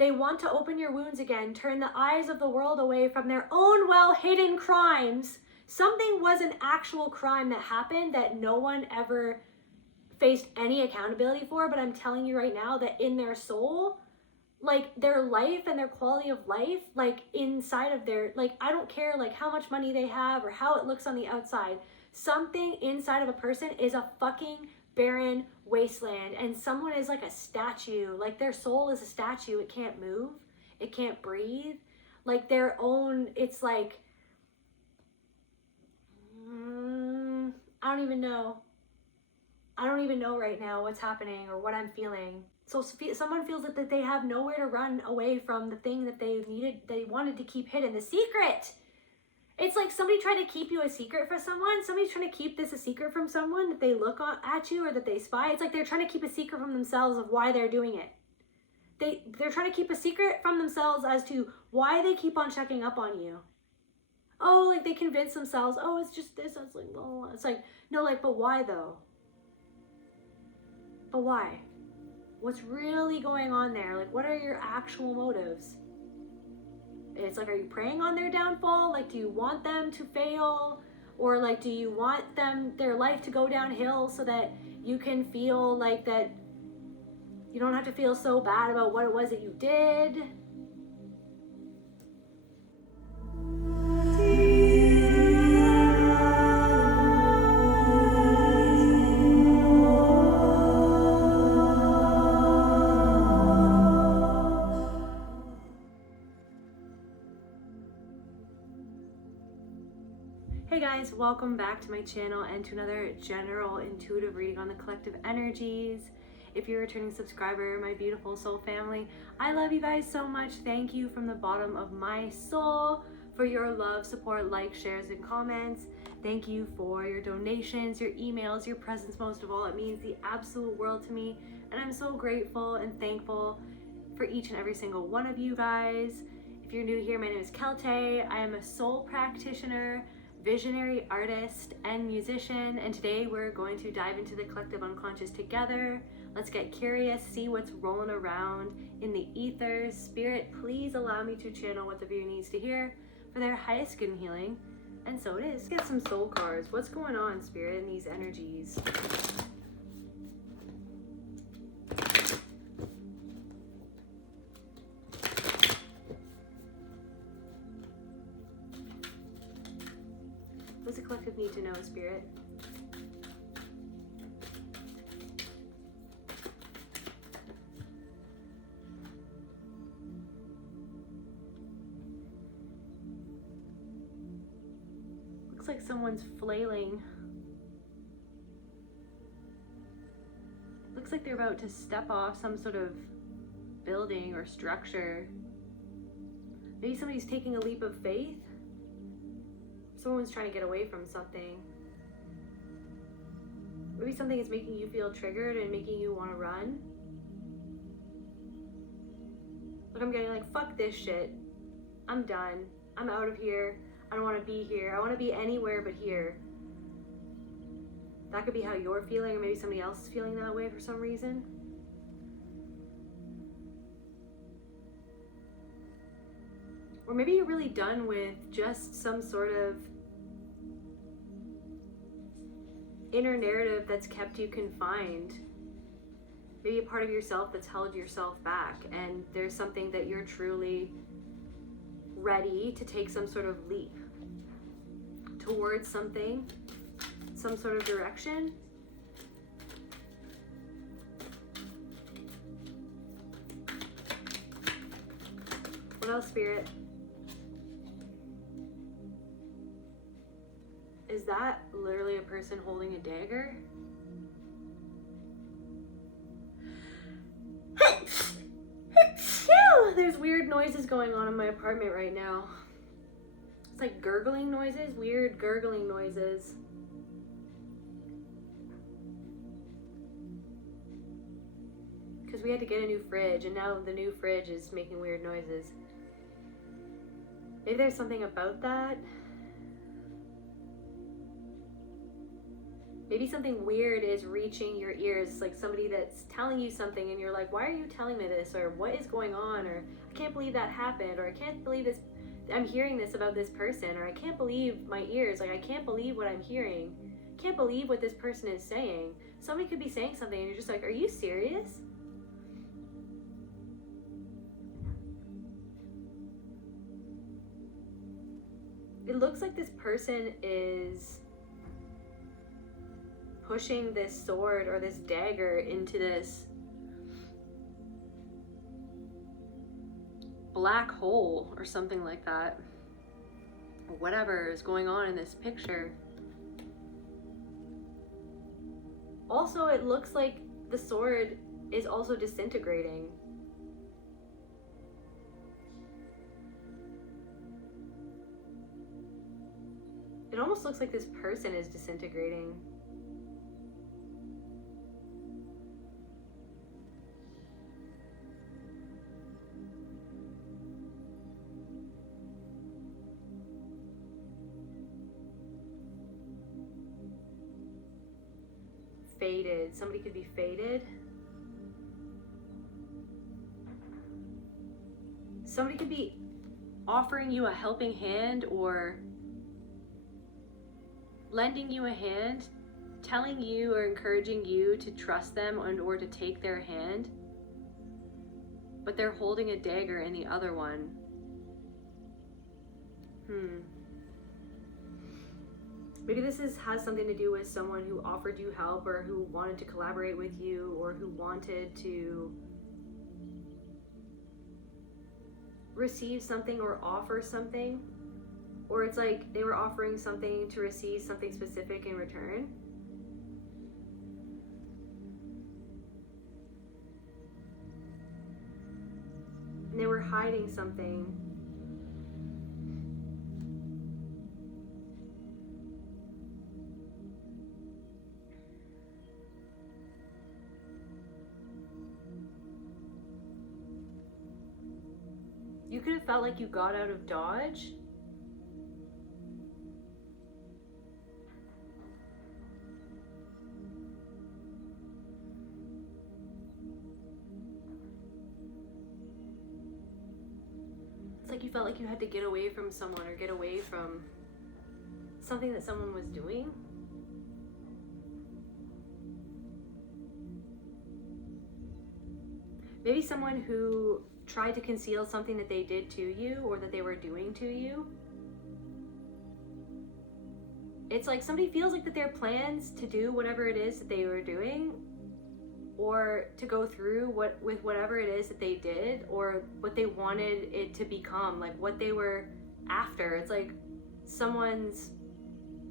They want to open your wounds again, turn the eyes of the world away from their own well-hidden crimes. Something was an actual crime that happened that no one ever faced any accountability for, but I'm telling you right now that in their soul, like their life and their quality of life, like inside of their, like, I don't care like how much money they have or how it looks on the outside, something inside of a person is a fucking barren wasteland, and someone is like a statue. Like their soul is a statue. It can't move, it can't breathe, like their own, it's like I don't even know right now what's happening or what I'm feeling. So someone feels that they have nowhere to run away from the thing that they wanted to keep hidden, the secret. It's like somebody tried to keep you a secret for someone. Somebody's trying to keep this a secret from someone, that they look at you or that they spy. It's like they're trying to keep a secret from themselves of why they're doing it. They're trying to keep a secret from themselves as to why they keep on checking up on you. Oh, like they convince themselves, oh, it's just this. It's like, oh, it's like, no, like, but why though? But why? What's really going on there? Like, what are your actual motives? It's like, are you preying on their downfall? Like, do you want them to fail? Or like, do you want their life to go downhill so that you can feel like that you don't have to feel so bad about what it was that you did? Hey guys, welcome back to my channel and to another general intuitive reading on the collective energies. If you're a returning subscriber, my beautiful soul family, I love you guys so much. Thank you from the bottom of my soul for your love, support, likes, shares, and comments. Thank you for your donations, your emails, your presence. Most of all, it means the absolute world to me, and I'm so grateful and thankful for each and every single one of you guys. If you're new here, my name is Kelte. I am a soul practitioner, visionary artist, and musician, and today we're going to dive into the collective unconscious together. Let's get curious, see what's rolling around in the ethers. Spirit, please allow me to channel what the viewer needs to hear for their highest good and healing, and so it is. Let's get some soul cards. What's going on, Spirit, in these energies? What does the collective need to know, Spirit? Looks like someone's flailing. Looks like they're about to step off some sort of building or structure. Maybe somebody's taking a leap of faith. Someone's trying to get away from something. Maybe something is making you feel triggered and making you want to run. But I'm getting like, fuck this shit. I'm done. I'm out of here. I don't want to be here. I want to be anywhere but here. That could be how you're feeling, or maybe somebody else is feeling that way for some reason. Or maybe you're really done with just some sort of inner narrative that's kept you confined. Maybe a part of yourself that's held yourself back, and there's something that you're truly ready to take some sort of leap towards something, some sort of direction. What else, Spirit? Is that literally a person holding a dagger? There's weird noises going on in my apartment right now. It's like gurgling noises, weird gurgling noises. Because we had to get a new fridge, and now the new fridge is making weird noises. Maybe there's something about that. Maybe something weird is reaching your ears, like somebody that's telling you something and you're like, why are you telling me this? Or what is going on? Or I can't believe that happened. Or I can't believe this, I'm hearing this about this person. Or I can't believe my ears. Like, I can't believe what I'm hearing. Can't believe what this person is saying. Somebody could be saying something and you're just like, are you serious? It looks like this person is pushing this sword or this dagger into this black hole or something like that. Or whatever is going on in this picture. Also, it looks like the sword is also disintegrating. It almost looks like this person is disintegrating. Faded. Somebody could be faded. Somebody could be offering you a helping hand or lending you a hand, telling you or encouraging you to trust them and or to take their hand, but they're holding a dagger in the other one. Maybe this has something to do with someone who offered you help or who wanted to collaborate with you or who wanted to receive something or offer something. Or it's like they were offering something to receive something specific in return. And they were hiding something. You could have felt like you got out of Dodge. It's like you felt like you had to get away from someone or get away from something that someone was doing. Maybe someone who tried to conceal something that they did to you or that they were doing to you. It's like somebody feels like that their plans to do whatever it is that they were doing or to go through with whatever it is that they did or what they wanted it to become, like what they were after. It's like someone's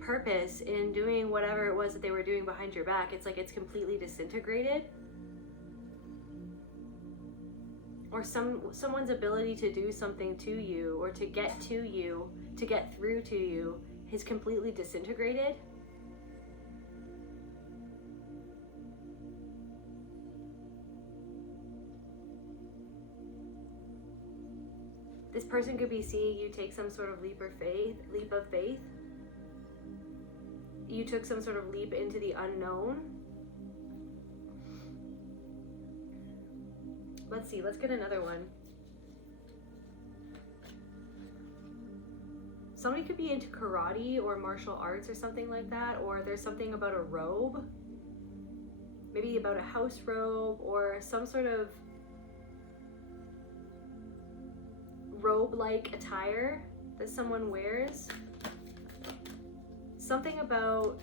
purpose in doing whatever it was that they were doing behind your back, it's like it's completely disintegrated. Or someone's ability to do something to you or to get to you, to get through to you, is completely disintegrated. This person could be seeing you take some sort of leap of faith. You took some sort of leap into the unknown. Let's see, let's get another one. Somebody could be into karate or martial arts or something like that, or there's something about a robe, maybe about a house robe or some sort of robe-like attire that someone wears. Something about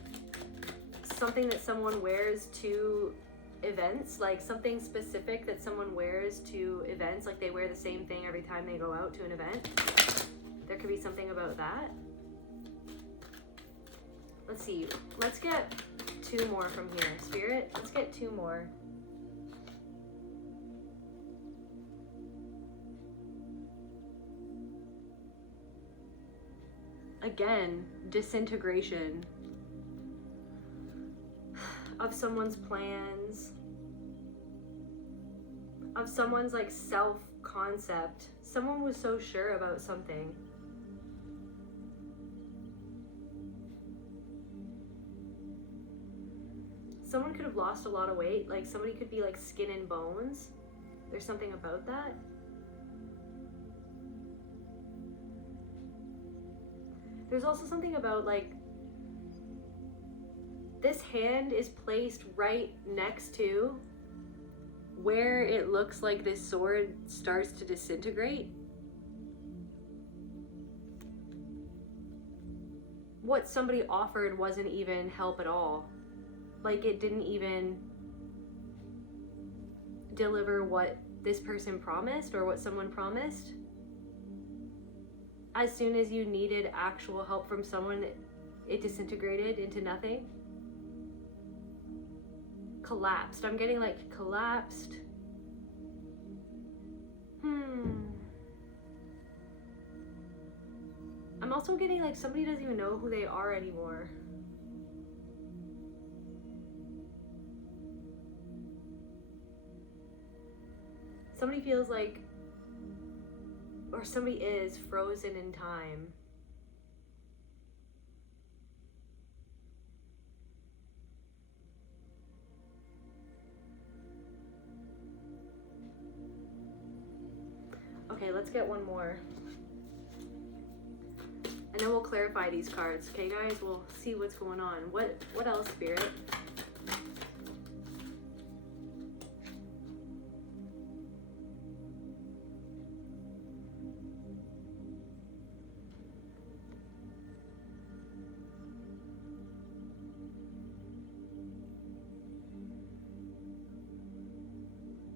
something that someone wears to events, like something specific that someone wears to events, like they wear the same thing every time they go out to an event. There could be something about that. Let's see, let's get two more from here. Spirit, let's get two more. Again, disintegration of someone's plans, of someone's like self-concept. Someone was so sure about something. someone could have lost a lot of weight. Like somebody could be like skin and bones. There's something about that. There's also something about like this hand is placed right next to where it looks like this sword starts to disintegrate. What somebody offered wasn't even help at all. Like it didn't even deliver what this person promised or what someone promised. As soon as you needed actual help from someone, it disintegrated into nothing. Collapsed. I'm getting like collapsed. I'm also getting like somebody doesn't even know who they are anymore. Somebody feels like, or somebody is frozen in time. Okay, let's get one more. And then we'll clarify these cards. Okay, guys, we'll see what's going on. What else, Spirit?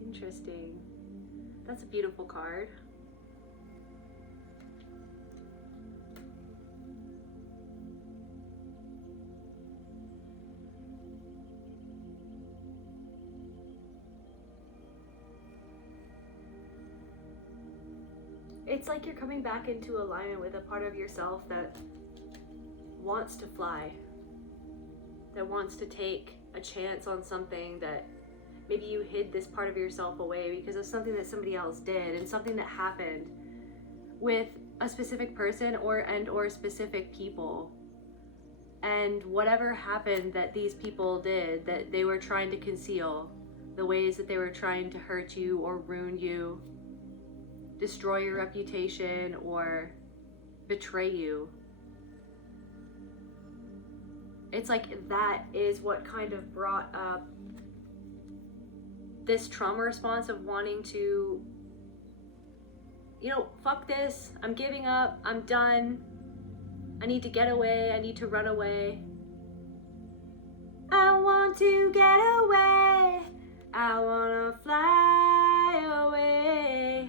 Interesting. That's a beautiful card. It's like you're coming back into alignment with a part of yourself that wants to fly, that wants to take a chance on something that maybe you hid this part of yourself away because of something that somebody else did and something that happened with a specific person or specific people. And whatever happened that these people did, that they were trying to conceal, the ways that they were trying to hurt you or ruin you, destroy your reputation or betray you. It's like that is what kind of brought up this trauma response of wanting to, fuck this, I'm giving up, I'm done, I need to get away, I need to run away. I want to get away, I wanna fly away.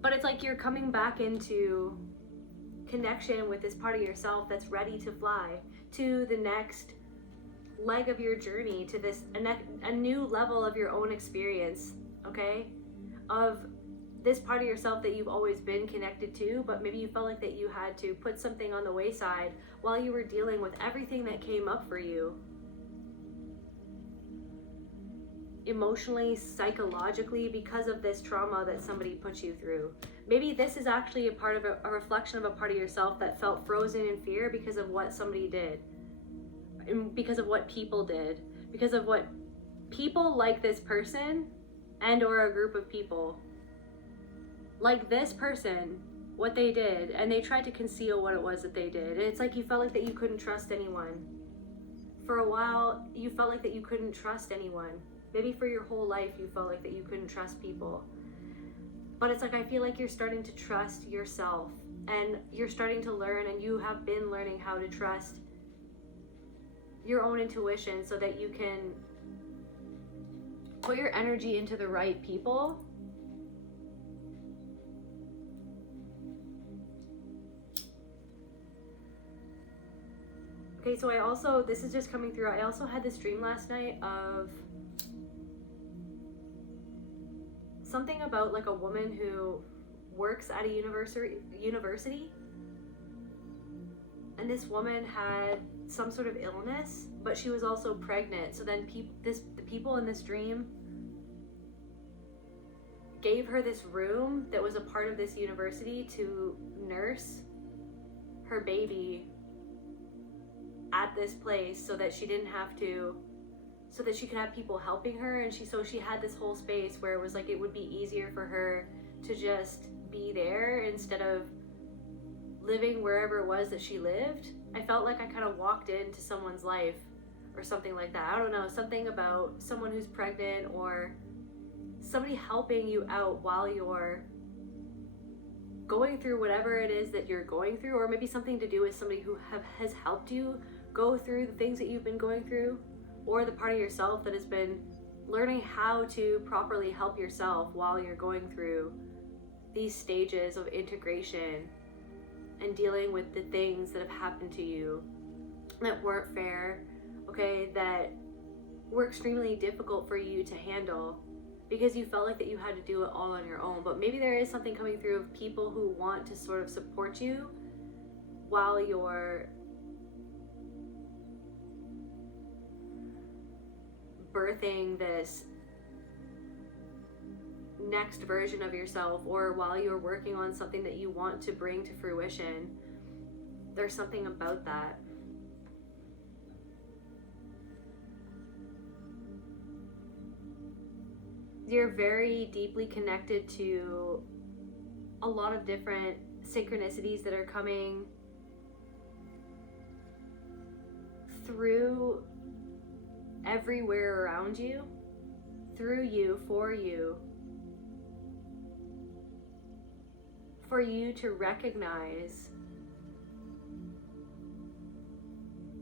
But it's like you're coming back into connection with this part of yourself that's ready to fly to the next leg of your journey, to this a new level of your own experience, okay? Of this part of yourself that you've always been connected to, but maybe you felt like that you had to put something on the wayside while you were dealing with everything that came up for you. Emotionally, psychologically, because of this trauma that somebody put you through. Maybe this is actually a part of a reflection of a part of yourself that felt frozen in fear because of what somebody did, and because of what people did, because of what people like this person and or a group of people like this person, what they did, and they tried to conceal what it was that they did. And it's like you felt like that you couldn't trust anyone. For a while, you felt like that you couldn't trust anyone. Maybe for your whole life, you felt like that you couldn't trust people. But it's like, I feel like you're starting to trust yourself, and you're starting to learn, and you have been learning how to trust your own intuition so that you can put your energy into the right people. Okay, so I also, this is just coming through, I also had this dream last night of something about like a woman who works at a university, and this woman had some sort of illness, but she was also pregnant. So then the people in this dream gave her this room that was a part of this university to nurse her baby at this place so that she didn't have to, so that she could have people helping her, and she had this whole space where it was like it would be easier for her to just be there instead of living wherever it was that she lived. I felt like I kind of walked into someone's life or something like that. I don't know, something about someone who's pregnant or somebody helping you out while you're going through whatever it is that you're going through, or maybe something to do with somebody who has helped you go through the things that you've been going through, or the part of yourself that has been learning how to properly help yourself while you're going through these stages of integration and dealing with the things that have happened to you that weren't fair, okay, that were extremely difficult for you to handle because you felt like that you had to do it all on your own. But maybe there is something coming through of people who want to sort of support you while you're birthing this next version of yourself, or while you're working on something that you want to bring to fruition. There's something about that. You're very deeply connected to a lot of different synchronicities that are coming through everywhere around you, through you, for you to recognize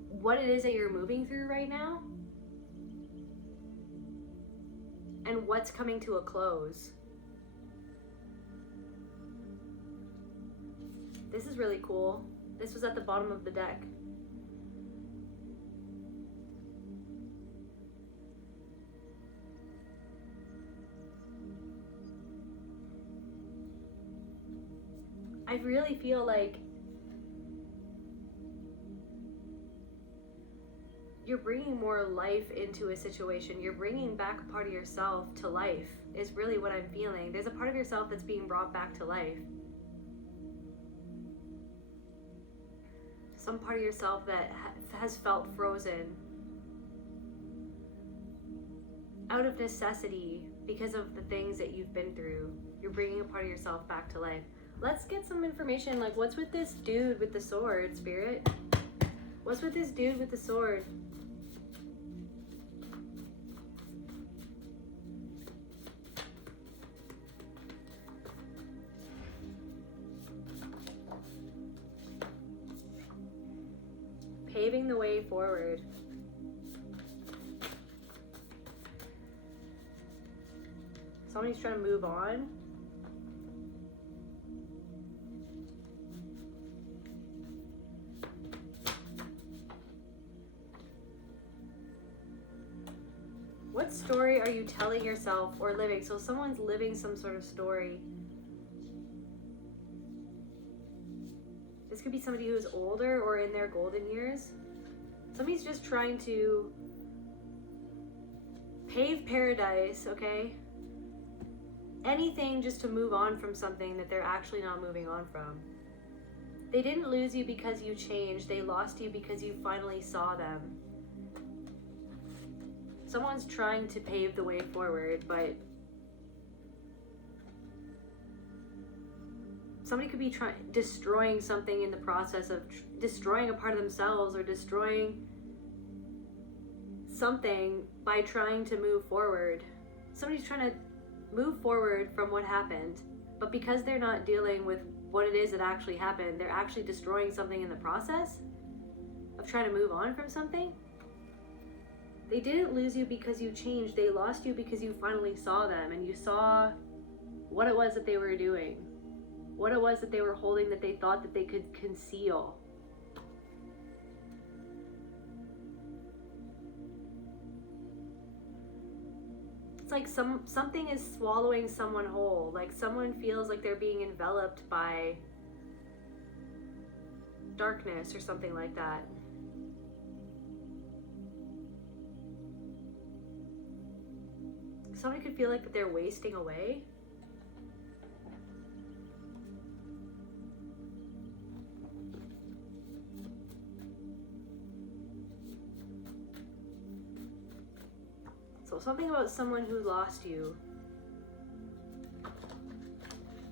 what it is that you're moving through right now and what's coming to a close. This is really cool. This was at the bottom of the deck. I really feel like you're bringing more life into a situation. You're bringing back a part of yourself to life is really what I'm feeling. There's a part of yourself that's being brought back to life. Some part of yourself that has felt frozen out of necessity because of the things that you've been through. You're bringing a part of yourself back to life. Let's get some information, like what's with this dude with the sword, Spirit? What's with this dude with the sword? Paving the way forward. Somebody's trying to move on. What story are you telling yourself or living? So someone's living some sort of story. This could be somebody who's older or in their golden years. Somebody's just trying to pave paradise, okay? Anything just to move on from something that they're actually not moving on from. They didn't lose you because you changed. They lost you because you finally saw them. Someone's trying to pave the way forward, but somebody could be destroying something in the process of destroying a part of themselves or destroying something by trying to move forward. Somebody's trying to move forward from what happened, but because they're not dealing with what it is that actually happened, they're actually destroying something in the process of trying to move on from something. They didn't lose you because you changed. They lost you because you finally saw them and you saw what it was that they were doing, what it was that they were holding that they thought that they could conceal. It's like something is swallowing someone whole, like someone feels like they're being enveloped by darkness or something like that. Somebody could feel like that they're wasting away. something about someone who lost you.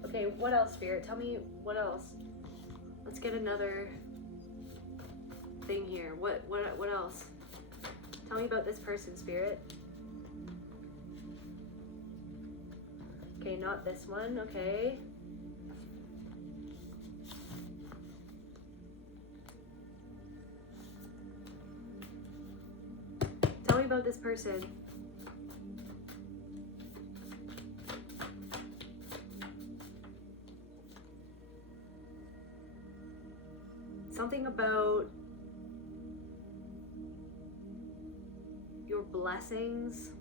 Okay, what else, Spirit? Tell me what else. Let's get another thing here. What else? Tell me about this person, Spirit. Okay, not this one. Okay. Tell me about this person. Something about your blessings.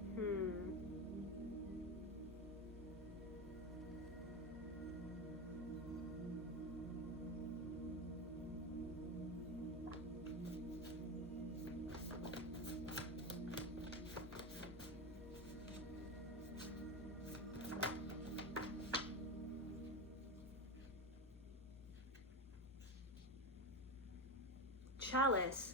Chalice.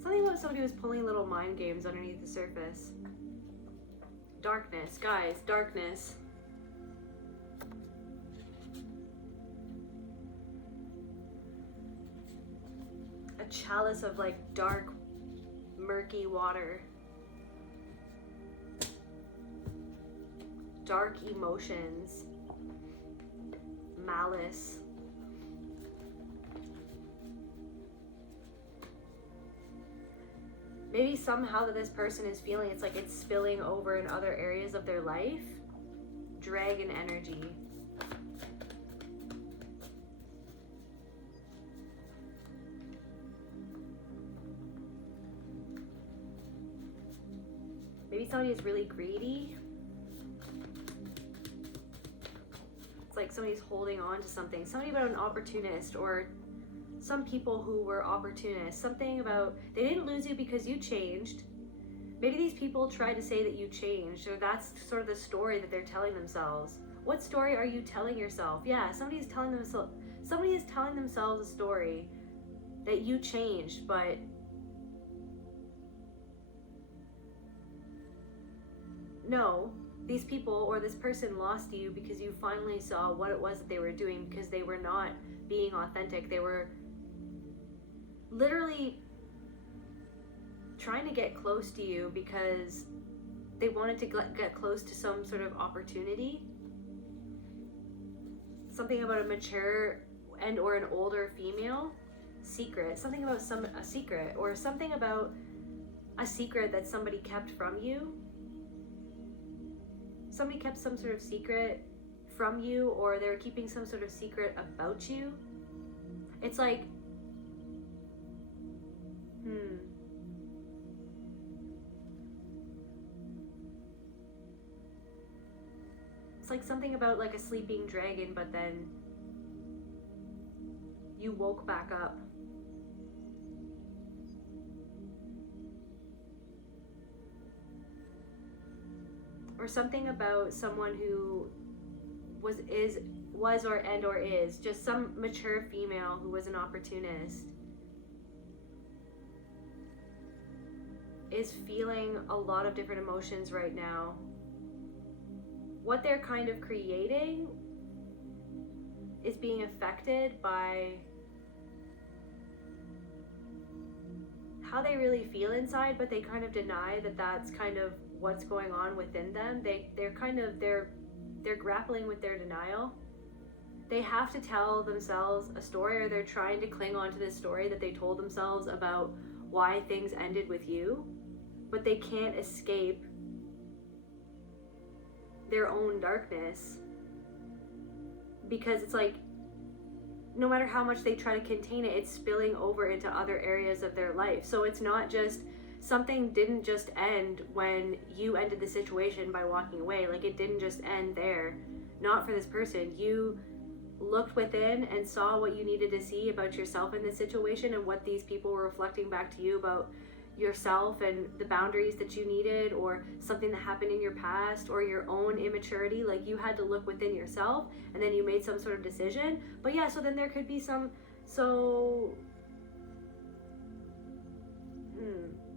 Something about somebody who's pulling little mind games underneath the surface. Darkness, guys, darkness. A chalice of like dark, murky water. Dark emotions. Malice. Maybe somehow that this person is feeling it's like it's spilling over in other areas of their life. Dragon energy. Maybe somebody is really greedy. It's like somebody's holding on to something. Somebody about an opportunist, or some people who were opportunists. Something about they didn't lose you because you changed. Maybe these people tried to say that you changed, or that's sort of the story that they're telling themselves. What story are you telling yourself? Yeah, somebody is telling themselves a story that you changed, but no, these people or this person lost you because you finally saw what it was that they were doing, because they were not being authentic. They were literally trying to get close to you because they wanted to get close to some sort of opportunity. Something about a mature and or an older female. Secret. Something about a secret, or something about a secret that somebody kept from you. Somebody kept some sort of secret from you, or they were keeping some sort of secret about you. It's like, It's like something about like a sleeping dragon, but then you woke back up. Or something about someone who was or is just some mature female who was an opportunist, is feeling a lot of different emotions right now. What they're kind of creating is being affected by how they really feel inside, but they kind of deny that that's kind of what's going on within them. They're grappling with their denial. They have to tell themselves a story, or they're trying to cling on to this story that they told themselves about why things ended with you, but they can't escape their own darkness, because it's like no matter how much they try to contain it, it's spilling over into other areas of their life. So it's not just something didn't just end when you ended the situation by walking away. Like, it didn't just end there. Not for this person. You looked within and saw what you needed to see about yourself in this situation, and what these people were reflecting back to you about yourself and the boundaries that you needed, or something that happened in your past, or your own immaturity. Like, you had to look within yourself, and then you made some sort of decision. But yeah, so then there could be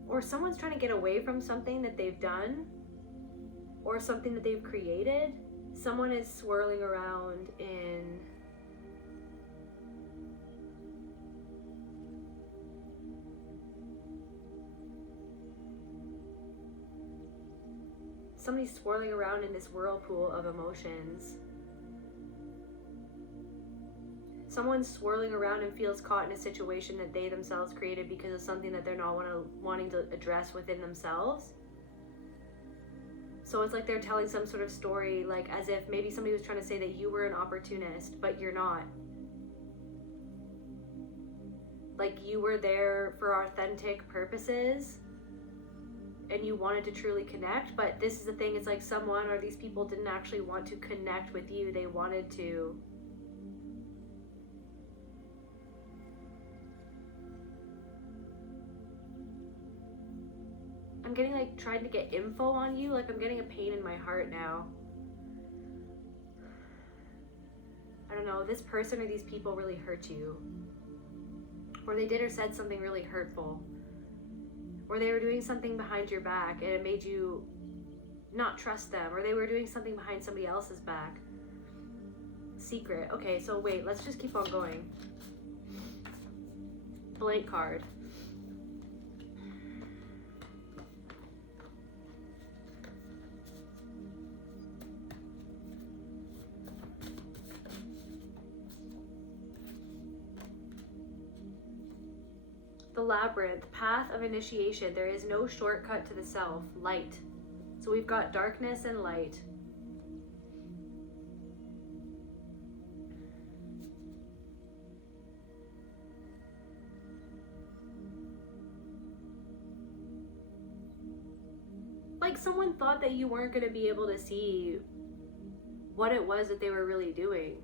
or someone's trying to get away from something that they've done or something that they've created. Someone is swirling around in somebody's swirling around in this whirlpool of emotions. Someone's swirling around and feels caught in a situation that they themselves created because of something that they're not wanting to address within themselves. So it's like they're telling some sort of story, like as if maybe somebody was trying to say that you were an opportunist, but you're not. Like, you were there for authentic purposes and you wanted to truly connect, but this is the thing, it's like someone or these people didn't actually want to connect with you. They wanted to I'm getting like trying to get info on you. Like, I'm getting a pain in my heart now. I don't know, this person or these people really hurt you. Or they did or said something really hurtful. Or they were doing something behind your back and it made you not trust them. Or they were doing something behind somebody else's back. Secret. Okay, so wait, let's just keep on going. Blank card. The labyrinth, path of initiation. There is no shortcut to the self. Light. So we've got darkness and light. Like, someone thought that you weren't going to be able to see what it was that they were really doing.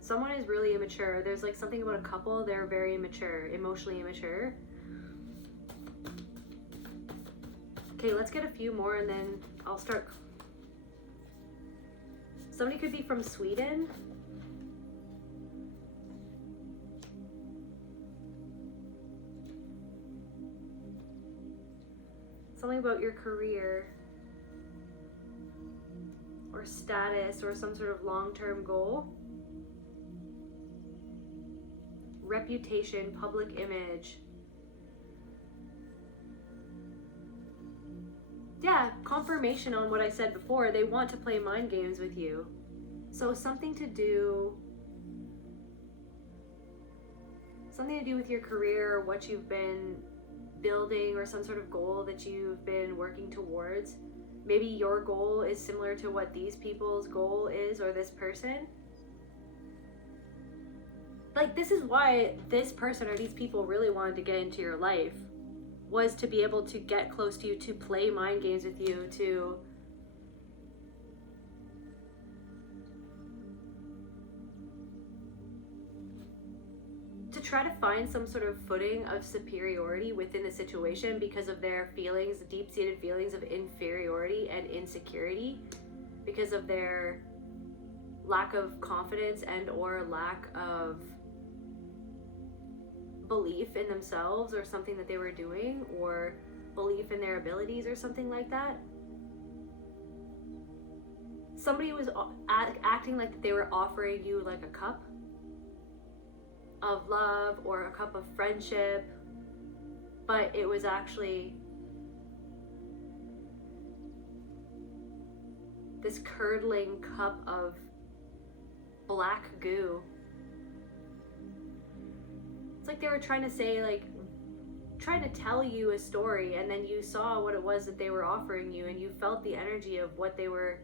Someone is really immature. There's like something about a couple, they're very immature, emotionally immature. Okay, let's get a few more and then I'll start. Somebody could be from Sweden. Something about your career or status or some sort of long-term goal. Reputation, public image. Yeah, confirmation on what I said before. They want to play mind games with you. So something to do with your career, or what you've been building, or some sort of goal that you've been working towards. Maybe your goal is similar to what these people's goal is, or this person. Like, this is why this person or these people really wanted to get into your life, was to be able to get close to you, to play mind games with you, to try to find some sort of footing of superiority within the situation because of their feelings, deep-seated feelings of inferiority and insecurity, because of their lack of confidence and or lack of belief in themselves or something that they were doing, or belief in their abilities or something like that. Somebody was acting like they were offering you like a cup of love or a cup of friendship, but it was actually this curdling cup of black goo. It's like they were trying to say, like, trying to tell you a story, and then you saw what it was that they were offering you, and you felt the energy of what they were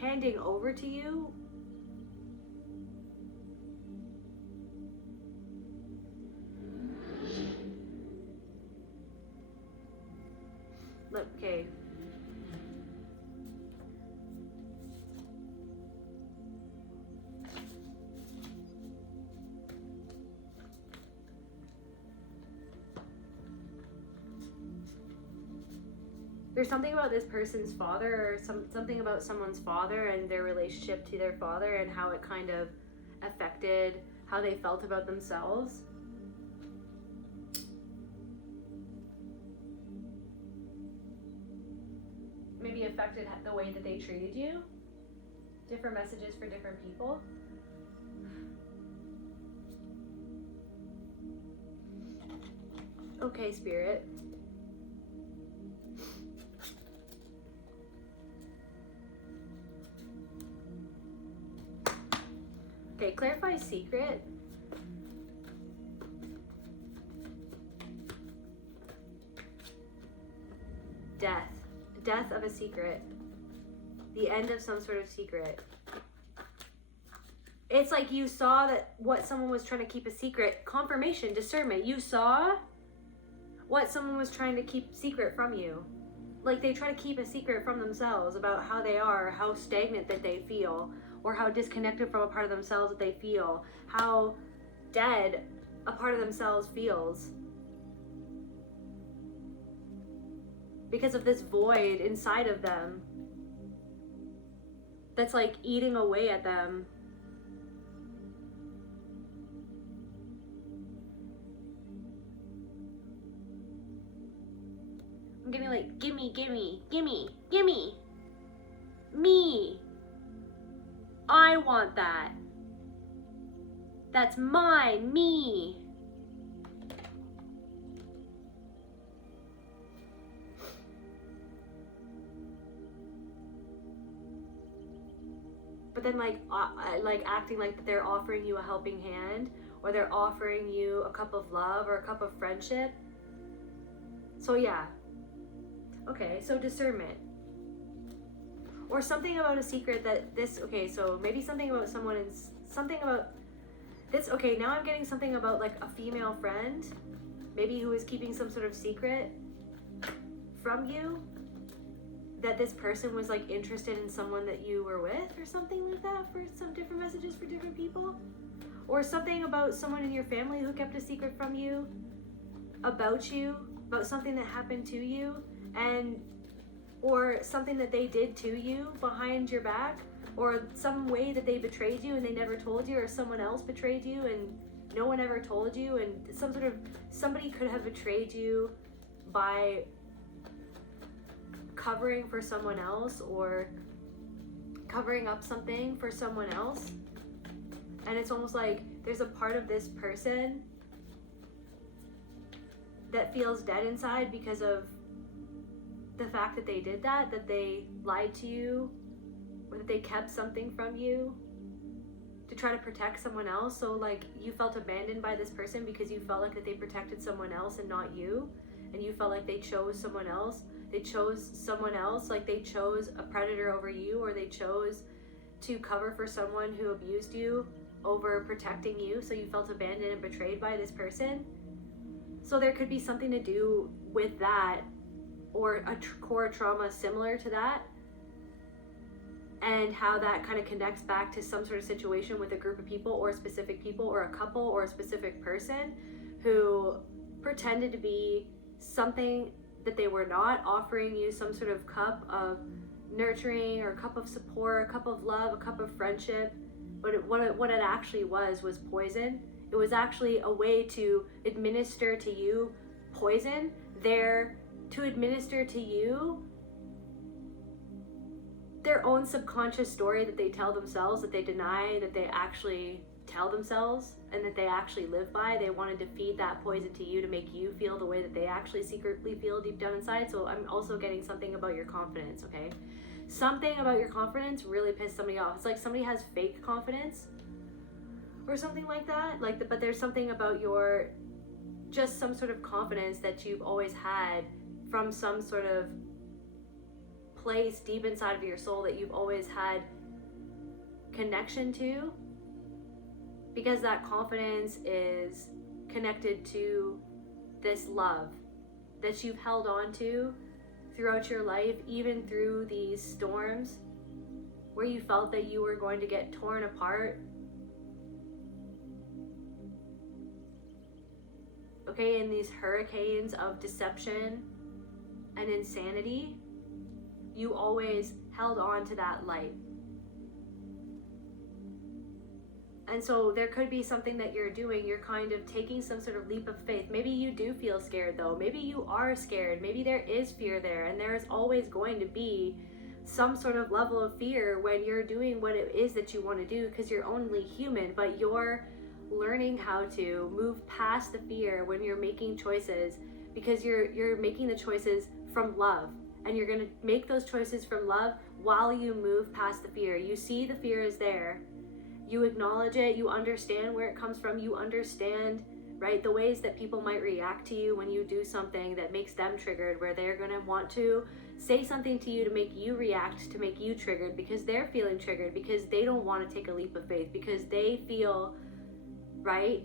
handing over to you. Okay. There's something about this person's father, or something about someone's father and their relationship to their father and how it kind of affected how they felt about themselves. Maybe affected the way that they treated you. Different messages for different people. Okay, Spirit. Okay, clarify secret. Death. Death of a secret. The end of some sort of secret. It's like you saw that what someone was trying to keep a secret. Confirmation, discernment. You saw what someone was trying to keep secret from you. Like they try to keep a secret from themselves about how they are, how stagnant that they feel, or how disconnected from a part of themselves that they feel, how dead a part of themselves feels. Because of this void inside of them that's like eating away at them. I'm getting like, gimme, gimme, gimme, gimme, me. I want that. That's mine, me. But then like acting like they're offering you a helping hand, or they're offering you a cup of love or a cup of friendship. So yeah. Okay, so discernment. Or something about a secret that this, okay, so maybe something about someone and something about this, okay, now I'm getting something about like a female friend, maybe who is keeping some sort of secret from you, that this person was like interested in someone that you were with or something like that, for some different messages for different people. Or something about someone in your family who kept a secret from you, about something that happened to you, and or something that they did to you behind your back, or some way that they betrayed you and they never told you, or someone else betrayed you and no one ever told you, and somebody could have betrayed you by covering for someone else or covering up something for someone else. And it's almost like there's a part of this person that feels dead inside because of the fact that they did that they lied to you, or that they kept something from you to try to protect someone else. So like you felt abandoned by this person because you felt like that they protected someone else and not you, and you felt like they chose someone else. They chose someone else, like they chose a predator over you, or they chose to cover for someone who abused you over protecting you. So you felt abandoned and betrayed by this person. So there could be something to do with that, or a core trauma similar to that, and how that kind of connects back to some sort of situation with a group of people, or specific people, or a couple, or a specific person who pretended to be something that they were not, offering you some sort of cup of nurturing, or a cup of support, a cup of love, a cup of friendship. But what it actually was poison. It was actually a way to administer to you poison, to administer to you their own subconscious story that they tell themselves, that they deny, that they actually tell themselves, and that they actually live by. They wanted to feed that poison to you to make you feel the way that they actually secretly feel deep down inside. So I'm also getting something about your confidence, okay? Something about your confidence really pissed somebody off. It's like somebody has fake confidence or something like that. But there's something about just some sort of confidence that you've always had from some sort of place deep inside of your soul that you've always had connection to, because that confidence is connected to this love that you've held on to throughout your life, even through these storms where you felt that you were going to get torn apart. Okay, in these hurricanes of deception and insanity, you always held on to that light. And so there could be something that you're doing. You're kind of taking some sort of leap of faith. Maybe you do feel scared though. Maybe you are scared. Maybe there is fear there. And there is always going to be some sort of level of fear when you're doing what it is that you want to do, because you're only human. But you're learning how to move past the fear when you're making choices, because you're making the choices from love. And you're going to make those choices from love while you move past the fear. You see the fear is there. You acknowledge it, you understand where it comes from, you understand, right, the ways that people might react to you when you do something that makes them triggered, where they're going to want to say something to you to make you react, to make you triggered, because they're feeling triggered, because they don't want to take a leap of faith, because they feel, right,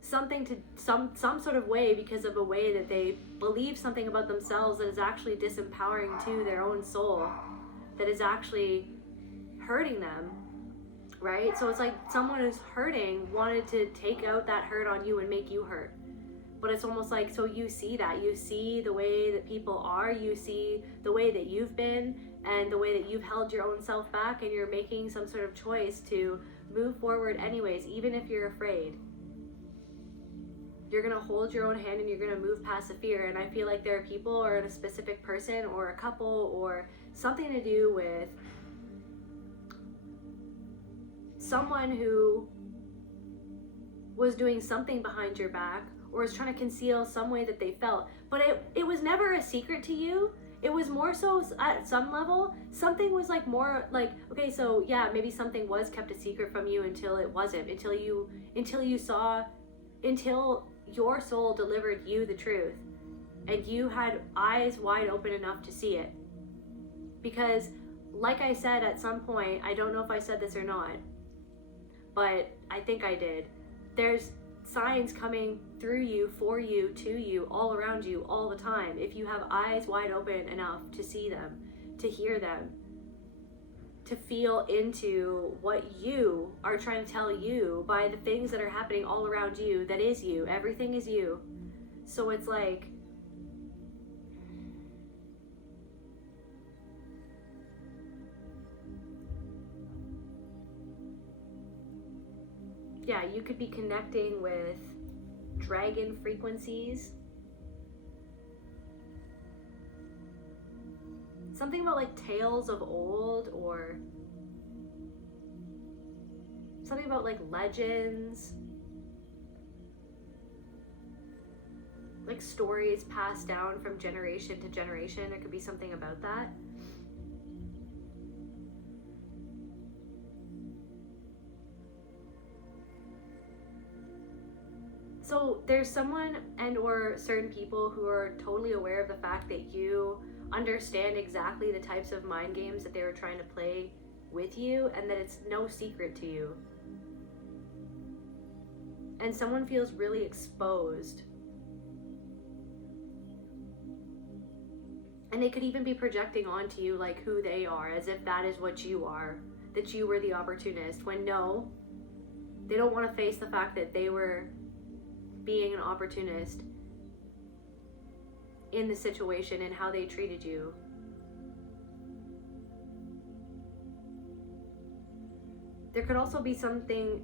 something to some sort of way, because of a way that they believe something about themselves that is actually disempowering to their own soul, that is actually hurting them. Right? So it's like someone who's hurting wanted to take out that hurt on you and make you hurt. But it's almost like, so you see that. You see the way that people are. You see the way that you've been and the way that you've held your own self back, and you're making some sort of choice to move forward anyways, even if you're afraid. You're going to hold your own hand and you're going to move past the fear. And I feel like there are people, or a specific person or a couple or something to do with someone who was doing something behind your back, or was trying to conceal some way that they felt, but it was never a secret to you. It was more so at some level, something was like more like, okay, so yeah, maybe something was kept a secret from you until it wasn't, until your soul delivered you the truth and you had eyes wide open enough to see it. Because like I said at some point, I don't know if I said this or not, but I think I did, there's signs coming through you, for you, to you, all around you, all the time. If you have eyes wide open enough to see them, to hear them, to feel into what you are trying to tell you by the things that are happening all around you, that is you. Everything is you. So it's like, yeah, you could be connecting with dragon frequencies. Something about like tales of old, or something about like legends, like stories passed down from generation to generation. There could be something about that. So there's someone and or certain people who are totally aware of the fact that you understand exactly the types of mind games that they were trying to play with you, and that it's no secret to you. And someone feels really exposed. And they could even be projecting onto you like who they are, as if that is what you are, that you were the opportunist, when no, they don't want to face the fact that they were being an opportunist in the situation and how they treated you. There could also be something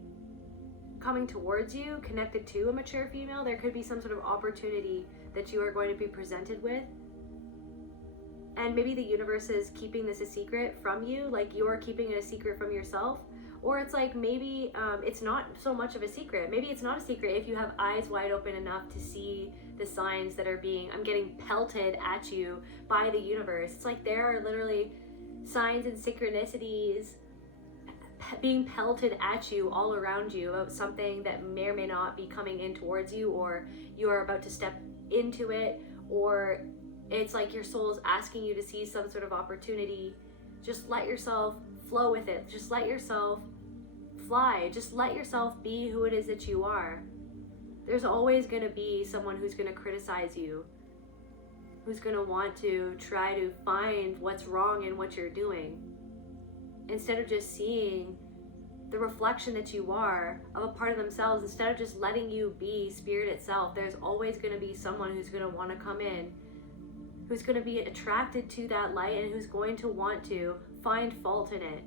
coming towards you connected to a mature female. There could be some sort of opportunity that you are going to be presented with. And maybe the universe is keeping this a secret from you, like you're keeping it a secret from yourself. Or it's like maybe it's not so much of a secret. Maybe it's not a secret if you have eyes wide open enough to see the signs that are I'm getting pelted at you by the universe. It's like there are literally signs and synchronicities being pelted at you all around you about something that may or may not be coming in towards you, or you are about to step into it, or it's like your soul is asking you to see some sort of opportunity. Just let yourself flow with it. Just let yourself fly. Just let yourself be who it is that you are. There's always going to be someone who's going to criticize you. who's going to want to try to find what's wrong in what you're doing, instead of just seeing the reflection that you are of a part of themselves. Instead of just letting you be spirit itself, there's always going to be someone who's going to want to come in, who's going to be attracted to that light, and who's going to want to find fault in it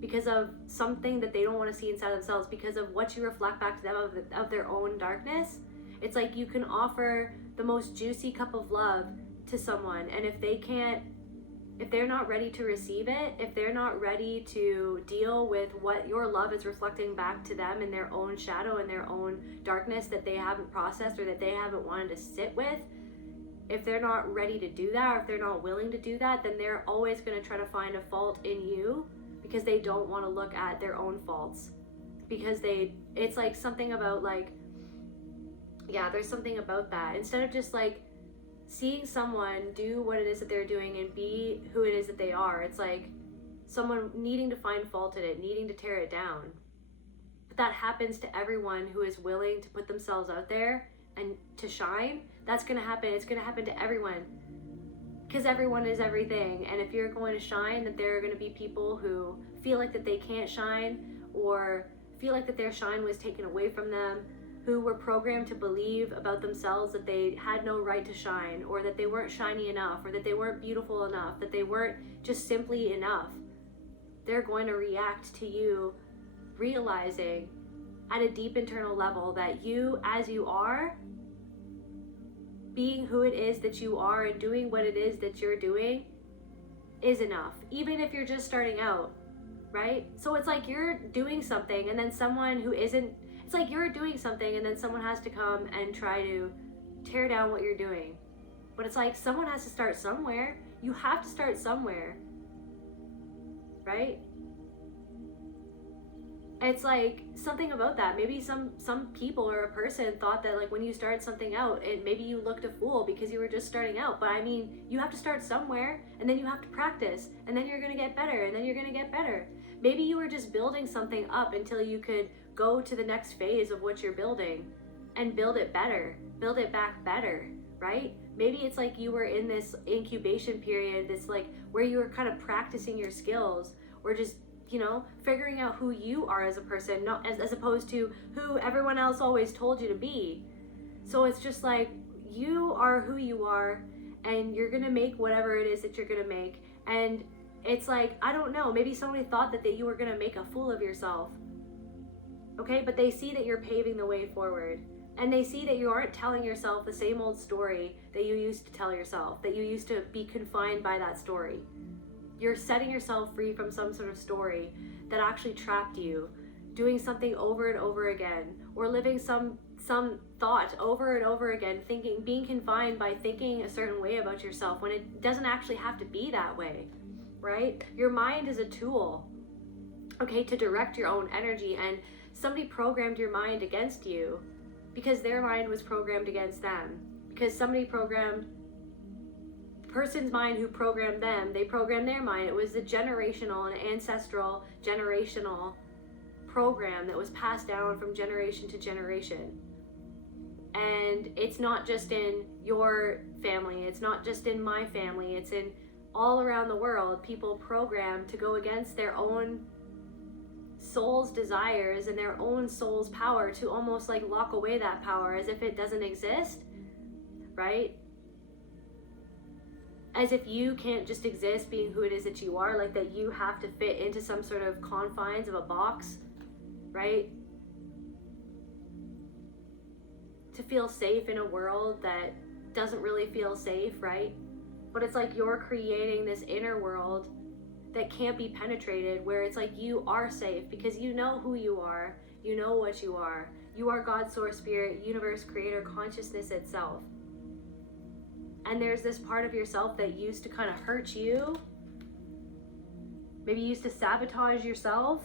because of something that they don't want to see inside themselves, because of what you reflect back to them of their own darkness. It's like you can offer the most juicy cup of love to someone, and if they're not ready to receive it, if they're not ready to deal with what your love is reflecting back to them in their own shadow and their own darkness that they haven't processed or that they haven't wanted to sit with, if they're not ready to do that, or if they're not willing to do that, then they're always going to try to find a fault in you, because they don't want to look at their own faults. Because it's like something about like, yeah, there's something about that. Instead of just like seeing someone do what it is that they're doing and be who it is that they are, it's like someone needing to find fault in it, needing to tear it down. But that happens to everyone who is willing to put themselves out there and to shine. That's going to happen. It's going to happen to everyone, because everyone is everything. And if you're going to shine, that there are going to be people who feel like that they can't shine, or feel like that their shine was taken away from them, who were programmed to believe about themselves that they had no right to shine, or that they weren't shiny enough, or that they weren't beautiful enough, that they weren't just simply enough. They're going to react to you realizing at a deep internal level that you, as you are, being who it is that you are and doing what it is that you're doing is enough, even if you're just starting out, right? So it's like you're doing something and then someone who isn't, it's like you're doing something and then someone has to come and try to tear down what you're doing. But it's like someone has to start somewhere. You have to start somewhere, right? It's like something about that. Maybe some people or a person thought that like when you started something out, maybe you looked a fool because you were just starting out. But I mean, you have to start somewhere, and then you have to practice, and then you're gonna get better, and then you're gonna get better. Maybe you were just building something up until you could go to the next phase of what you're building and build it better, build it back better, right? Maybe it's like you were in this incubation period, this like where you were kind of practicing your skills, or just, you know, figuring out who you are as a person, not as opposed to who everyone else always told you to be. So it's just like you are who you are, and you're gonna make whatever it is that you're gonna make. And it's like, I don't know, maybe somebody thought that you were gonna make a fool of yourself, okay? But they see that you're paving the way forward, and they see that you aren't telling yourself the same old story that you used to tell yourself, that you used to be confined by that story. You're setting yourself free from some sort of story that actually trapped you, doing something over and over again, or living some thought over and over again, thinking, being confined by thinking a certain way about yourself when it doesn't actually have to be that way, right? Your mind is a tool, okay, to direct your own energy, and somebody programmed your mind against you because their mind was programmed against them, because somebody programmed person's mind who programmed them, they programmed their mind. It was a generational and ancestral generational program that was passed down from generation to generation. And it's not just in your family, it's not just in my family, it's in all around the world. People programmed to go against their own soul's desires and their own soul's power, to almost like lock away that power as if it doesn't exist, right? As if you can't just exist being who it is that you are, like that you have to fit into some sort of confines of a box, right? To feel safe in a world that doesn't really feel safe, right? But it's like you're creating this inner world that can't be penetrated, where it's like you are safe because you know who you are, you know what you are. You are God, source, spirit, universe, creator, consciousness itself. And there's this part of yourself that used to kind of hurt you, maybe used to sabotage yourself.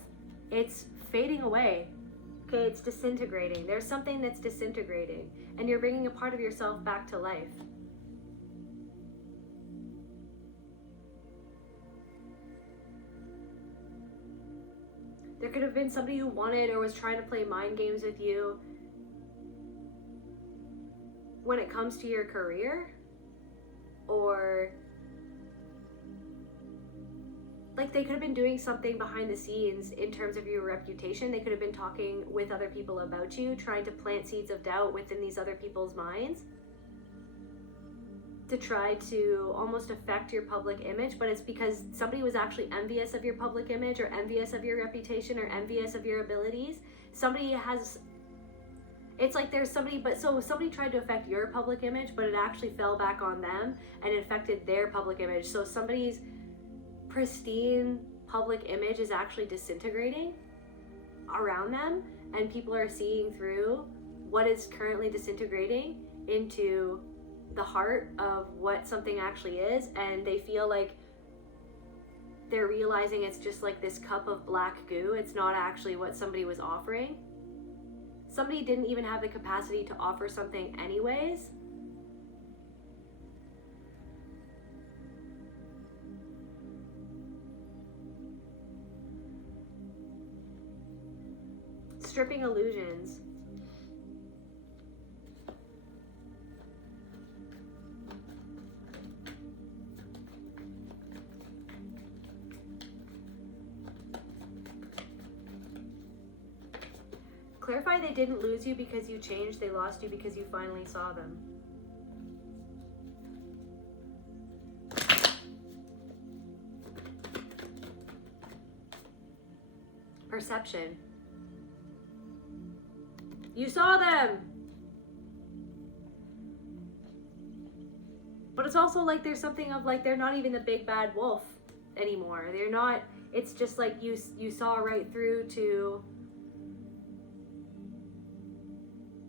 It's fading away, okay? It's disintegrating. There's something that's disintegrating, and you're bringing a part of yourself back to life. There could have been somebody who wanted or was trying to play mind games with you when it comes to your career. or like they could have been doing something behind the scenes in terms of your reputation. They could have been talking with other people about you, trying to plant seeds of doubt within these other people's minds to try to almost affect your public image. But it's because somebody was actually envious of your public image, or envious of your reputation, or envious of your abilities. Somebody has, it's like there's somebody, but so somebody tried to affect your public image, but it actually fell back on them and it affected their public image. So somebody's pristine public image is actually disintegrating around them, and people are seeing through what is currently disintegrating into the heart of what something actually is, and they feel like they're realizing it's just like this cup of black goo. It's not actually what somebody was offering. Somebody didn't even have the capacity to offer something anyways. Stripping illusions. Clarify they didn't lose you because you changed, they lost you because you finally saw them. Perception. You saw them! But it's also like there's something of like they're not even the big bad wolf anymore. They're not, it's just like you saw right through to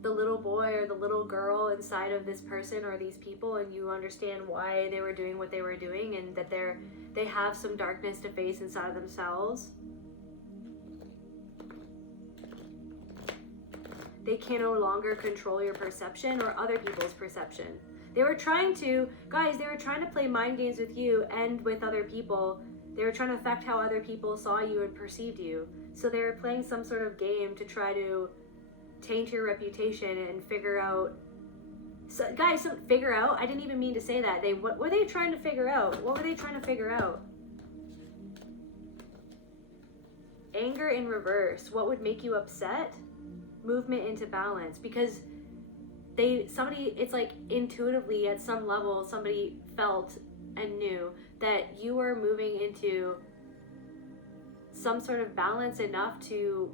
the little boy or the little girl inside of this person or these people, and you understand why they were doing what they were doing, and that they have some darkness to face inside of themselves. They can no longer control your perception or other people's perception. They were trying to, guys, they were trying to play mind games with you and with other people. They were trying to affect how other people saw you and perceived you. So they were playing some sort of game to try to taint your reputation and figure out, so guys, figure out, I didn't even mean to say that. What were they trying to figure out? What were they trying to figure out? Anger in reverse. What would make you upset? Movement into balance. Because it's like intuitively at some level, somebody felt and knew that you were moving into some sort of balance enough to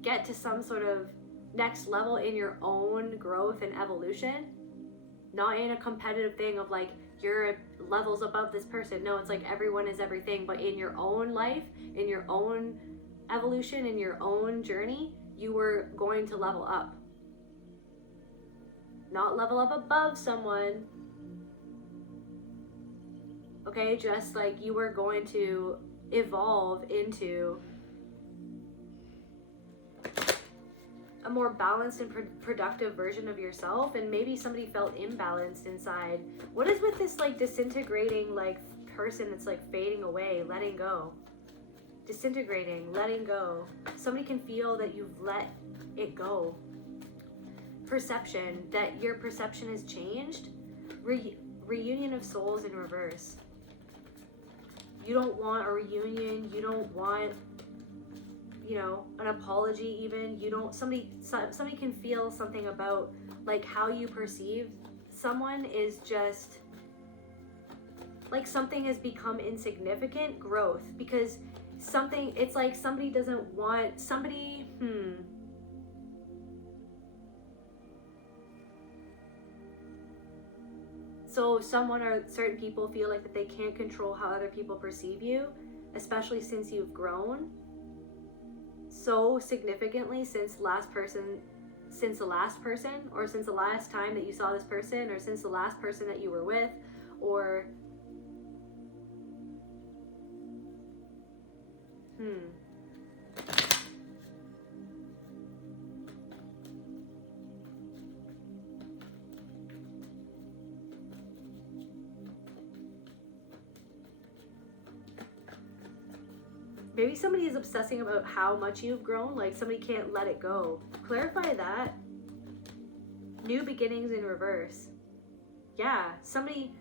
get to some sort of next level in your own growth and evolution. Not in a competitive thing of like you're levels above this person. No, it's like everyone is everything, but in your own life, in your own evolution, in your own journey, you were going to level up. Not level up above someone. Okay, just like you were going to evolve into a more balanced and productive version of yourself. And maybe somebody felt imbalanced inside. What is with this like disintegrating like person that's like fading away, letting go, disintegrating, letting go? Somebody can feel that you've let it go. Perception, that your perception has changed. Reunion of souls in reverse. You don't want a reunion. You don't want, an apology even. You don't, somebody can feel something about like how you perceive someone is just like something has become insignificant. Growth, because something, it's like somebody doesn't want somebody, So someone or certain people feel like that they can't control how other people perceive you, especially since you've grown so significantly since the last person, or since the last time that you saw this person, or since the last person that you were with, or maybe somebody is obsessing about how much you've grown, like somebody can't let it go. Clarify that. New beginnings in reverse. yeah, somebody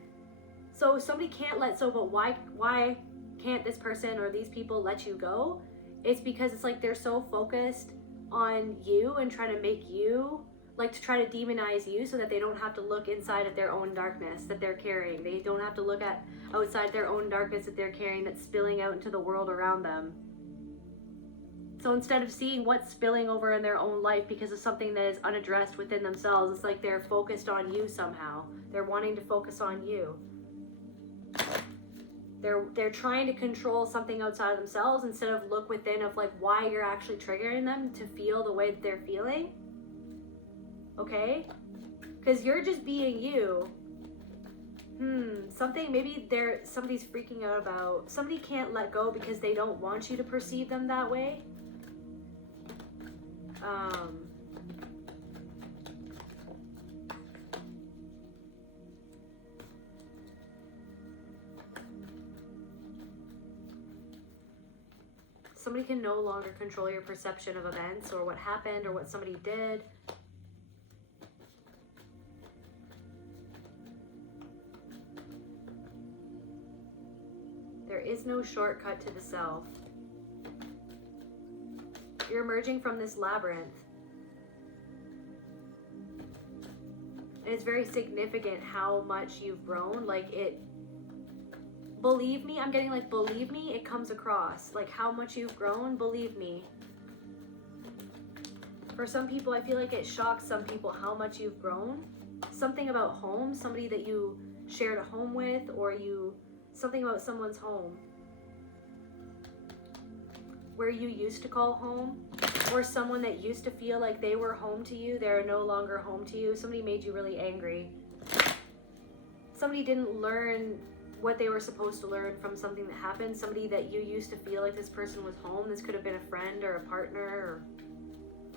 can't let so, but why can't this person or these people let you go? It's because it's like they're so focused on you and trying to make you, like, to try to demonize you so that they don't have to look inside of their own darkness that they're carrying. They don't have to look at outside their own darkness that they're carrying that's spilling out into the world around them. So instead of seeing what's spilling over in their own life because of something that is unaddressed within themselves, it's like they're focused on you somehow. They're wanting to focus on you. They're trying to control something outside of themselves instead of look within of like why you're actually triggering them to feel the way that they're feeling. Okay? Because you're just being you. Something maybe somebody's freaking out about. Somebody can't let go because they don't want you to perceive them that way. Somebody can no longer control your perception of events or what happened or what somebody did. There is no shortcut to the self. You're emerging from this labyrinth. And it's very significant how much you've grown. Like believe me, I'm getting like, believe me, it comes across. Like how much you've grown, believe me. For some people, I feel like it shocks some people how much you've grown. Something about home, somebody that you shared a home with, or something about someone's home. Where you used to call home, or someone that used to feel like they were home to you, they're no longer home to you. Somebody made you really angry. Somebody didn't learn what they were supposed to learn from something that happened. Somebody that you used to feel like this person was home. This could have been a friend or a partner or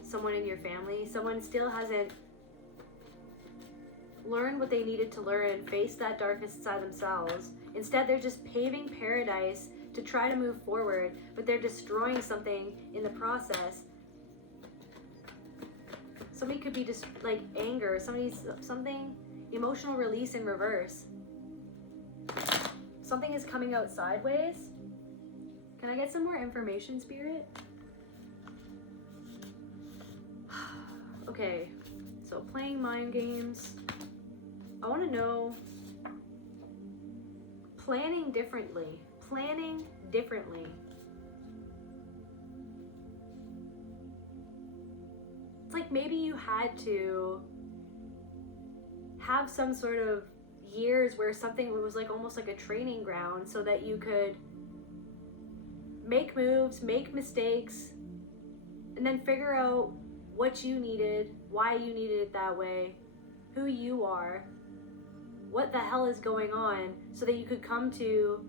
someone in your family. Someone still hasn't learned what they needed to learn, face that darkness inside themselves. Instead, they're just paving paradise to try to move forward, but they're destroying something in the process. Somebody could be just like anger, something emotional release in reverse. Something is coming out sideways. Can I get some more information, Spirit? Okay, so playing mind games. I want to know planning differently. Planning differently. It's like maybe you had to have some sort of years where something was like almost like a training ground so that you could make moves, make mistakes, and then figure out what you needed, why you needed it that way, who you are, what the hell is going on, so that you could come to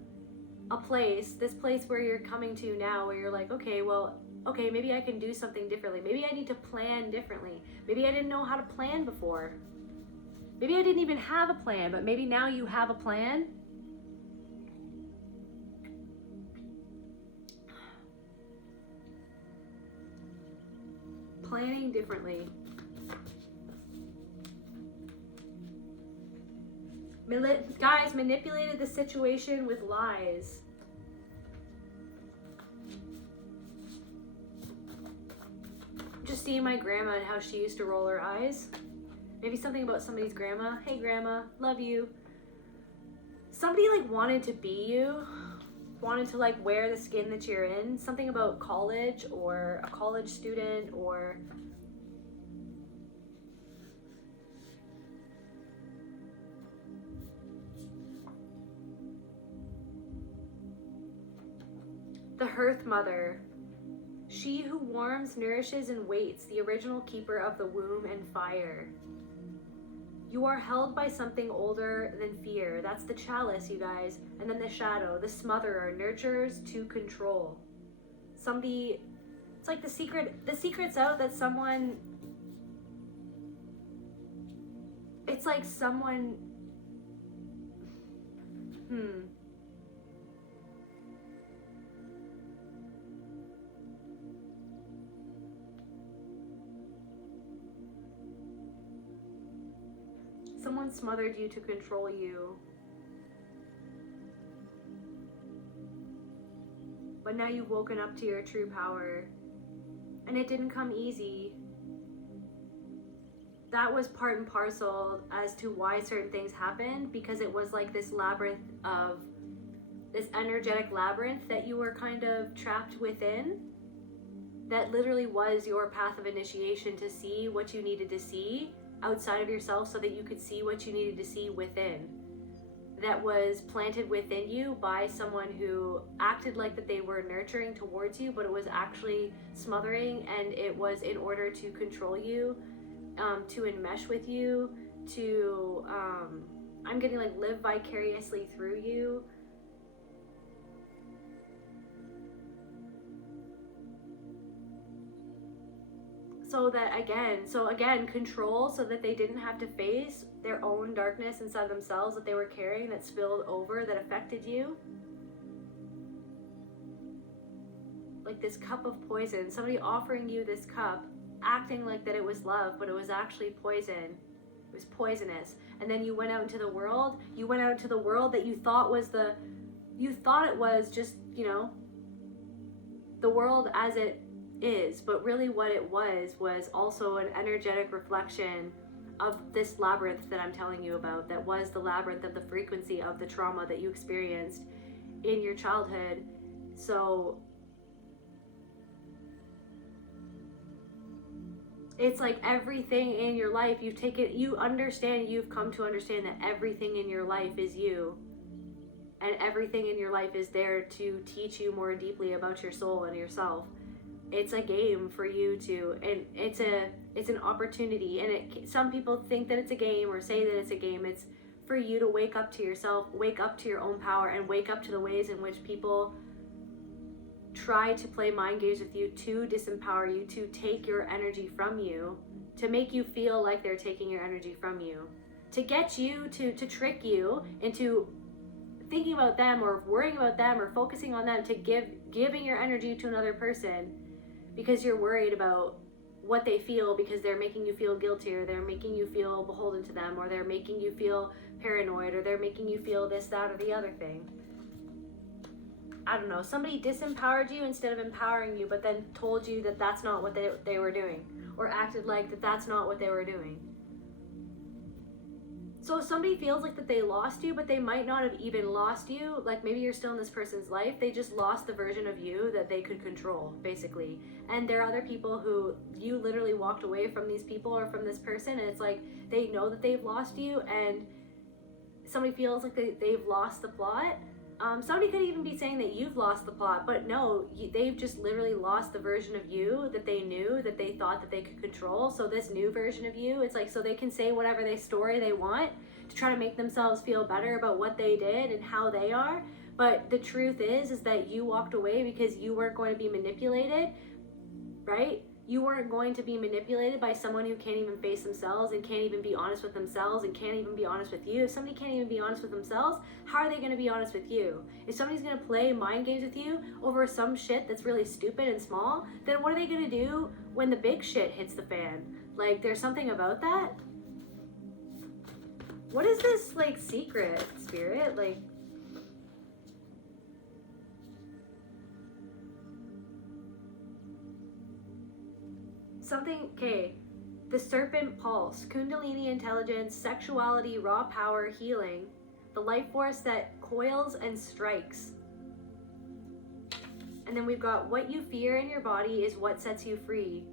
a place, this place where you're coming to now, where you're like, okay, maybe I can do something differently. Maybe I need to plan differently. Maybe I didn't know how to plan before. Maybe I didn't even have a plan, but maybe now you have a plan. Planning differently. Guys, manipulated the situation with lies. Just seeing my grandma and how she used to roll her eyes. Maybe something about somebody's grandma. Hey grandma, love you. Somebody like wanted to be you, wanted to like wear the skin that you're in. Something about college or a college student or the Hearth Mother. She who warms, nourishes, and waits, the original keeper of the womb and fire. You are held by something older than fear. That's the chalice, you guys. And then the shadow, the smotherer, nurtures to control. Somebody, it's like the secret's out that someone, it's like someone, someone smothered you to control you. But now you've woken up to your true power. And it didn't come easy. That was part and parcel as to why certain things happened, because it was like this labyrinth of, this energetic labyrinth that you were kind of trapped within, that literally was your path of initiation to see what you needed to see outside of yourself so that you could see what you needed to see within. That was planted within you by someone who acted like that they were nurturing towards you, but it was actually smothering, and it was in order to control you, to enmesh with you, to, I'm getting like live vicariously through you. So again, control, so that they didn't have to face their own darkness inside themselves that they were carrying, that spilled over, that affected you. Like this cup of poison, somebody offering you this cup, acting like that it was love, but it was actually poison. It was poisonous. And then you went out into the world, that you thought it was just, you know, the world as it is, but really what it was also an energetic reflection of this labyrinth that I'm telling you about, that was the labyrinth of the frequency of the trauma that you experienced in your childhood. So it's like everything in your life, you've come to understand that everything in your life is you, and everything in your life is there to teach you more deeply about your soul and yourself. It's a game for you to, and it's an opportunity, and some people think that it's a game or say that it's a game. It's for you to wake up to yourself, wake up to your own power, and wake up to the ways in which people try to play mind games with you to disempower you, to take your energy from you, to make you feel like they're taking your energy from you, to get you to trick you into thinking about them or worrying about them or focusing on them, to giving your energy to another person because you're worried about what they feel, because they're making you feel guilty, or they're making you feel beholden to them, or they're making you feel paranoid, or they're making you feel this, that, or the other thing. I don't know, somebody disempowered you instead of empowering you, but then told you that that's not what they were doing, or acted like that that's not what they were doing. So if somebody feels like that they lost you, but they might not have even lost you, like maybe you're still in this person's life, they just lost the version of you that they could control, basically. And there are other people who you literally walked away from these people or from this person, and it's like they know that they've lost you, and somebody feels like they've lost the plot. Somebody could even be saying that you've lost the plot, but no, they've just literally lost the version of you that they knew, that they thought that they could control. So this new version of you, it's like, so they can say whatever story they want to try to make themselves feel better about what they did and how they are. But the truth is that you walked away because you weren't going to be manipulated, right? You weren't going to be manipulated by someone who can't even face themselves and can't even be honest with themselves and can't even be honest with you. If somebody can't even be honest with themselves, how are they going to be honest with you? If somebody's going to play mind games with you over some shit that's really stupid and small, then what are they going to do when the big shit hits the fan? Like, there's something about that? What is this, like, secret, Spirit? Like, something, okay, the serpent pulse, Kundalini intelligence, sexuality, raw power, healing, the life force that coils and strikes. And then we've got what you fear in your body is what sets you free.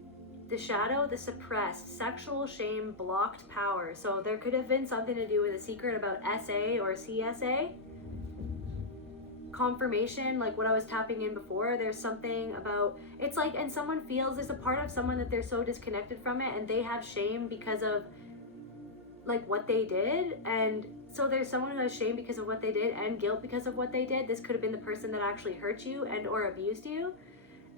The shadow, the suppressed, sexual shame, blocked power. So there could have been something to do with a secret about SA or CSA. Confirmation, like what I was tapping in before, there's something about, it's like, and someone feels there's a part of someone that they're so disconnected from it and they have shame because of like what they did, and so there's someone who has shame because of what they did and guilt because of what they did. This could have been the person that actually hurt you and or abused you,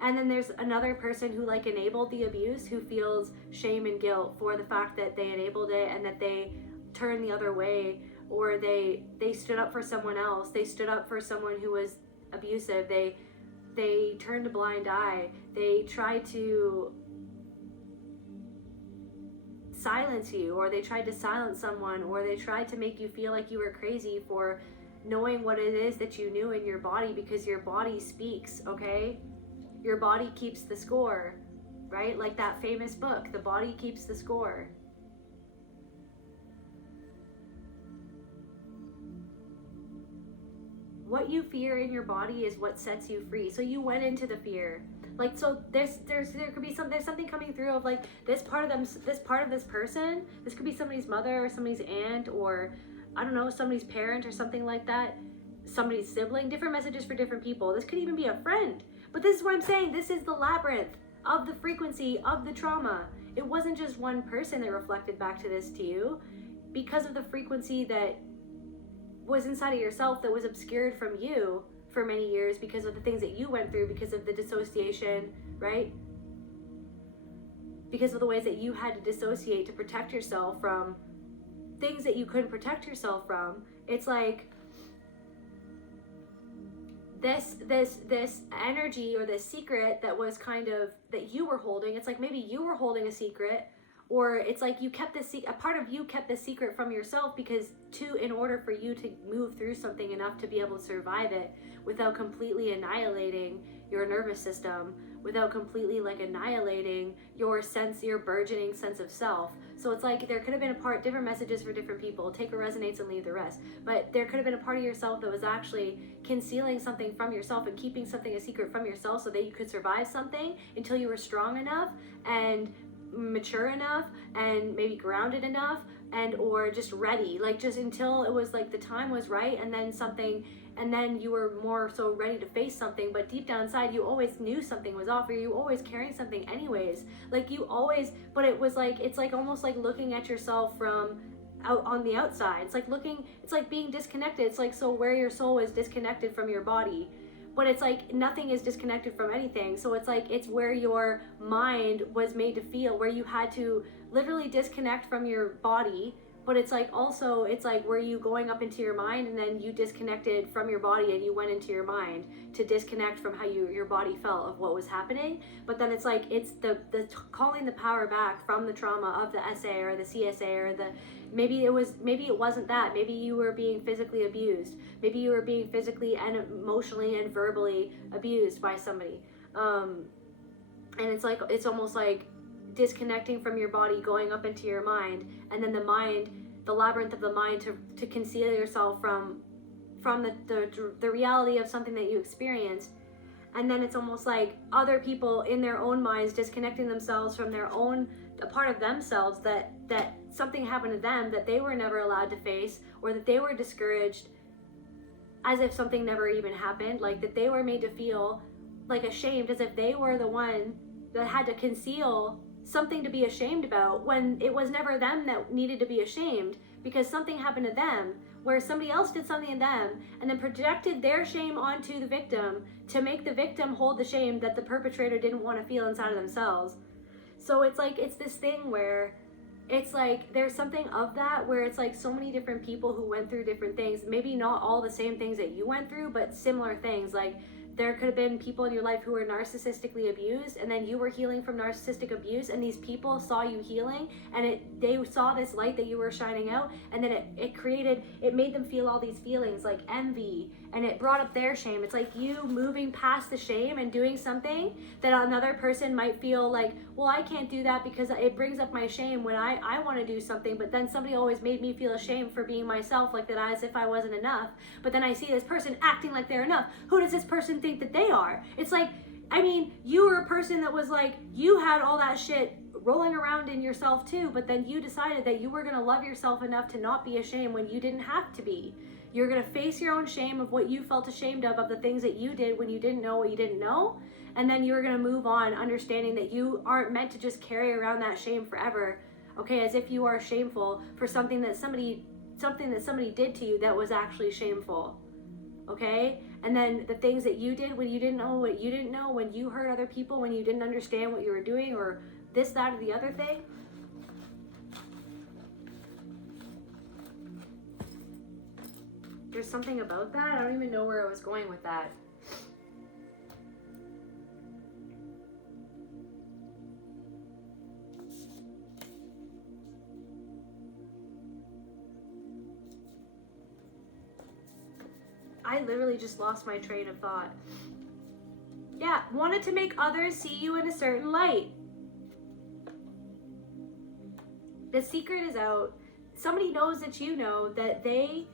and then there's another person who like enabled the abuse who feels shame and guilt for the fact that they enabled it and that they turned the other way, or they stood up for someone else. They stood up for someone who was abusive. They turned a blind eye. They tried to silence you, or they tried to silence someone, or they tried to make you feel like you were crazy for knowing what it is that you knew in your body, because your body speaks, okay? Your body keeps the score, right? Like that famous book, The Body Keeps the Score. What you fear in your body is what sets you free. So you went into the fear. Like, so there could be there's something coming through of like this part of this person. This could be somebody's mother or somebody's aunt, or I don't know, somebody's parent or something like that. Somebody's sibling, different messages for different people. This could even be a friend. But this is what I'm saying. This is the labyrinth of the frequency of the trauma. It wasn't just one person that reflected back to this to you, because of the frequency that was inside of yourself that was obscured from you for many years, because of the things that you went through, because of the dissociation, right? Because of the ways that you had to dissociate to protect yourself from things that you couldn't protect yourself from. It's like this energy or this secret that was kind of that you were holding. It's like maybe you were holding a secret, or it's like you kept this a part of you kept this secret from yourself, because in order for you to move through something enough to be able to survive it without completely annihilating your nervous system, without completely like annihilating your burgeoning sense of self. So it's like there could have been different messages for different people. Take what resonates and leave the rest. But there could have been a part of yourself that was actually concealing something from yourself and keeping something a secret from yourself so that you could survive something until you were strong enough and mature enough and maybe grounded enough, and or just ready, like just until it was like the time was right, and then you were more so ready to face something. But deep down inside you always knew something was off, or you always carrying something anyways, like you always, but it was like, it's like almost like looking at yourself from out on the outside. It's like being disconnected. It's like, so where your soul is disconnected from your body, but it's like nothing is disconnected from anything. So it's like, it's where your mind was made to feel, where you had to literally disconnect from your body. But it's like also, it's like where you going up into your mind, and then you disconnected from your body and you went into your mind to disconnect from how your body felt of what was happening. But then it's like, it's the calling the power back from the trauma of the SA or the CSA, or maybe it wasn't that. Maybe you were being physically abused. Maybe you were being physically and emotionally and verbally abused by somebody. And it's like, it's almost like disconnecting from your body, going up into your mind, and then the labyrinth of the mind to conceal yourself from the reality of something that you experienced. And then it's almost like other people in their own minds disconnecting themselves from their own, a part of themselves that something happened to them that they were never allowed to face, or that they were discouraged as if something never even happened, like that they were made to feel like ashamed, as if they were the one that had to conceal something to be ashamed about, when it was never them that needed to be ashamed, because something happened to them where somebody else did something to them and then projected their shame onto the victim to make the victim hold the shame that the perpetrator didn't want to feel inside of themselves. So it's like, it's this thing where it's like there's something of that, where it's like so many different people who went through different things, maybe not all the same things that you went through, but similar things. Like there could have been people in your life who were narcissistically abused, and then you were healing from narcissistic abuse, and these people saw you healing, and they saw this light that you were shining out, and then it made them feel all these feelings like envy, and it brought up their shame. It's like you moving past the shame and doing something that another person might feel like, well, I can't do that because it brings up my shame when I want to do something, but then somebody always made me feel ashamed for being myself, like that, as if I wasn't enough. But then I see this person acting like they're enough. Who does this person think that they are? It's like, I mean, you were a person that was like, you had all that shit rolling around in yourself too, but then you decided that you were going to love yourself enough to not be ashamed when you didn't have to be. You're going to face your own shame of what you felt ashamed of the things that you did when you didn't know what you didn't know. And then you're going to move on, understanding that you aren't meant to just carry around that shame forever. Okay, as if you are shameful for something that somebody did to you that was actually shameful. Okay? And then the things that you did when you didn't know what you didn't know, when you hurt other people, when you didn't understand what you were doing, or this, that, or the other thing. There's something about that. I don't even know where I was going with that. I literally just lost my train of thought. Yeah, wanted to make others see you in a certain light. The secret is out. Somebody knows that you know that they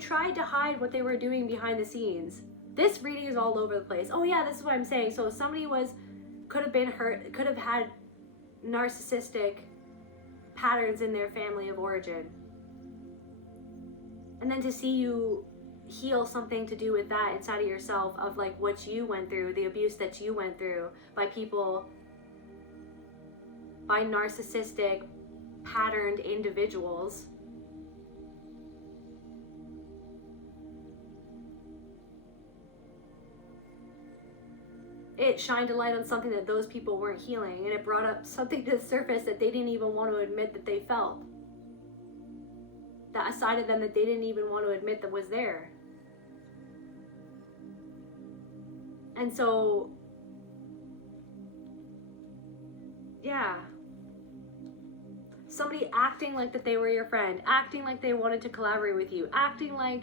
tried to hide what they were doing behind the scenes. This reading is all over the place. Oh yeah, this is what I'm saying. So somebody could have been hurt, could have had narcissistic patterns in their family of origin. And then to see you heal something to do with that inside of yourself, of like what you went through, the abuse that you went through by people, by narcissistic patterned individuals. It shined a light on something that those people weren't healing, and it brought up something to the surface that they didn't even want to admit that they felt. That side of them that they didn't even want to admit that was there. And so, yeah. Somebody acting like that they were your friend, acting like they wanted to collaborate with you, acting like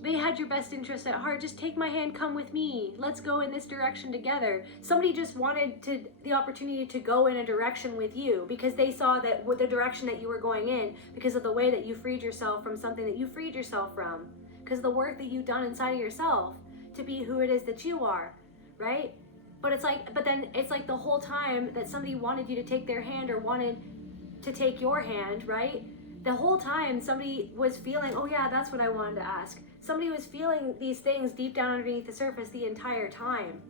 they had your best interest at heart. Just take my hand, come with me. Let's go in this direction together. Somebody just wanted the opportunity to go in a direction with you because they saw that with the direction that you were going in, because of the way that you freed yourself from something that you freed yourself from, because of the work that you've done inside of yourself to be who it is that you are, right? But then it's like the whole time that somebody wanted you to take their hand or wanted to take your hand, right? The whole time somebody was feeling, oh yeah, that's what I wanted to ask. Somebody was feeling these things deep down underneath the surface the entire time.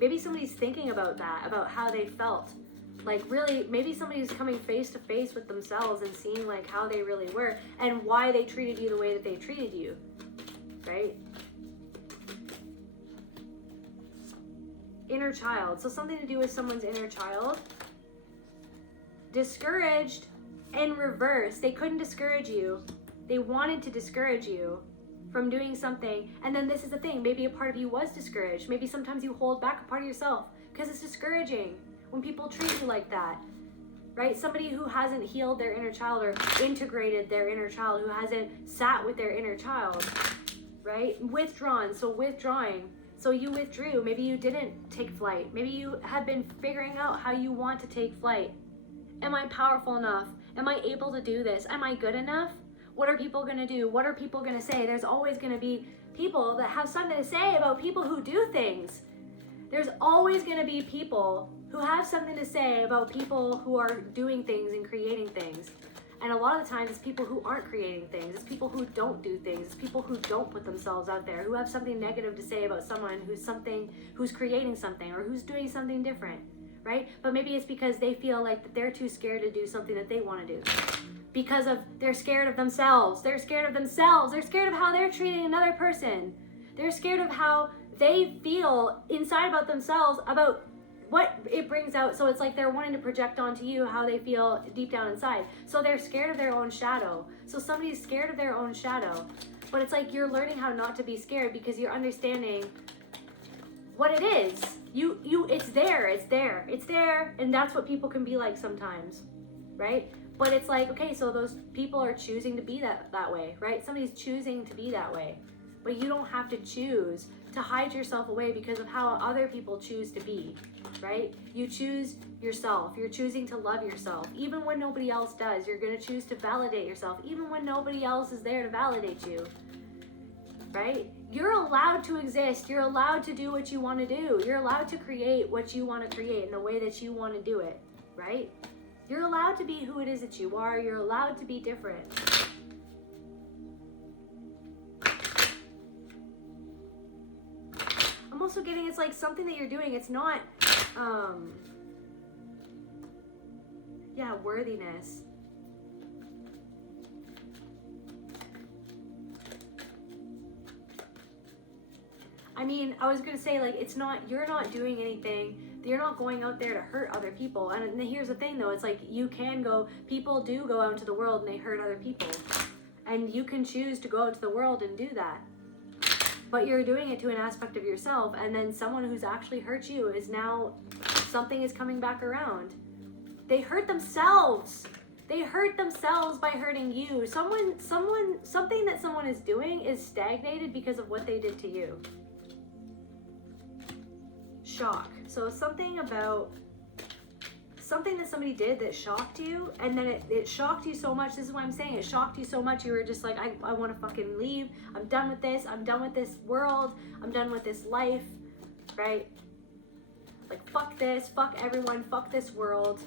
Maybe somebody's thinking about that, about how they felt. Like really, maybe somebody's coming face to face with themselves and seeing like how they really were and why they treated you the way that they treated you, right? Inner child. So something to do with someone's inner child. Discouraged in reverse. They couldn't discourage you. They wanted to discourage you from doing something. And then this is the thing. Maybe a part of you was discouraged. Maybe sometimes you hold back a part of yourself because it's discouraging when people treat you like that, right? Somebody who hasn't healed their inner child or integrated their inner child, who hasn't sat with their inner child, right? Withdrawn. So withdrawing. So you withdrew. Maybe you didn't take flight. Maybe you have been figuring out how you want to take flight. Am I powerful enough? Am I able to do this? Am I good enough? What are people going to do? What are people going to say? There's always going to be people that have something to say about people who do things. There's always going to be people who have something to say about people who are doing things and creating things. And a lot of the times it's people who aren't creating things. It's people who don't do things. It's people who don't put themselves out there, who have something negative to say about someone who's creating something or who's doing something different, right? But maybe it's because they feel like that they're too scared to do something that they want to do. Because they're scared of themselves. They're scared of themselves. They're scared of how they're treating another person. They're scared of how they feel inside about themselves, about what it brings out. So it's like they're wanting to project onto you how they feel deep down inside. So they're scared of their own shadow. So somebody's scared of their own shadow. But it's like you're learning how not to be scared because you're understanding what it is. It's there, and that's what people can be like sometimes, right? But it's like, okay, so those people are choosing to be that way, right? Somebody's choosing to be that way. But you don't have to choose to hide yourself away because of how other people choose to be, right? You choose yourself. You're choosing to love yourself. Even when nobody else does, you're going to choose to validate yourself. Even when nobody else is there to validate you, right? You're allowed to exist. You're allowed to do what you want to do. You're allowed to create what you want to create in the way that you want to do it, right? You're allowed to be who it is that you are. You're allowed to be different. I'm also getting it's like something that you're doing. It's not, worthiness. I mean, I was going to say, like, you're not doing anything. You're not going out there to hurt other people. And here's the thing, though. It's like people do go out into the world and they hurt other people. And you can choose to go out to the world and do that. But you're doing it to an aspect of yourself. And then someone who's actually hurt you is now, something is coming back around. They hurt themselves. They hurt themselves by hurting you. Something that someone is doing is stagnated because of what they did to you. Shock. So something that somebody did that shocked you, and then it shocked you so much. This is what I'm saying. It shocked you so much. You were just like, I want to fucking leave. I'm done with this. I'm done with this world. I'm done with this life, right? Like, fuck this, fuck everyone, fuck this world.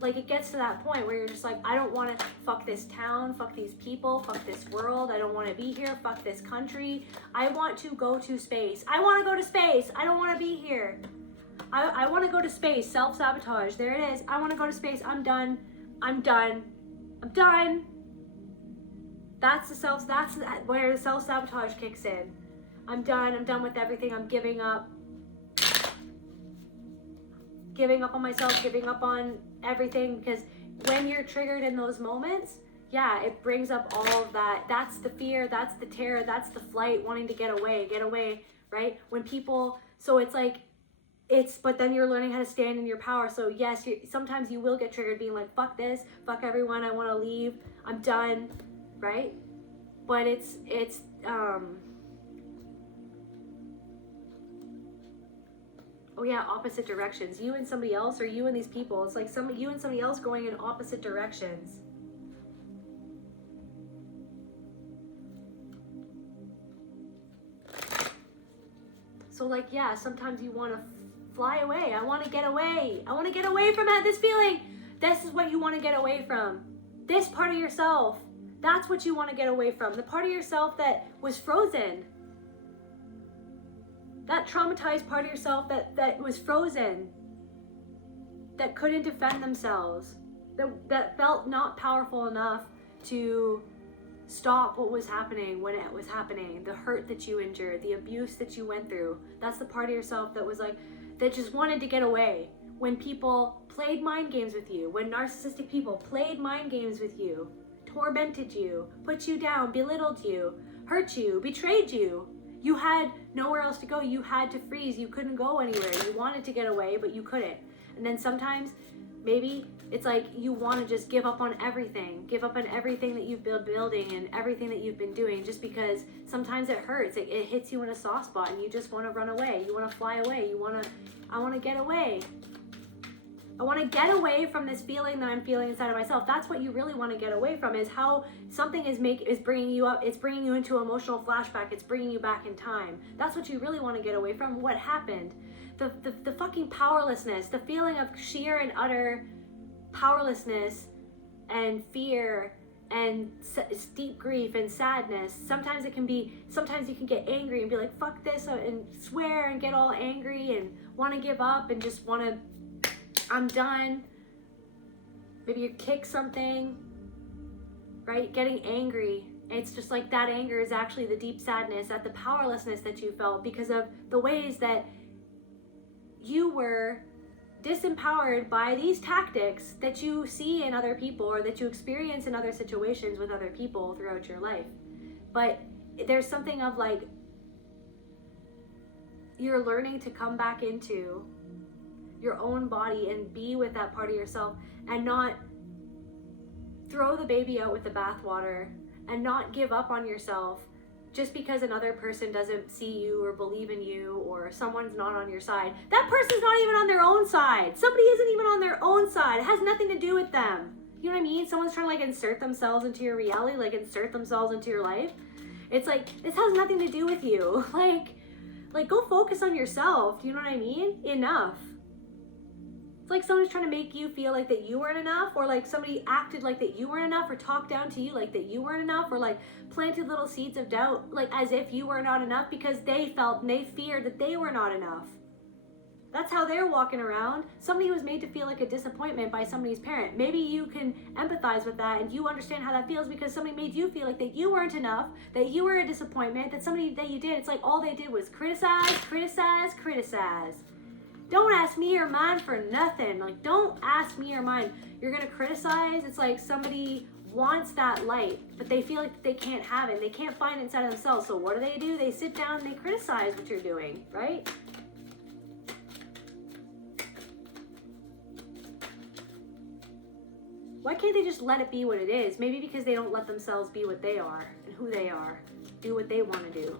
Like, it gets to that point where you're just like, I don't want to, fuck this town, fuck these people, fuck this world. I don't want to be here, fuck this country. I want to go to space. I want to go to space. I don't want to be here. I want to go to space. Self-sabotage. There it is. I want to go to space. I'm done. I'm done. I'm done. That's where the self-sabotage kicks in. I'm done. I'm done with everything. I'm giving up. Giving up on myself, giving up on everything, because when you're triggered in those moments, yeah, it brings up all of that. That's the fear, that's the terror, that's the flight, wanting to get away, right? When people, so it's like, but then you're learning how to stand in your power. So yes, sometimes you will get triggered being like, fuck this, fuck everyone, I want to leave, I'm done, right? But it's oh yeah, opposite directions. You and somebody else, or you and these people. It's like you and somebody else going in opposite directions. So like, yeah, sometimes you want to fly away. I want to get away. I want to get away from this feeling. This is what you want to get away from. This part of yourself. That's what you want to get away from. The part of yourself that was frozen. That traumatized part of yourself that was frozen, that couldn't defend themselves, that felt not powerful enough to stop what was happening when it was happening, the hurt that you endured, the abuse that you went through. That's the part of yourself that was like, that just wanted to get away. When people played mind games with you, when narcissistic people played mind games with you, tormented you, put you down, belittled you, hurt you, betrayed you. You had nowhere else to go. You had to freeze. You couldn't go anywhere. You wanted to get away, but you couldn't. And then sometimes, maybe it's like you want to just give up on everything. Give up on everything that you've been building and everything that you've been doing, just because sometimes it hurts. It hits you in a soft spot and you just want to run away. You want to fly away. I want to get away. I want to get away from this feeling that I'm feeling inside of myself. That's what you really want to get away from, is how something is bringing you up. It's bringing you into emotional flashback. It's bringing you back in time. That's what you really want to get away from. What happened? The fucking powerlessness, the feeling of sheer and utter powerlessness and fear and deep grief and sadness. Sometimes you can get angry and be like, fuck this, and swear and get all angry and want to give up and just want to, I'm done. Maybe you kick something, right? Getting angry. It's just like that anger is actually the deep sadness at the powerlessness that you felt because of the ways that you were disempowered by these tactics that you see in other people or that you experience in other situations with other people throughout your life. But there's something of like, you're learning to come back into your own body and be with that part of yourself and not throw the baby out with the bathwater and not give up on yourself just because another person doesn't see you or believe in you or someone's not on your side. That person's not even on their own side. Somebody isn't even on their own side. It has nothing to do with them. You know what I mean? Someone's trying to like insert themselves into your reality, like insert themselves into your life. It's like, this has nothing to do with you. Like go focus on yourself. You know what I mean? Enough. It's like someone's trying to make you feel like that you weren't enough, or like somebody acted like that you weren't enough, or talked down to you like that you weren't enough, or like planted little seeds of doubt, like as if you were not enough because they felt and they feared that they were not enough. That's how they're walking around. Somebody who was made to feel like a disappointment by somebody's parent. Maybe you can empathize with that and you understand how that feels because somebody made you feel like that you weren't enough, that you were a disappointment, that somebody that you did, it's like all they did was criticize, criticize, criticize. Don't ask me or mine for nothing. Like, don't ask me or mine. You're gonna criticize. It's like somebody wants that light, but they feel like they can't have it. They can't find it inside of themselves. So what do? They sit down and they criticize what you're doing, right? Why can't they just let it be what it is? Maybe because they don't let themselves be what they are and who they are. Do what they want to do.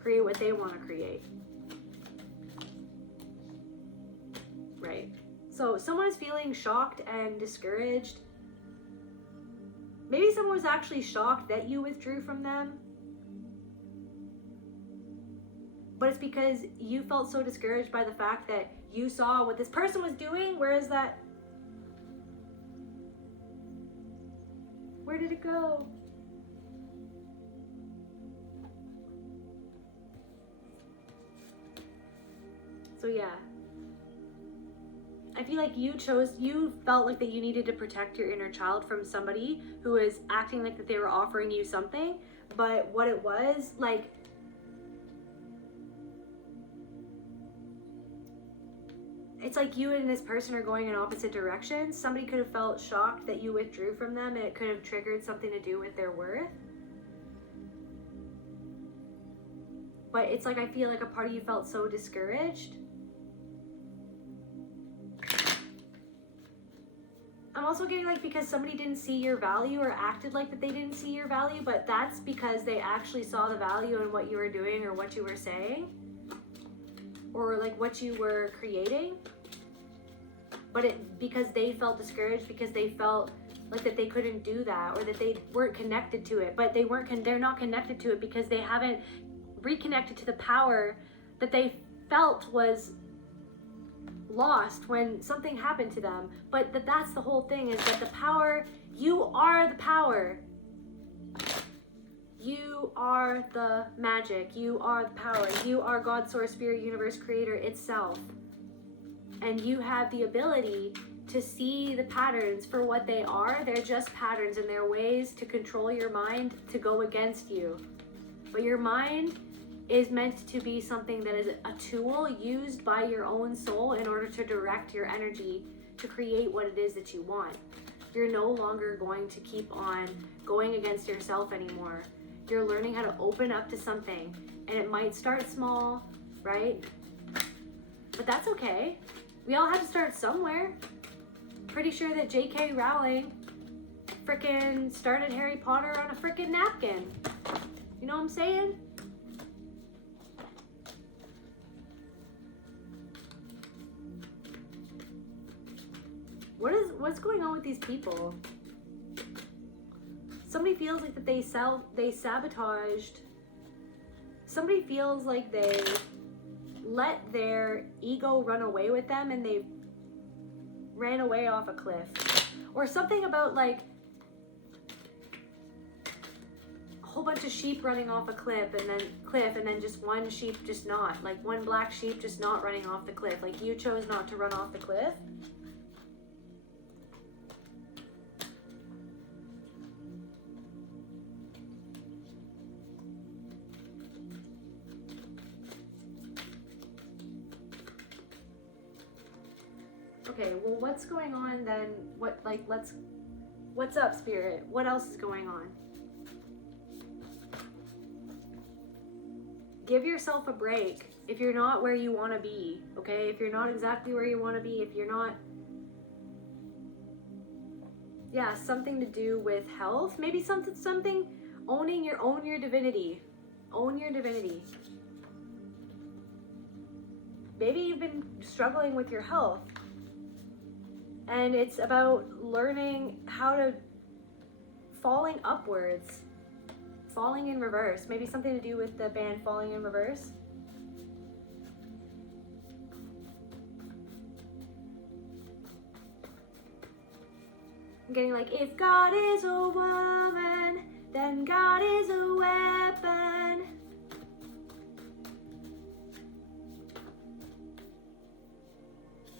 Create what they want to create. Right? So someone is feeling shocked and discouraged. Maybe someone was actually shocked that you withdrew from them. But it's because you felt so discouraged by the fact that you saw what this person was doing. Where is that? Where did it go? So yeah. I feel like you felt like that you needed to protect your inner child from somebody who was acting like that they were offering you something. But what it was, like, it's like you and this person are going in opposite directions. Somebody could have felt shocked that you withdrew from them, and it could have triggered something to do with their worth. But it's like, I feel like a part of you felt so discouraged. I'm also getting like, because somebody didn't see your value or acted like that they didn't see your value, but that's because they actually saw the value in what you were doing or what you were saying. Or like what you were creating, but because they felt discouraged, because they felt like that they couldn't do that, or that they weren't connected to it. But they're not connected to it because they haven't reconnected to the power that they felt was lost when something happened to them. But that's the whole thing, is that the power, you are the power. You are the magic. You are the power. You are God, Source, Spirit, Universe, Creator itself. And you have the ability to see the patterns for what they are. They're just patterns, and they're ways to control your mind to go against you. But your mind is meant to be something that is a tool used by your own soul in order to direct your energy to create what it is that you want. You're no longer going to keep on going against yourself anymore. You're learning how to open up to something, and it might start small, right? But that's okay. We all have to start somewhere. Pretty sure that J.K. Rowling frickin' started Harry Potter on a frickin' napkin. You know what I'm saying? What's going on with these people? Somebody feels like that they sabotaged. Somebody feels like they let their ego run away with them, and they ran away off a cliff. Or something about like a whole bunch of sheep running off a cliff, and then just one sheep just not. Like one black sheep just not running off the cliff. Like you chose not to run off the cliff. Okay, well, what's going on then? What's up, Spirit? What else is going on? Give yourself a break if you're not where you want to be, okay? If you're not exactly where you want to be, if you're not, yeah, something to do with health, maybe something, own your divinity. Own your divinity. Maybe you've been struggling with your health. And it's about learning how to falling upwards, falling in reverse. Maybe something to do with the band Falling in Reverse. I'm getting like, if God is a woman, then God is a weapon.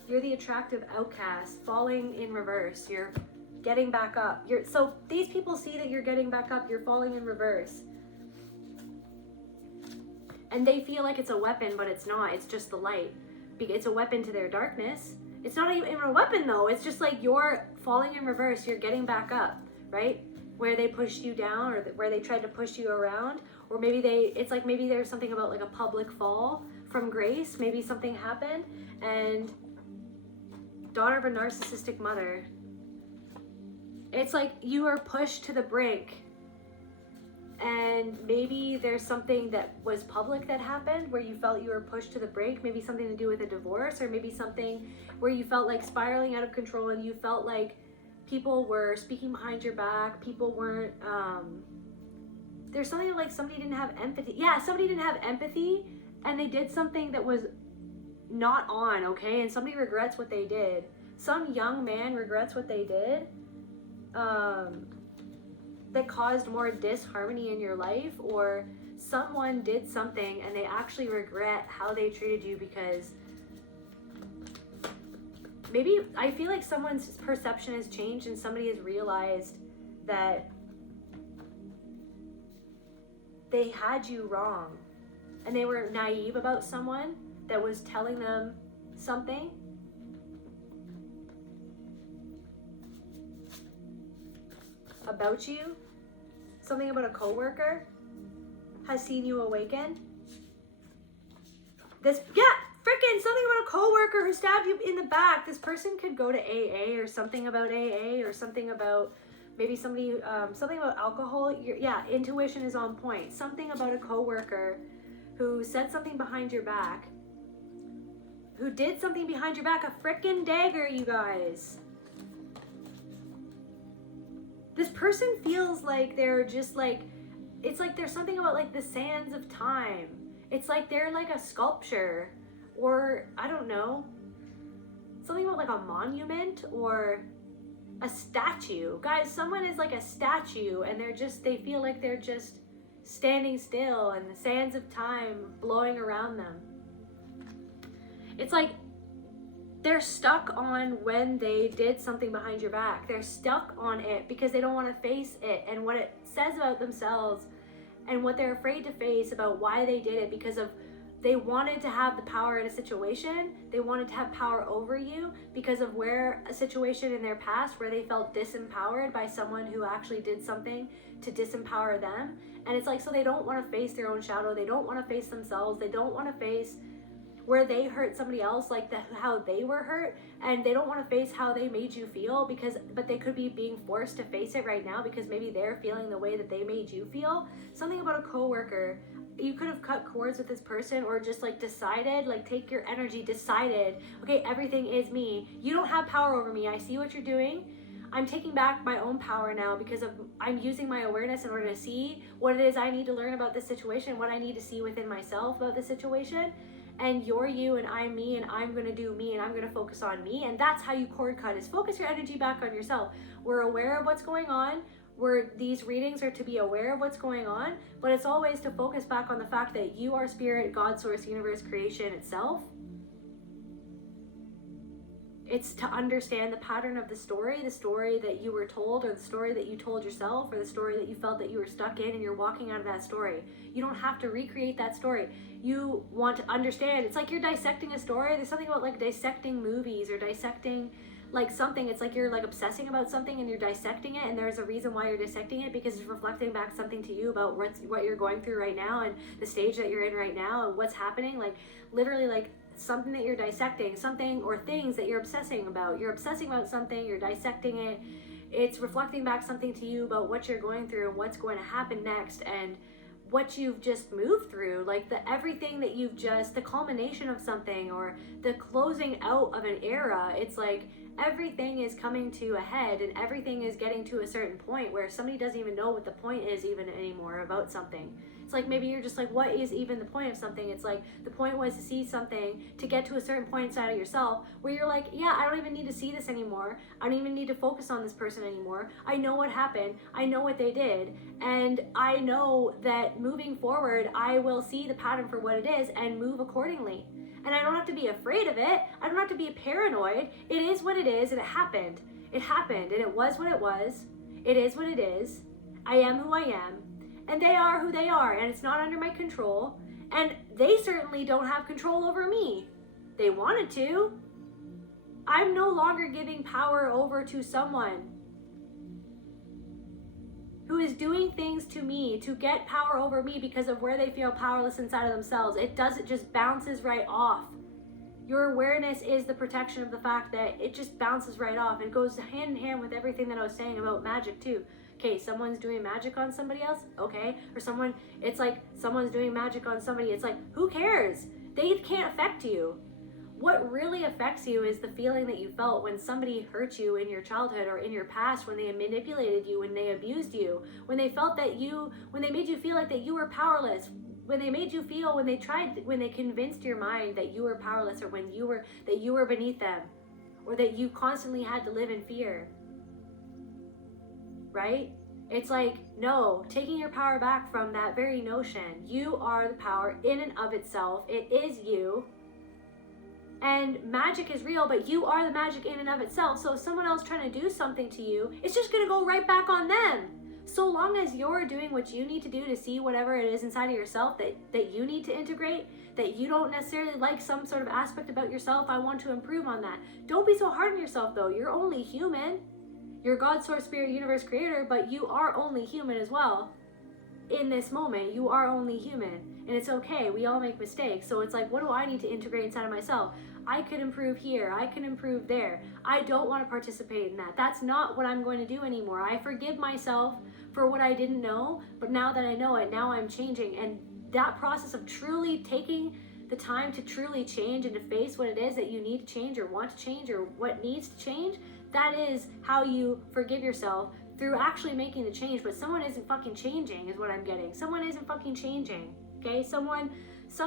You're the attractive outcast, falling in reverse. You're getting back up. So these people see that you're getting back up. You're falling in reverse. And they feel like it's a weapon, but it's not. It's just the light. It's a weapon to their darkness. It's not even a weapon, though. It's just like you're falling in reverse. You're getting back up, right? Where they pushed you down, or where they tried to push you around. Or maybe it's like maybe there's something about like a public fall from grace. Maybe something happened, and daughter of a narcissistic mother. It's like you are pushed to the brink, and maybe there's something that was public that happened where you felt you were pushed to the brink, maybe something to do with a divorce, or maybe something where you felt like spiraling out of control and you felt like people were speaking behind your back, people weren't, there's something like somebody didn't have empathy. Yeah, somebody didn't have empathy and they did something that was not on, okay? And somebody regrets what they did. Some young man regrets what they did that caused more disharmony in your life, or someone did something and they actually regret how they treated you because maybe I feel like someone's perception has changed and somebody has realized that they had you wrong and they were naive about someone that was telling them something. About you, something about a coworker has seen you awaken. Freaking something about a coworker who stabbed you in the back. This person could go to AA or something about AA or something about maybe somebody, something about alcohol. Intuition is on point. Something about a coworker who said something behind your back, who did something behind your back. A freaking dagger, you guys. This person feels like they're just like, it's like there's something about like the sands of time. It's like they're like a sculpture, or I don't know, something about like a monument or a statue. Guys, someone is like a statue and they feel like they're just standing still and the sands of time blowing around them. It's like they're stuck on when they did something behind your back. They're stuck on it because they don't want to face it and what it says about themselves and what they're afraid to face about why they did it, because of they wanted to have the power in a situation. They wanted to have power over you because of where a situation in their past where they felt disempowered by someone who actually did something to disempower them. And it's like, so they don't want to face their own shadow. They don't want to face themselves. They don't want to face where they hurt somebody else, like how they were hurt, and they don't want to face how they made you feel but they could be being forced to face it right now because maybe they're feeling the way that they made you feel. Something about a coworker, you could have cut cords with this person or just like decided, like take your energy, decided, okay, everything is me. You don't have power over me. I see what you're doing. I'm taking back my own power now because I'm using my awareness in order to see what it is I need to learn about this situation, what I need to see within myself about the situation. And you're you and I'm me, and I'm going to do me, and I'm going to focus on me. And that's how you cord cut, is focus your energy back on yourself. We're aware of what's going on. These readings are to be aware of what's going on, but it's always to focus back on the fact that you are spirit, God, source, universe, creation itself. It's to understand the pattern of the story that you were told, or the story that you told yourself, or the story that you felt that you were stuck in and you're walking out of that story. You don't have to recreate that story. You want to understand. It's like you're dissecting a story. There's something about like dissecting movies or dissecting like something. It's like you're like obsessing about something and you're dissecting it, and there's a reason why you're dissecting it, because it's reflecting back something to you about what you're going through right now and the stage that you're in right now and what's happening. Like literally like something that you're dissecting, something or things that you're obsessing about. You're obsessing about something, you're dissecting it. It's reflecting back something to you about what you're going through and what's going to happen next and what you've just moved through, like everything that you've just, the culmination of something or the closing out of an era. It's like everything is coming to a head and everything is getting to a certain point where somebody doesn't even know what the point is even anymore about something. It's like maybe you're just like, what is even the point of something? It's like the point was to see something, to get to a certain point inside of yourself where you're like, yeah, I don't even need to see this anymore. I don't even need to focus on this person anymore. I know what happened. I know what they did. And I know that moving forward, I will see the pattern for what it is and move accordingly. And I don't have to be afraid of it. I don't have to be paranoid. It is what it is, and it happened. It happened, and it was what it was. It is what it is. I am who I am. And they are who they are, and it's not under my control. And they certainly don't have control over me. They wanted to. I'm no longer giving power over to someone who is doing things to me to get power over me because of where they feel powerless inside of themselves. It just bounces right off. Your awareness is the protection of the fact that it just bounces right off. It goes hand in hand with everything that I was saying about magic too. Okay, someone's doing magic on somebody else, okay? Or it's like someone's doing magic on somebody. It's like, who cares? They can't affect you. What really affects you is the feeling that you felt when somebody hurt you in your childhood or in your past, when they manipulated you, when they abused you, when they made you feel like that you were powerless, when they made you feel, when they convinced your mind that you were powerless, or that you were beneath them, or that you constantly had to live in fear. Right? It's like, no, taking your power back from that very notion. You are the power in and of itself. It is you. And magic is real, but you are the magic in and of itself. So if someone else trying to do something to you, it's just going to go right back on them. So long as you're doing what you need to do to see whatever it is inside of yourself that you need to integrate, that you don't necessarily like some sort of aspect about yourself, I want to improve on that. Don't be so hard on yourself though. You're only human. You're God, source, spirit, universe, creator, but you are only human as well. In this moment, you are only human. And it's okay. We all make mistakes. So it's like, what do I need to integrate inside of myself? I could improve here. I can improve there. I don't want to participate in that. That's not what I'm going to do anymore. I forgive myself for what I didn't know, but now that I know it, now I'm changing. And that process of truly taking the time to truly change and to face what it is that you need to change or want to change or what needs to change, that is how you forgive yourself, through actually making the change. But someone isn't fucking changing is what I'm getting. Someone isn't fucking changing. Okay, some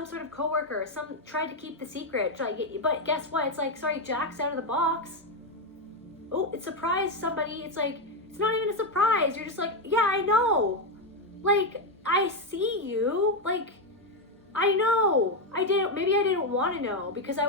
sort of coworker, tried to keep the secret, but guess what? It's like, sorry, Jack's out of the box. Oh, it surprised somebody. It's like, it's not even a surprise. You're just like, yeah, I know. Like, I see you. Like, I know. Maybe I didn't want to know, because I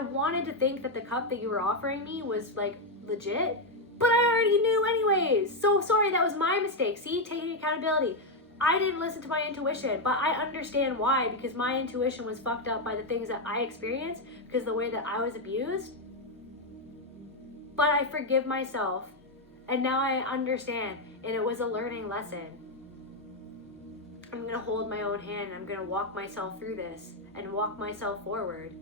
wanted to think that the cup that you were offering me was like legit, but I already knew anyways. So sorry, that was my mistake. See, taking accountability. I didn't listen to my intuition, but I understand why, because my intuition was fucked up by the things that I experienced, because of the way that I was abused. But I forgive myself, and now I understand, and it was a learning lesson. I'm going to hold my own hand, and I'm going to walk myself through this and walk myself forward.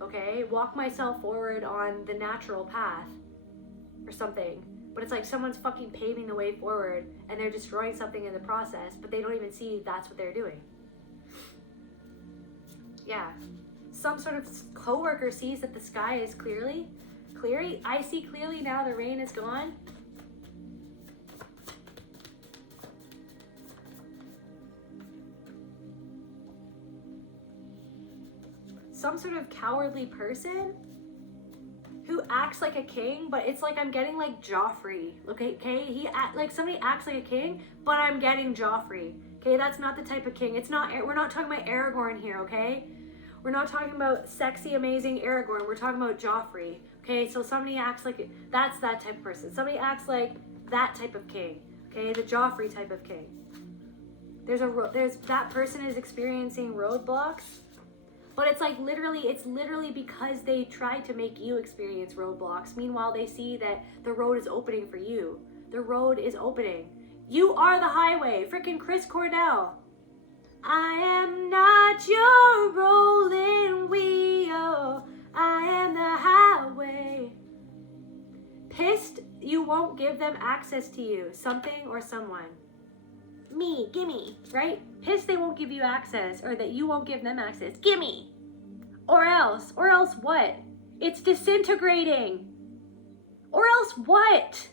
Okay? Walk myself forward on the natural path or something. But it's like someone's fucking paving the way forward and they're destroying something in the process, but they don't even see that's what they're doing. Yeah. Some sort of coworker sees that the sky is clearly. I see clearly now, the rain is gone. Some sort of cowardly person who acts like a king, but it's like I'm getting like Joffrey. Okay, like somebody acts like a king, but I'm getting Joffrey. Okay, that's not the type of king. We're not talking about Aragorn here, okay? We're not talking about sexy, amazing Aragorn. We're talking about Joffrey. Okay, so somebody acts like that's that type of person. Somebody acts like that type of king. Okay, the Joffrey type of king. That person is experiencing roadblocks. But it's literally because they tried to make you experience roadblocks. Meanwhile, they see that the road is opening for you. The road is opening. You are the highway. Freaking Chris Cornell. I am not your rolling wheel. I am the highway. Pissed, you won't give them access to you. Something or someone. Me, gimme, right? Pissed they won't give you access, or that you won't give them access. Gimme! Or else what? It's disintegrating. Or else what?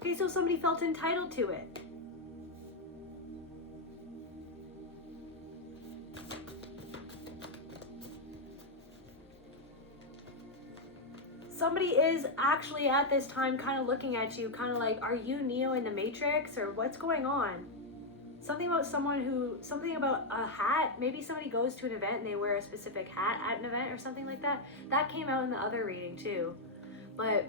Okay, so somebody felt entitled to it. Somebody is actually at this time kind of looking at you, kind of like, are you Neo in the Matrix, or what's going on? Something about a hat. Maybe somebody goes to an event and they wear a specific hat at an event or something like that. That came out in the other reading too. But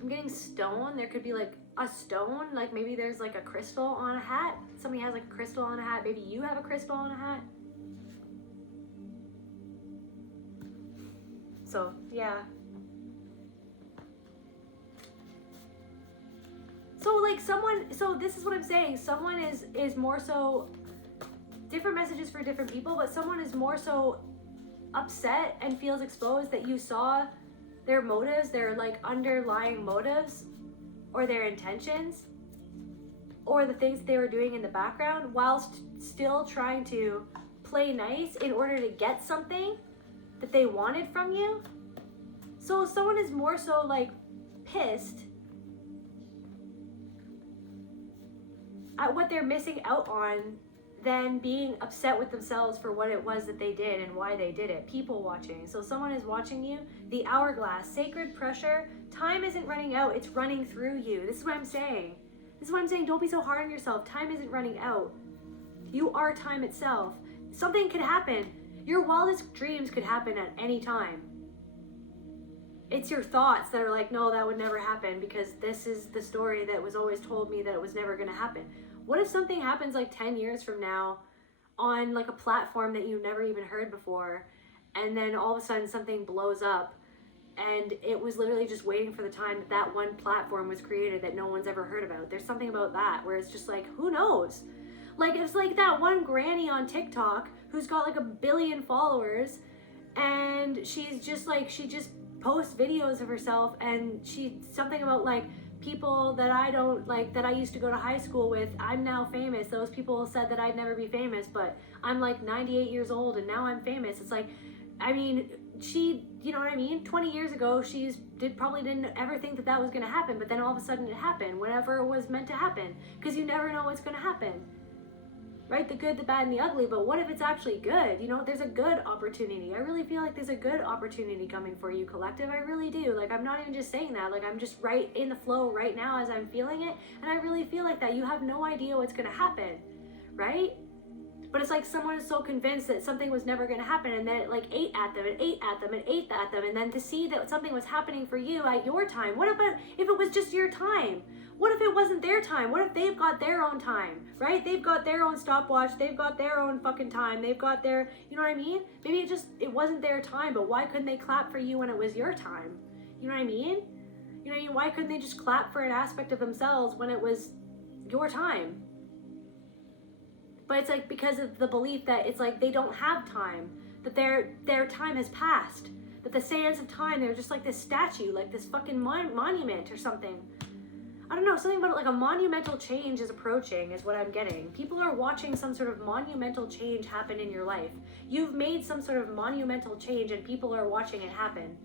I'm getting stone. There could be like a stone, like maybe there's like a crystal on a hat. Somebody has like a crystal on a hat. Maybe you have a crystal on a hat. So yeah. So like so this is what I'm saying. Someone is more so, different messages for different people, but someone is more so upset and feels exposed that you saw their motives, their like underlying motives, or their intentions, or the things they were doing in the background, whilst still trying to play nice in order to get something that they wanted from you. So someone is more so like pissed at what they're missing out on than being upset with themselves for what it was that they did and why they did it. People watching. So someone is watching you. The hourglass, sacred pressure. Time isn't running out, it's running through you. This is what I'm saying. This is what I'm saying. Don't be so hard on yourself. Time isn't running out. You are time itself. Something could happen. Your wildest dreams could happen at any time. It's your thoughts that are like, no, that would never happen because this is the story that was always told me that it was never going to happen. What if something happens like 10 years from now on like a platform that you never even heard before, and then all of a sudden something blows up, and it was literally just waiting for the time that that one platform was created that no one's ever heard about? There's something about that where it's just like, who knows? Like, it's like that one granny on TikTok who's got like 1 billion followers, and she's just like, she just posts videos of herself, and she something about like, people that I don't like, that I used to go to high school with, I'm now famous. Those people said that I'd never be famous, but I'm like 98 years old and now I'm famous. It's like, I mean, she, you know what I mean? 20 years ago, probably didn't ever think that that was going to happen, but then all of a sudden it happened whenever it was meant to happen, because you never know what's going to happen. Right? The good, the bad, and the ugly. But what if it's actually good? You know, there's a good opportunity. I really feel like there's a good opportunity coming for you, collective. I really do. Like, I'm not even just saying that. Like, I'm just right in the flow right now as I'm feeling it. And I really feel like that. You have no idea what's going to happen. Right? But it's like someone is so convinced that something was never going to happen, and then it like ate at them and ate at them and ate at them. And then to see that something was happening for you at your time. What about if it was just your time? What if it wasn't their time? What if they've got their own time, right? They've got their own stopwatch. They've got their own fucking time. They've got their, you know what I mean? Maybe it wasn't their time, but why couldn't they clap for you when it was your time? You know what I mean? You know what I mean? Why couldn't they just clap for an aspect of themselves when it was your time? But it's like because of the belief that it's like they don't have time, that their time has passed, that the sands of time, they're just like this statue, like this fucking monument or something. I don't know, something about it, like a monumental change is approaching is what I'm getting. People are watching some sort of monumental change happen in your life. You've made some sort of monumental change and people are watching it happen.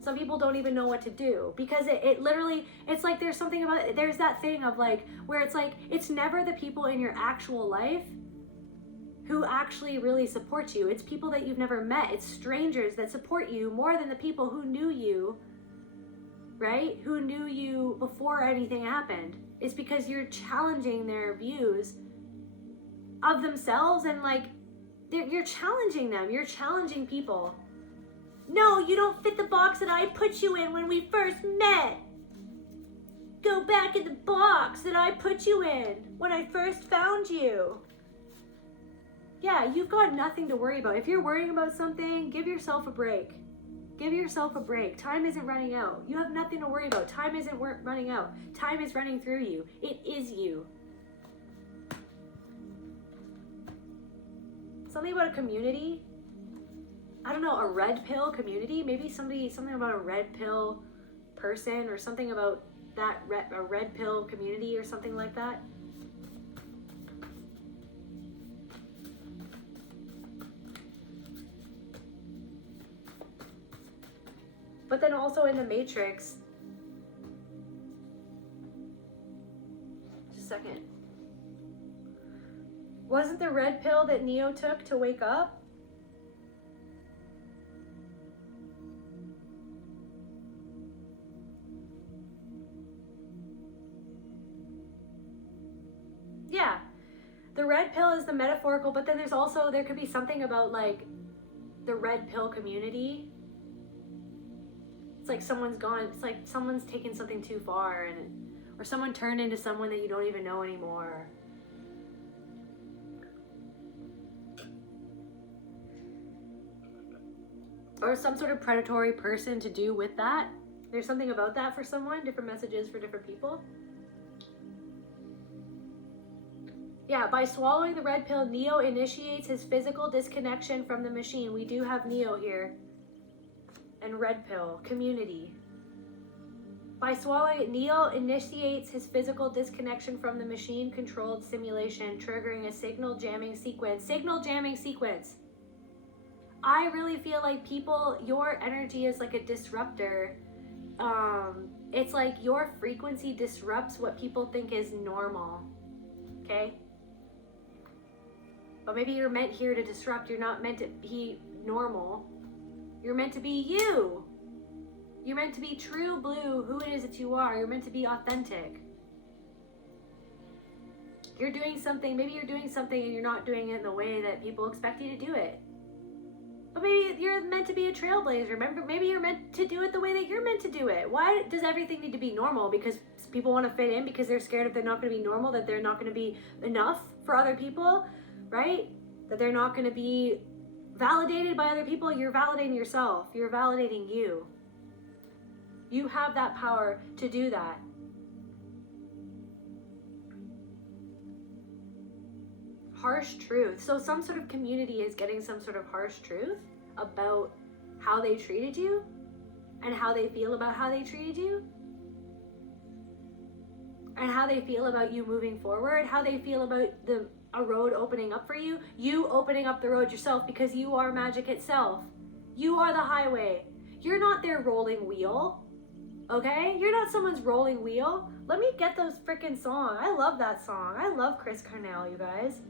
Some people don't even know what to do because it literally, it's like there's something about it, there's that thing of like, where it's like, it's never the people in your actual life who actually really support you. It's people that you've never met. It's strangers that support you more than the people who knew you, right? Who knew you before anything happened. It's because you're challenging their views of themselves, and like, you're challenging them. You're challenging people. No, you don't fit the box that I put you in when we first met. Go back in the box that I put you in when I first found you. Yeah, you've got nothing to worry about. If you're worrying about something, give yourself a break. Give yourself a break. Time isn't running out. You have nothing to worry about. Time isn't running out. Time is running through you. It is you. Something about a community. I don't know, a red pill community. Maybe something about a red pill person, or something about that a red pill community or something like that. But then also in the Matrix, just a second, wasn't the red pill that Neo took to wake up? Yeah, the red pill is the metaphorical, but then there could be something about like the red pill community. It's like someone's gone, it's like someone's taken something too far, or someone turned into someone that you don't even know anymore. Or some sort of predatory person to do with that. There's something about that for someone, different messages for different people. Yeah, by swallowing the red pill, Neo initiates his physical disconnection from the machine. We do have Neo here. And red pill, community. By swallowing it, Neo initiates his physical disconnection from the machine-controlled simulation, triggering a signal jamming sequence. Signal jamming sequence. I really feel like people, your energy is like a disruptor. It's like your frequency disrupts what people think is normal. Okay? But maybe you're meant here to disrupt. You're not meant to be normal. You're meant to be you. You're meant to be true blue, who it is that you are. You're meant to be authentic. You're doing something, maybe you're doing something and you're not doing it in the way that people expect you to do it. But maybe you're meant to be a trailblazer. Remember, maybe you're meant to do it the way that you're meant to do it. Why does everything need to be normal? Because people want to fit in, because they're scared if they're not going to be normal, that they're not going to be enough for other people, right? That they're not going to be validated by other people. You're validating yourself. You're validating you. You have that power to do that. Harsh truth. So some sort of community is getting some sort of harsh truth about how they treated you and how they feel about how they treated you and how they feel about you moving forward, how they feel about a road opening up for you, you opening up the road yourself, because you are magic itself. You are the highway. You're not their rolling wheel. Okay? You're not someone's rolling wheel. Let me get those freaking songs. I love that song. I love Chris Cornell, you guys.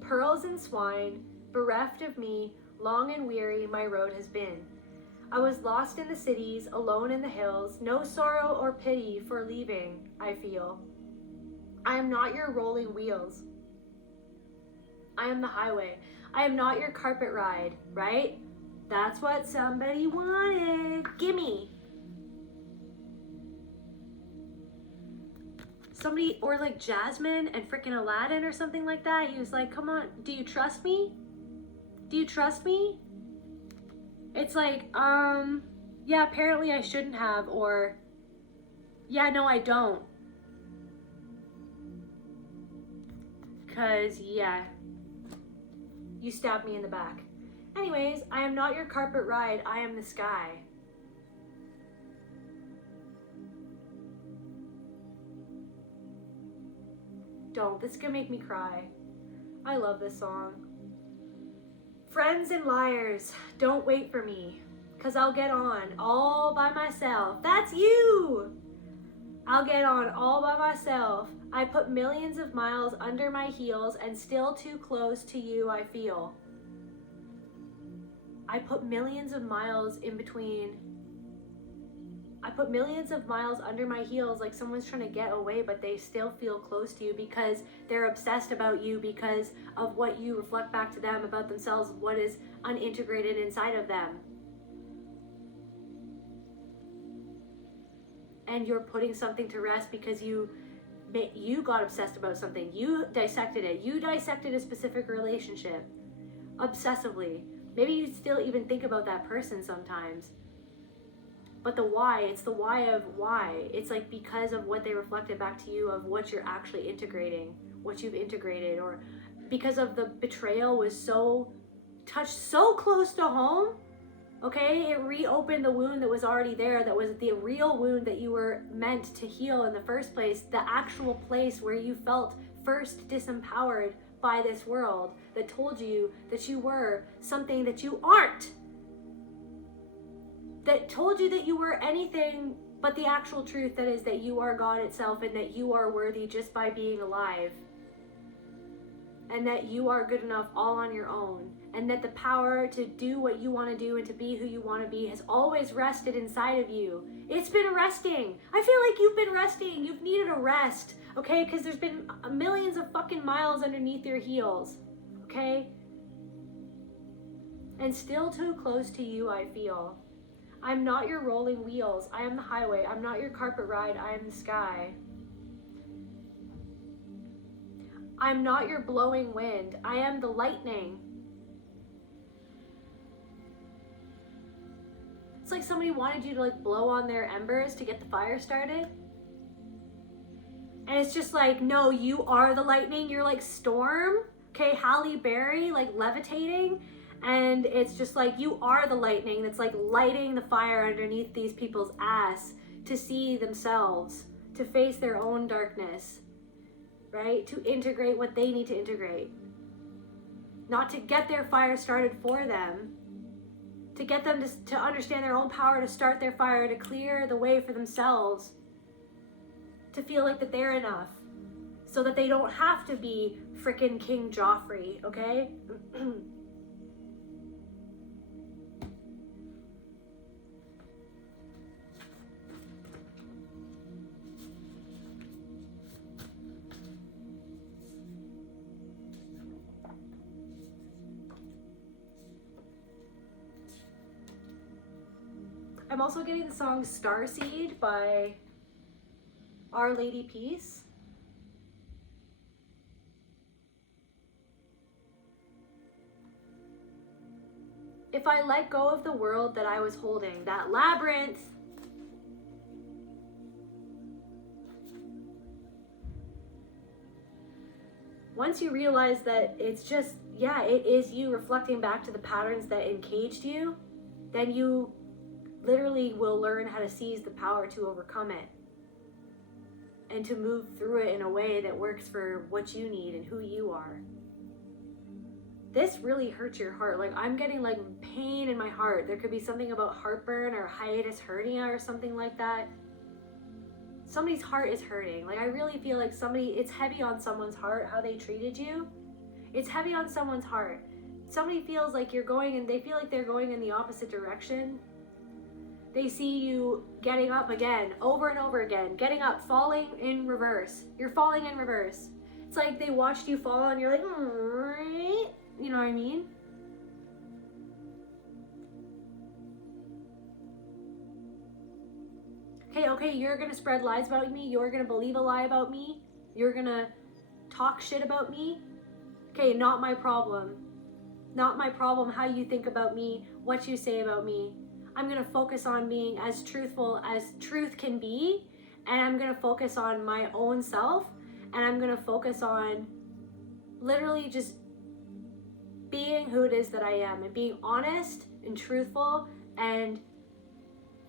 Pearls and swine, bereft of me, long and weary my road has been. I was lost in the cities, alone in the hills, no sorrow or pity for leaving, I feel. I am not your rolling wheels. I am the highway. I am not your carpet ride, right? That's what somebody wanted. Gimme. Somebody, or like Jasmine and freaking Aladdin or something like that. He was like, come on, do you trust me? Do you trust me? It's like, yeah, apparently I shouldn't have, or yeah, no, I don't. 'Cause, yeah, you stabbed me in the back. Anyways, I am not your carpet ride, I am the sky. Don't, this is gonna make me cry. I love this song. Friends and liars, don't wait for me, 'cause I'll get on all by myself. That's you! I'll get on all by myself. I put millions of miles under my heels and still too close to you I feel. I put millions of miles in between. I put millions of miles under my heels, like someone's trying to get away, but they still feel close to you because they're obsessed about you, because of what you reflect back to them about themselves, what is unintegrated inside of them. And you're putting something to rest because you got obsessed about something. You dissected it. You dissected a specific relationship obsessively. Maybe you still even think about that person sometimes. But the why, it's the why of why. It's like because of what they reflected back to you, of what you're actually integrating, what you've integrated, or because of the betrayal was so touched so close to home. Okay, it reopened the wound that was already there, that was the real wound that you were meant to heal in the first place, the actual place where you felt first disempowered by this world that told you that you were something that you aren't, that told you that you were anything but the actual truth, that is that you are God itself and that you are worthy just by being alive, and that you are good enough all on your own, and that the power to do what you want to do and to be who you want to be has always rested inside of you. It's been resting. I feel like you've been resting. You've needed a rest, okay? Because there's been millions of fucking miles underneath your heels, okay? and still too close to you I feel. I'm not your rolling wheels, I am the highway. I'm not your carpet ride, I am the sky. I'm not your blowing wind, I am the lightning. It's like somebody wanted you to like blow on their embers to get the fire started. And it's just like, no, you are the lightning. You're like Storm, okay, Halle Berry, like levitating. And it's just like, you are the lightning that's like lighting the fire underneath these people's ass to see themselves, to face their own darkness, right? To integrate what they need to integrate. Not to get their fire started for them, to get them to understand their own power, to start their fire, to clear the way for themselves, to feel like that they're enough, so that they don't have to be frickin' King Joffrey, okay? I'm also getting the song Starseed by Our Lady Peace. If I let go of the world that I was holding, that labyrinth, once you realize that it's just, yeah, it is you reflecting back to the patterns that encaged you, then you literally will learn how to seize the power to overcome it and to move through it in a way that works for what you need and who you are. This really hurts your heart. Like, I'm getting like pain in my heart. There could be something about heartburn or hiatus hernia or something like that. Somebody's heart is hurting. Like, I really feel like it's heavy on someone's heart how they treated you. It's heavy on someone's heart. Somebody feels like you're going and they feel like they're going in the opposite direction. They see you getting up again, over and over again, getting up, falling in reverse. You're falling in reverse. It's like they watched you fall and you're like, you know what I mean? Okay, you're gonna spread lies about me. You're gonna believe a lie about me. You're gonna talk shit about me. Okay, not my problem. Not my problem how you think about me, what you say about me. I'm going to focus on being as truthful as truth can be, and I'm going to focus on my own self, and I'm going to focus on literally just being who it is that I am and being honest and truthful and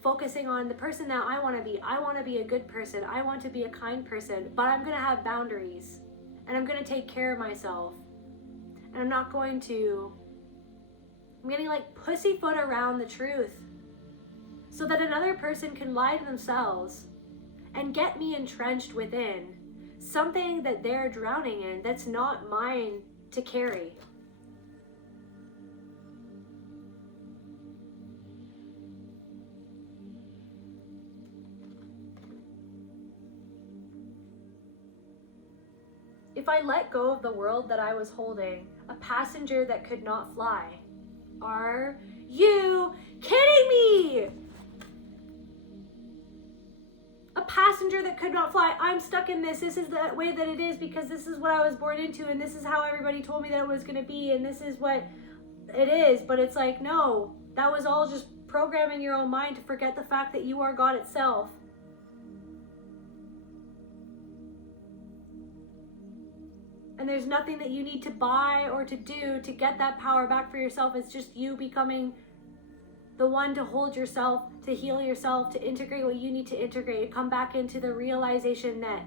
focusing on the person that I want to be. I want to be a good person. I want to be a kind person, but I'm going to have boundaries, and I'm going to take care of myself, and I'm not going to, I'm getting like pussyfoot around the truth so that another person can lie to themselves and get me entrenched within something that they're drowning in that's not mine to carry. If I let go of the world that I was holding, a passenger that could not fly. Are you kidding me? A passenger that could not fly. I'm stuck in this. This is the way that it is because this is what I was born into, and this is how everybody told me that it was going to be, and this is what it is. But it's like, no, that was all just programming your own mind to forget the fact that you are God itself. And there's nothing that you need to buy or to do to get that power back for yourself. It's just you becoming the one to hold yourself, to heal yourself, to integrate what you need to integrate, come back into the realization that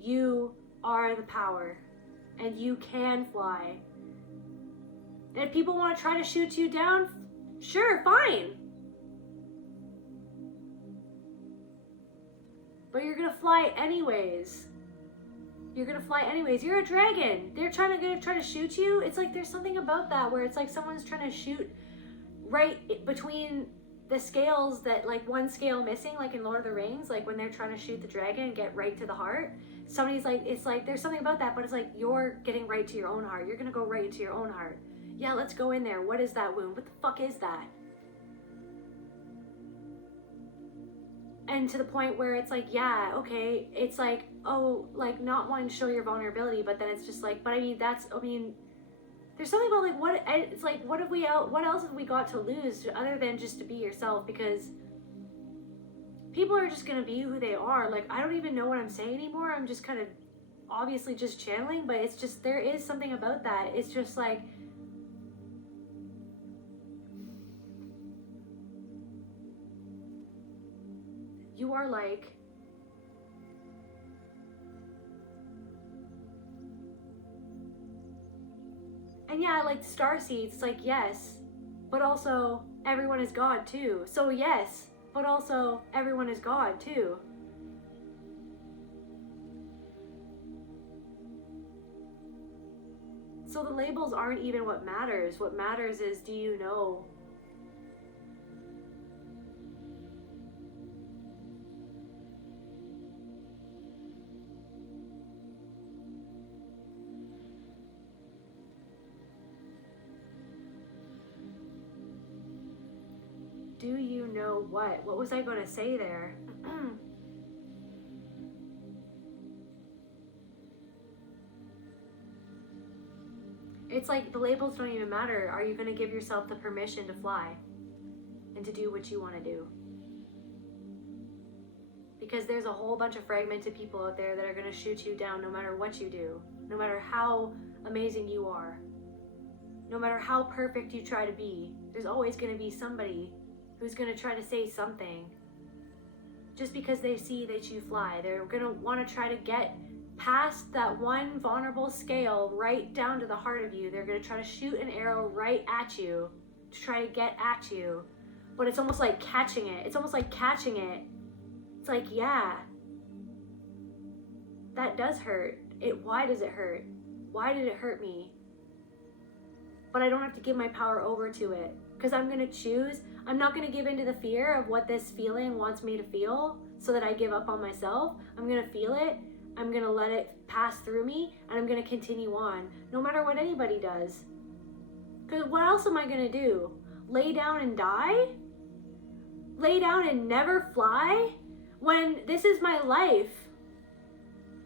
you are the power and you can fly. And if people want to try to shoot you down, sure, fine. But you're gonna fly anyways. You're gonna fly anyways. You're a dragon. They're try to shoot you. It's like there's something about that where it's like someone's trying to shoot right between the scales, that like one scale missing, like in Lord of the Rings, like when they're trying to shoot the dragon and get right to the heart. somebody's like, it's like, there's something about that, but it's like, you're getting right to your own heart. You're going to go right into your own heart. Yeah, let's go in there. What is that wound? What the fuck is that? And to the point where it's like, yeah, okay, it's like, oh, like not wanting to show your vulnerability, but then it's just like, but I mean, there's something about like, it's like, what else have we got to lose other than just to be yourself? Because people are just going to be who they are. Like, I don't even know what I'm saying anymore. I'm just kind of obviously just channeling, but it's just, there is something about that. It's just like, you are like, and yeah, like starseeds, it's like, yes, but also everyone is God too. So yes, but also everyone is God too. So the labels aren't even what matters. What matters is, do you know? Do you know what? What was I going to say there? It's like the labels don't even matter. Are you going to give yourself the permission to fly and to do what you want to do? Because there's a whole bunch of fragmented people out there that are going to shoot you down no matter what you do, no matter how amazing you are, no matter how perfect you try to be. There's always going to be somebody who's going to try to say something just because they see that you fly. They're going to want to try to get past that one vulnerable scale right down to the heart of you. They're going to try to shoot an arrow right at you to try to get at you. But it's almost like catching it. It's almost like catching it. It's like, yeah, that does hurt. Why does it hurt? Why did it hurt me? But I don't have to give my power over to it, because I'm going to choose. I'm not going to give into the fear of what this feeling wants me to feel so that I give up on myself. I'm going to feel it. I'm going to let it pass through me, and I'm going to continue on no matter what anybody does. Because what else am I going to do? Lay down and die? Lay down and never fly? When this is my life.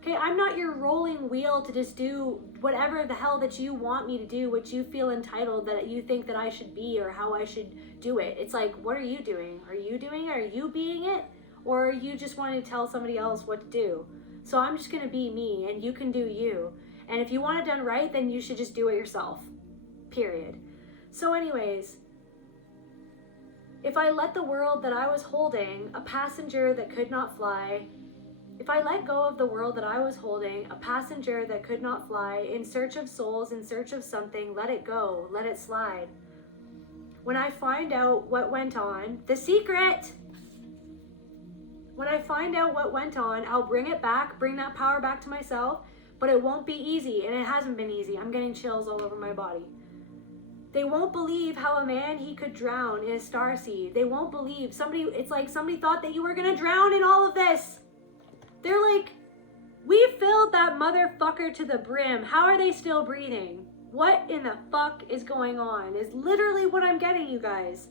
Okay, I'm not your rolling wheel to just do whatever the hell that you want me to do, what you feel entitled that you think that I should be or how I should do it. It's like, what are you doing? Are you doing it? Are you being it? Or are you just wanting to tell somebody else what to do? So I'm just going to be me, and you can do you. And if you want it done right, then you should just do it yourself. Period. So anyways, if I let the world that I was holding, a passenger that could not fly, if I let go of the world that I was holding, a passenger that could not fly, in search of souls, in search of something, let it go, let it slide. When I find out what went on, the secret! When I find out what went on, I'll bring it back, bring that power back to myself, but it won't be easy, and it hasn't been easy. I'm getting chills all over my body. They won't believe how a man he could drown in a starseed. They won't believe. It's like somebody thought that you were gonna drown in all of this. They're like, we filled that motherfucker to the brim. How are they still breathing? What in the fuck is going on? Is literally what I'm getting, you guys.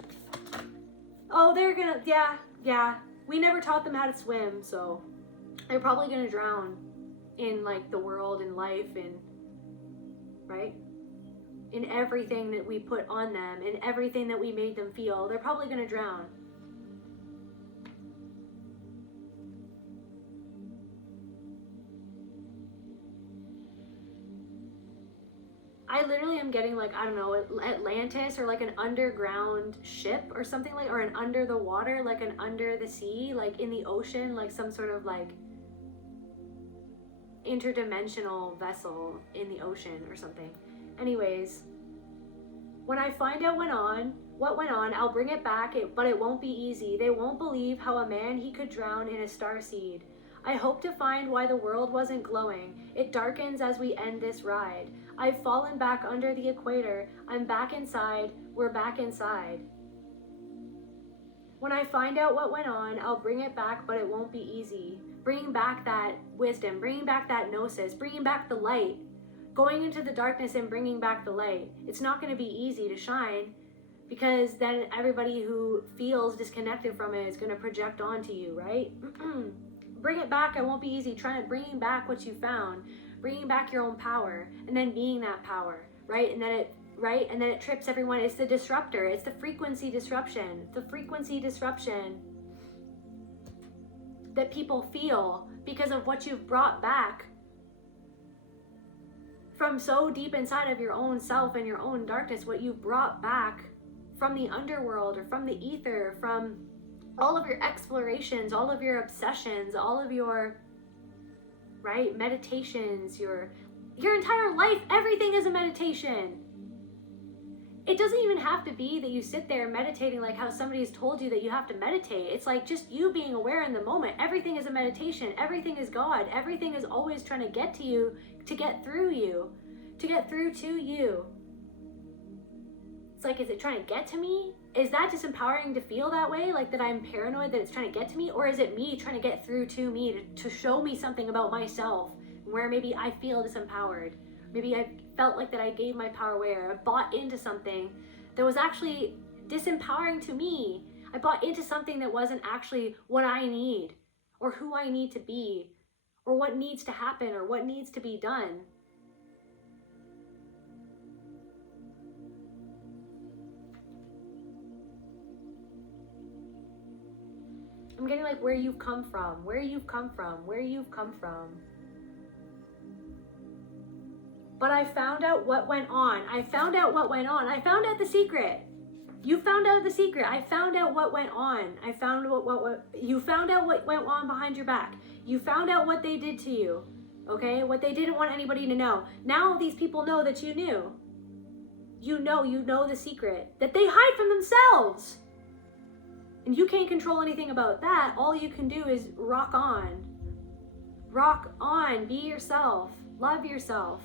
Oh, they're gonna, yeah. We never taught them how to swim, so they're probably gonna drown in like the world and life and, right? In everything that we put on them, in everything that we made them feel. They're probably gonna drown. I literally am getting like, I don't know, Atlantis, or like an underground ship or something like, or an under the water, like an under the sea, like in the ocean, like some sort of like interdimensional vessel in the ocean or something. Anyways, when I find out what went on, I'll bring it back, but it won't be easy. They won't believe how a man he could drown in a starseed. I hope to find why the world wasn't glowing. It darkens as we end this ride. I've fallen back under the equator. I'm back inside. We're back inside. When I find out what went on, I'll bring it back, but it won't be easy. bringing back that wisdom, bringing back that gnosis, bringing back the light, going into the darkness and bringing back the light. It's not going to be easy to shine, because then everybody who feels disconnected from it is going to project onto you, right? Bring it back. It won't be easy. Bringing back what you found, bringing back your own power, and then being that power, right? And then it trips everyone. It's the disruptor. It's the frequency disruption. The frequency disruption that people feel because of what you've brought back from so deep inside of your own self and your own darkness, what you've brought back from the underworld or from the ether, from all of your explorations, all of your obsessions, all of your, right, meditations, your entire life. Everything is a meditation. It doesn't even have to be that you sit there meditating like how somebody's told you that you have to meditate. It's like just you being aware in the moment. Everything is a meditation. Everything is God. Everything is always trying to get to you, to get through you, to get through to you. It's like, is it trying to get to me? Is that disempowering to feel that way? Like that I'm paranoid that it's trying to get to me? Or is it me trying to get through to me, to show me something about myself where maybe I feel disempowered? Maybe I felt like that I gave my power away, or I bought into something that was actually disempowering to me. I bought into something that wasn't actually what I need, or who I need to be, or what needs to happen, or what needs to be done. I'm getting like where you've come from, where you've come from, where you've come from. But I found out what went on. I found out what went on. I found out the secret. You found out the secret. I found out what went on. I found what you found out what went on behind your back. You found out what they did to you. Okay? What they didn't want anybody to know. Now these people know that you knew. You know the secret that they hide from themselves. And you can't control anything about that. All you can do is rock on. Rock on. Be yourself. Love yourself.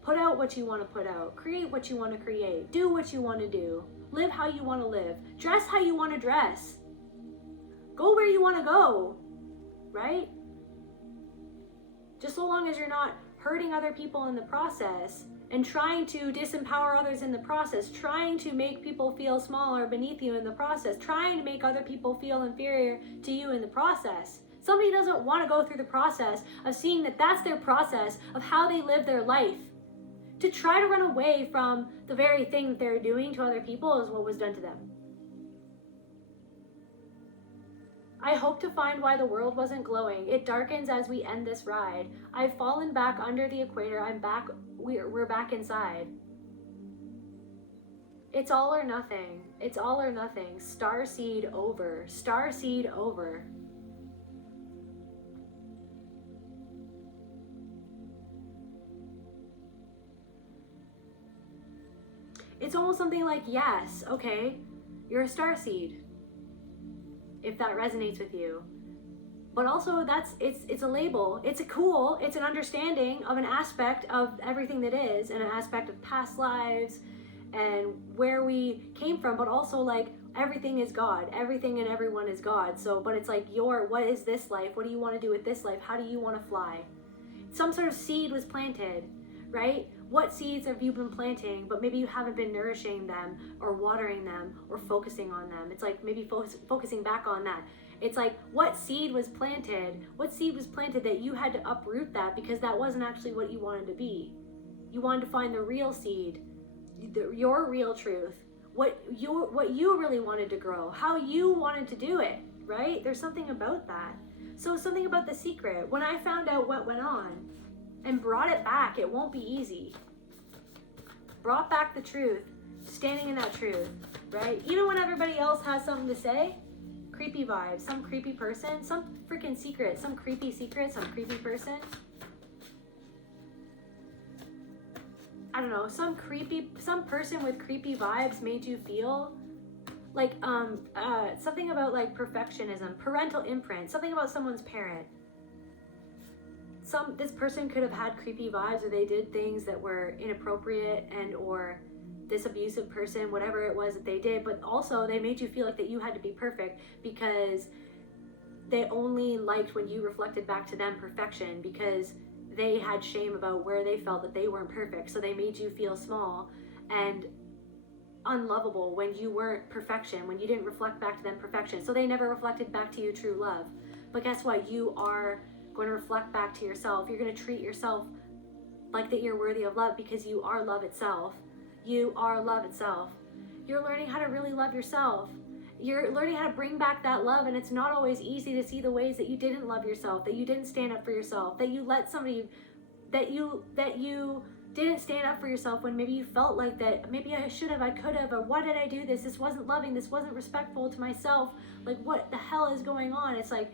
Put out what you want to put out. Create what you want to create. Do what you want to do. Live how you want to live. Dress how you want to dress. Go where you want to go. Right? Just so long as you're not hurting other people in the process and trying to disempower others in the process, trying to make people feel small or beneath you in the process, trying to make other people feel inferior to you in the process. Somebody doesn't want to go through the process of seeing that that's their process of how they live their life. To try to run away from the very thing that they're doing to other people is what was done to them. I hope to find why the world wasn't glowing. It darkens as we end this ride. I've fallen back under the equator. I'm back. We're back inside. It's all or nothing. It's all or nothing. Starseed over. Starseed over. It's almost something like, yes, okay, you're a starseed, if that resonates with you. But also it's a label. It's an understanding of an aspect of everything that is, and an aspect of past lives and where we came from, but also like everything is God. Everything and everyone is God. So, but it's like what is this life? What do you want to do with this life? How do you want to fly? Some sort of seed was planted, right? What seeds have you been planting, but maybe you haven't been nourishing them or watering them or focusing on them? It's like maybe focusing back on that. It's like, what seed was planted? What seed was planted that you had to uproot that because that wasn't actually what you wanted to be? You wanted to find the real seed, your real truth, what you really wanted to grow, how you wanted to do it, right? There's something about that. So something about the secret. When I found out what went on, and brought it back, it won't be easy. Brought back the truth, standing in that truth, right? Even when everybody else has something to say, creepy vibes, some creepy person, some freaking secret, some creepy secret, some creepy person. I don't know, some person with creepy vibes made you feel like something about like perfectionism, parental imprint, something about someone's parent. This person could have had creepy vibes, or they did things that were inappropriate, and or this abusive person, whatever it was that they did, but also they made you feel like that you had to be perfect because they only liked when you reflected back to them perfection, because they had shame about where they felt that they weren't perfect. So they made you feel small and unlovable when you weren't perfection, when you didn't reflect back to them perfection. So they never reflected back to you true love. But guess what? You are going to reflect back to yourself. You're going to treat yourself like that you're worthy of love, because you are love itself. You are love itself. You're learning how to really love yourself. You're learning how to bring back that love, and it's not always easy to see the ways that you didn't love yourself, that you didn't stand up for yourself, that you let somebody, that you didn't stand up for yourself when maybe you felt like that, maybe I should have, I could have, or why did I do this? This wasn't loving, this wasn't respectful to myself. Like, what the hell is going on? It's like,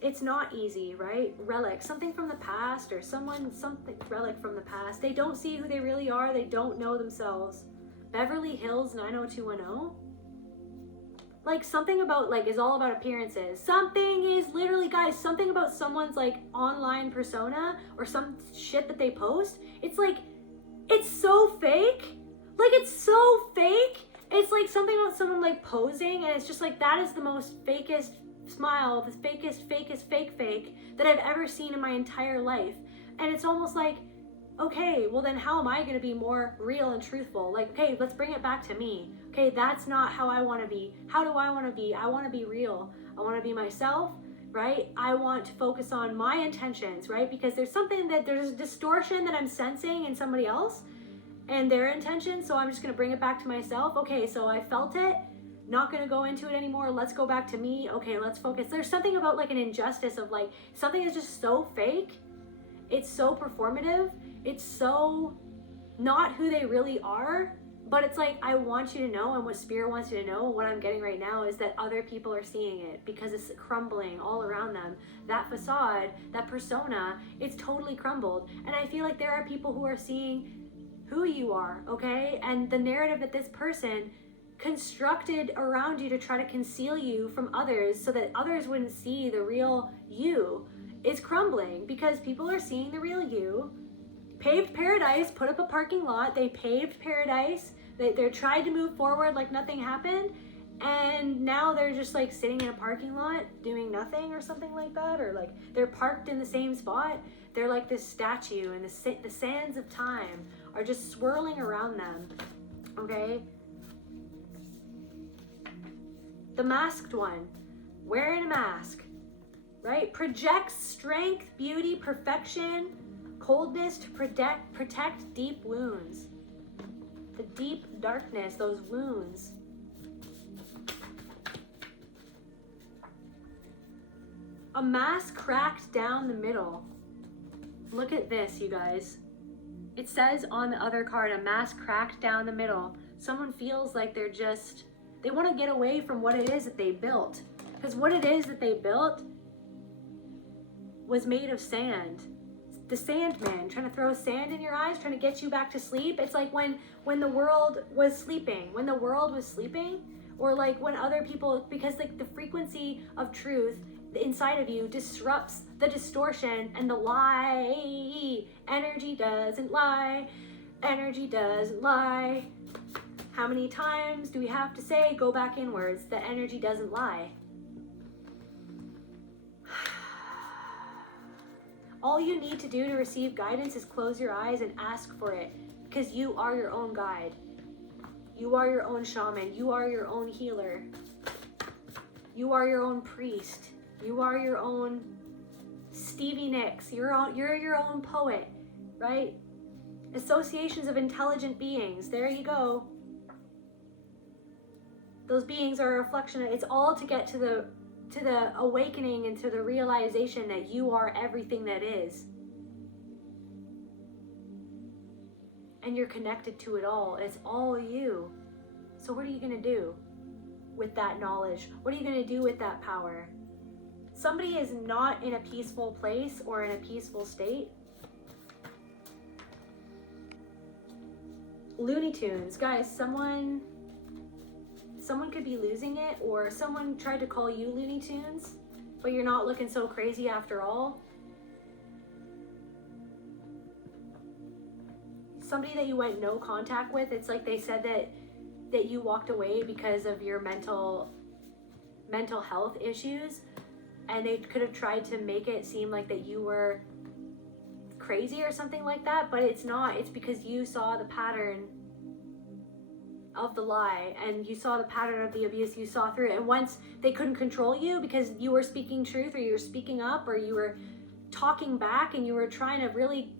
it's not easy, right? Relic, something from the past, or something relic from the past. They don't see who they really are. They don't know themselves. Beverly Hills 90210. Like, something about, like, is all about appearances. Something is literally, guys, something about someone's, like, online persona or some shit that they post. It's like, it's so fake. Like, it's so fake. It's like something about someone, like, posing, and it's just like, that is the most fakest smile, the fakest fake that I've ever seen in my entire life. And it's almost like, okay, well then how am I going to be more real and truthful? Like, okay, let's bring it back to me. Okay, that's not how I want to be. How do I want to be? I want to be real. I want to be myself, right? I want to focus on my intentions, right? Because there's a distortion that I'm sensing in somebody else and their intentions. So I'm just going to bring it back to myself. Okay, so I felt it. Not going to go into it anymore. Let's go back to me. Okay, let's focus. There's something about, like, an injustice of, like, something is just so fake. It's so performative. It's so not who they really are. But it's like, I want you to know, and what Spirit wants you to know, what I'm getting right now, is that other people are seeing it, because it's crumbling all around them. That facade, that persona, it's totally crumbled. And I feel like there are people who are seeing who you are, okay? And the narrative that this person constructed around you to try to conceal you from others so that others wouldn't see the real you is crumbling, because people are seeing the real you. Paved paradise, put up a parking lot, they paved paradise, they're trying to move forward like nothing happened, and now they're just, like, sitting in a parking lot doing nothing or something like that, or, like, they're parked in the same spot. They're like this statue, and the sands of time are just swirling around them, okay? The masked one, wearing a mask, right? Projects strength, beauty, perfection, coldness to protect deep wounds. The deep darkness, those wounds. A mask cracked down the middle. Look at this, you guys. It says on the other card, a mask cracked down the middle. Someone feels like they want to get away from what it is that they built. Because what it is that they built was made of sand. The Sandman, trying to throw sand in your eyes, trying to get you back to sleep. It's like when the world was sleeping, or like when other people, because, like, the frequency of truth inside of you disrupts the distortion and the lie. Energy doesn't lie. Energy doesn't lie. How many times do we have to say, go back inwards, that energy doesn't lie? All you need to do to receive guidance is close your eyes and ask for it, because you are your own guide. You are your own shaman. You are your own healer. You are your own priest. You are your own Stevie Nicks. You're your own poet, right? Associations of intelligent beings. There you go. Those beings are a reflection. It's all to get to the awakening and to the realization that you are everything that is. And you're connected to it all. It's all you. So what are you going to do with that knowledge? What are you going to do with that power? Somebody is not in a peaceful place or in a peaceful state. Looney Tunes. Guys, someone could be losing it, or someone tried to call you Looney Tunes, but you're not looking so crazy after all. Somebody that you went no contact with, it's like they said that you walked away because of your mental health issues. and they could have tried to make it seem like that you were crazy or something like that, but it's not. It's because you saw the pattern of the lie, and you saw the pattern of the abuse, you saw through it. And once they couldn't control you because you were speaking truth, or you were speaking up, or you were talking back, and you were trying to really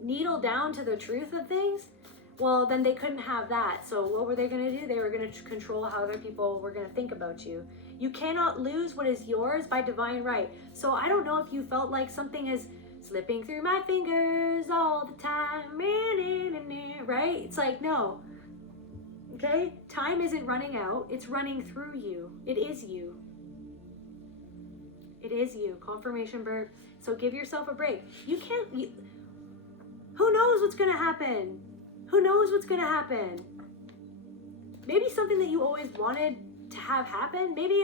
needle down to the truth of things, well, then they couldn't have that. So what were they going to do? They were going to control how other people were going to think about you. You cannot lose what is yours by divine right. So I don't know if you felt like something is slipping through my fingers all the time, right? It's like, no. Okay? Time isn't running out. It's running through you. It is you. It is you. Confirmation, Bert. So give yourself a break. You can't... who knows what's going to happen? Who knows what's going to happen? Maybe something that you always wanted to have happen. Maybe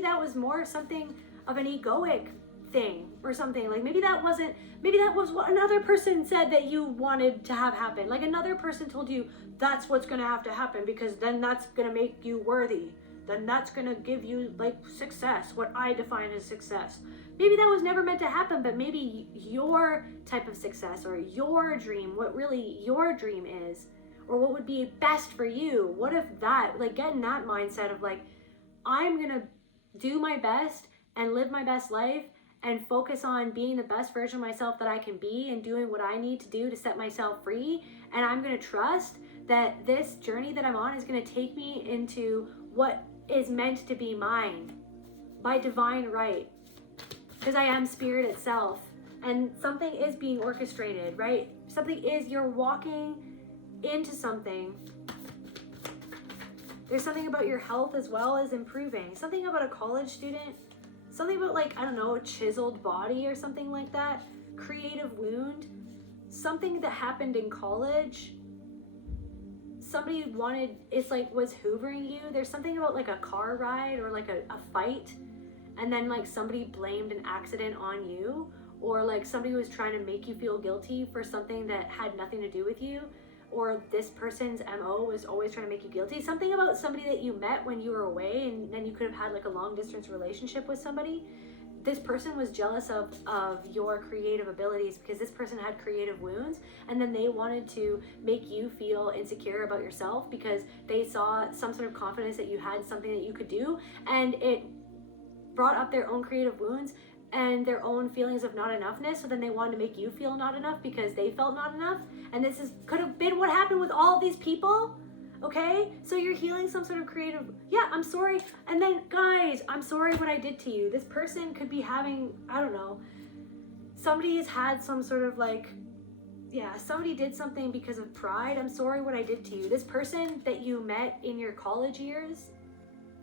that was more something of an egoic thing or something. Like maybe that was what another person said that you wanted to have happen. Like another person told you that's what's going to have to happen, because then that's going to make you worthy. Then that's going to give you like success, what I define as success. Maybe that was never meant to happen, but maybe your type of success, or your dream, what really your dream is, or what would be best for you. What if that, like, get in that mindset of like, I'm going to do my best and live my best life and focus on being the best version of myself that I can be, and doing what I need to do to set myself free. And I'm going to trust that this journey that I'm on is going to take me into what is meant to be mine by divine right. Because I am spirit itself, and something is being orchestrated, right? You're walking into something. There's something about your health as well as improving. Something about a college student. Something about, like, I don't know, a chiseled body or something like that. Creative wound. Something that happened in college. Somebody was hoovering you. There's something about like a car ride or like a fight, and then like somebody blamed an accident on you, or like somebody was trying to make you feel guilty for something that had nothing to do with you, or this person's MO was always trying to make you guilty. Something about somebody that you met when you were away, and then you could have had like a long distance relationship with somebody. This person was jealous of your creative abilities because this person had creative wounds, and then they wanted to make you feel insecure about yourself because they saw some sort of confidence that you had something that you could do, and it brought up their own creative wounds and their own feelings of not enoughness. So then they wanted to make you feel not enough because they felt not enough. And this could have been what happened with all these people. Okay, so you're healing some sort of creative, yeah, I'm sorry. And then guys, I'm sorry what I did to you. This person could be having, I don't know, somebody has had some sort of like, yeah, somebody did something because of pride. I'm sorry what I did to you. This person that you met in your college years,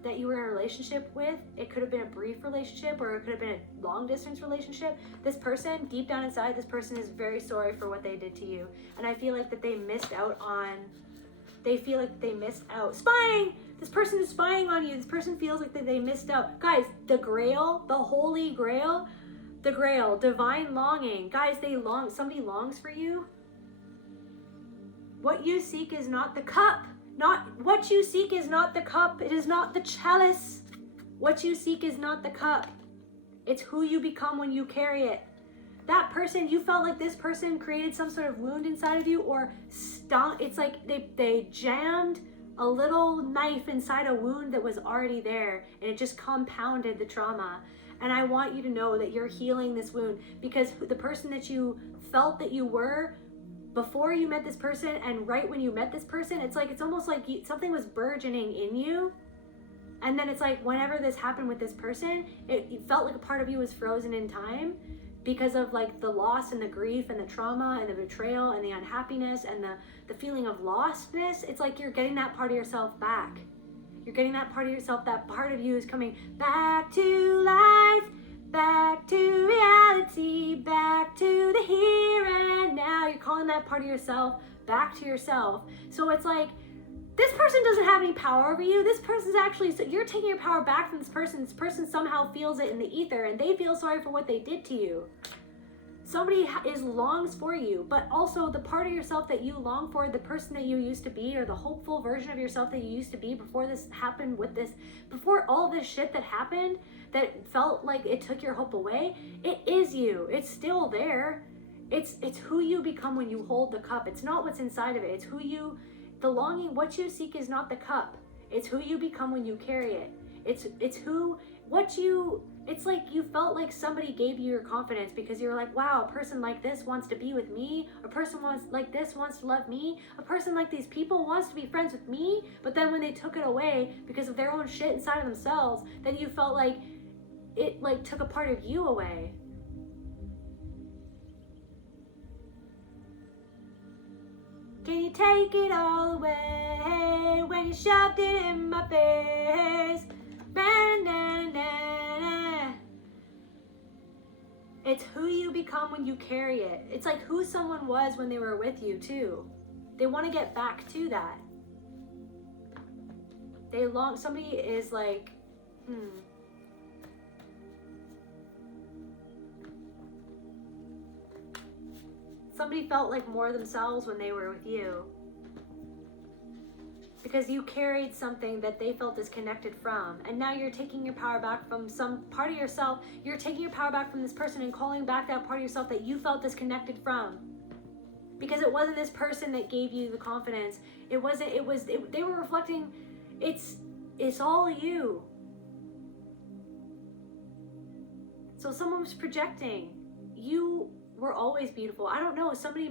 that you were in a relationship with, it could have been a brief relationship, or it could have been a long distance relationship. This person, deep down inside, this person is very sorry for what they did to you. And I feel like that they missed out. Spying! This person is spying on you. This person feels like that they missed out. Guys, the Grail, the Holy Grail, the Grail, divine longing. Guys, somebody longs for you. What you seek is not the cup. What you seek is not the cup. It is not the chalice. What you seek is not the cup. It's who you become when you carry it. That person, you felt like this person created some sort of wound inside of you, or it's like they jammed a little knife inside a wound that was already there, and it just compounded the trauma. And I want you to know that you're healing this wound, because the person that you felt that you were before you met this person and right when you met this person, it's almost like something was burgeoning in you. And then it's like whenever this happened with this person, it felt like a part of you was frozen in time, because of like the loss and the grief and the trauma and the betrayal and the unhappiness and the feeling of lostness. It's like you're getting that part of yourself back. You're getting that part of yourself. That part of you is coming back to life, back to reality, back to the here and now. You're calling that part of yourself back to yourself. So it's like, this person doesn't have any power over you. This person's actually, so you're taking your power back from this person. This person somehow feels it in the ether, and they feel sorry for what they did to you. Somebody longs for you, but also the part of yourself that you long for, the person that you used to be, or the hopeful version of yourself that you used to be before this happened before all this shit that happened that felt like it took your hope away, it is you. It's still there. It's who you become when you hold the cup. It's not what's inside of it. It's the longing, what you seek is not the cup. It's who you become when you carry it. It's like you felt like somebody gave you your confidence because you're like, wow, a person like this wants to be with me. A person like this wants to love me. A person like these people wants to be friends with me. But then when they took it away because of their own shit inside of themselves, then you felt like it like took a part of you away. Can you take it all away when you shoved it in my face? It's who you become when you carry it. It's like who someone was when they were with you too. They want to get back to that. Somebody is like, Somebody felt like more themselves when they were with you. Because you carried something that they felt disconnected from. And now you're taking your power back from some part of yourself. You're taking your power back from this person and calling back that part of yourself that you felt disconnected from. Because it wasn't this person that gave you the confidence. They were reflecting, it's all you. So someone was projecting. You were always beautiful. I don't know, something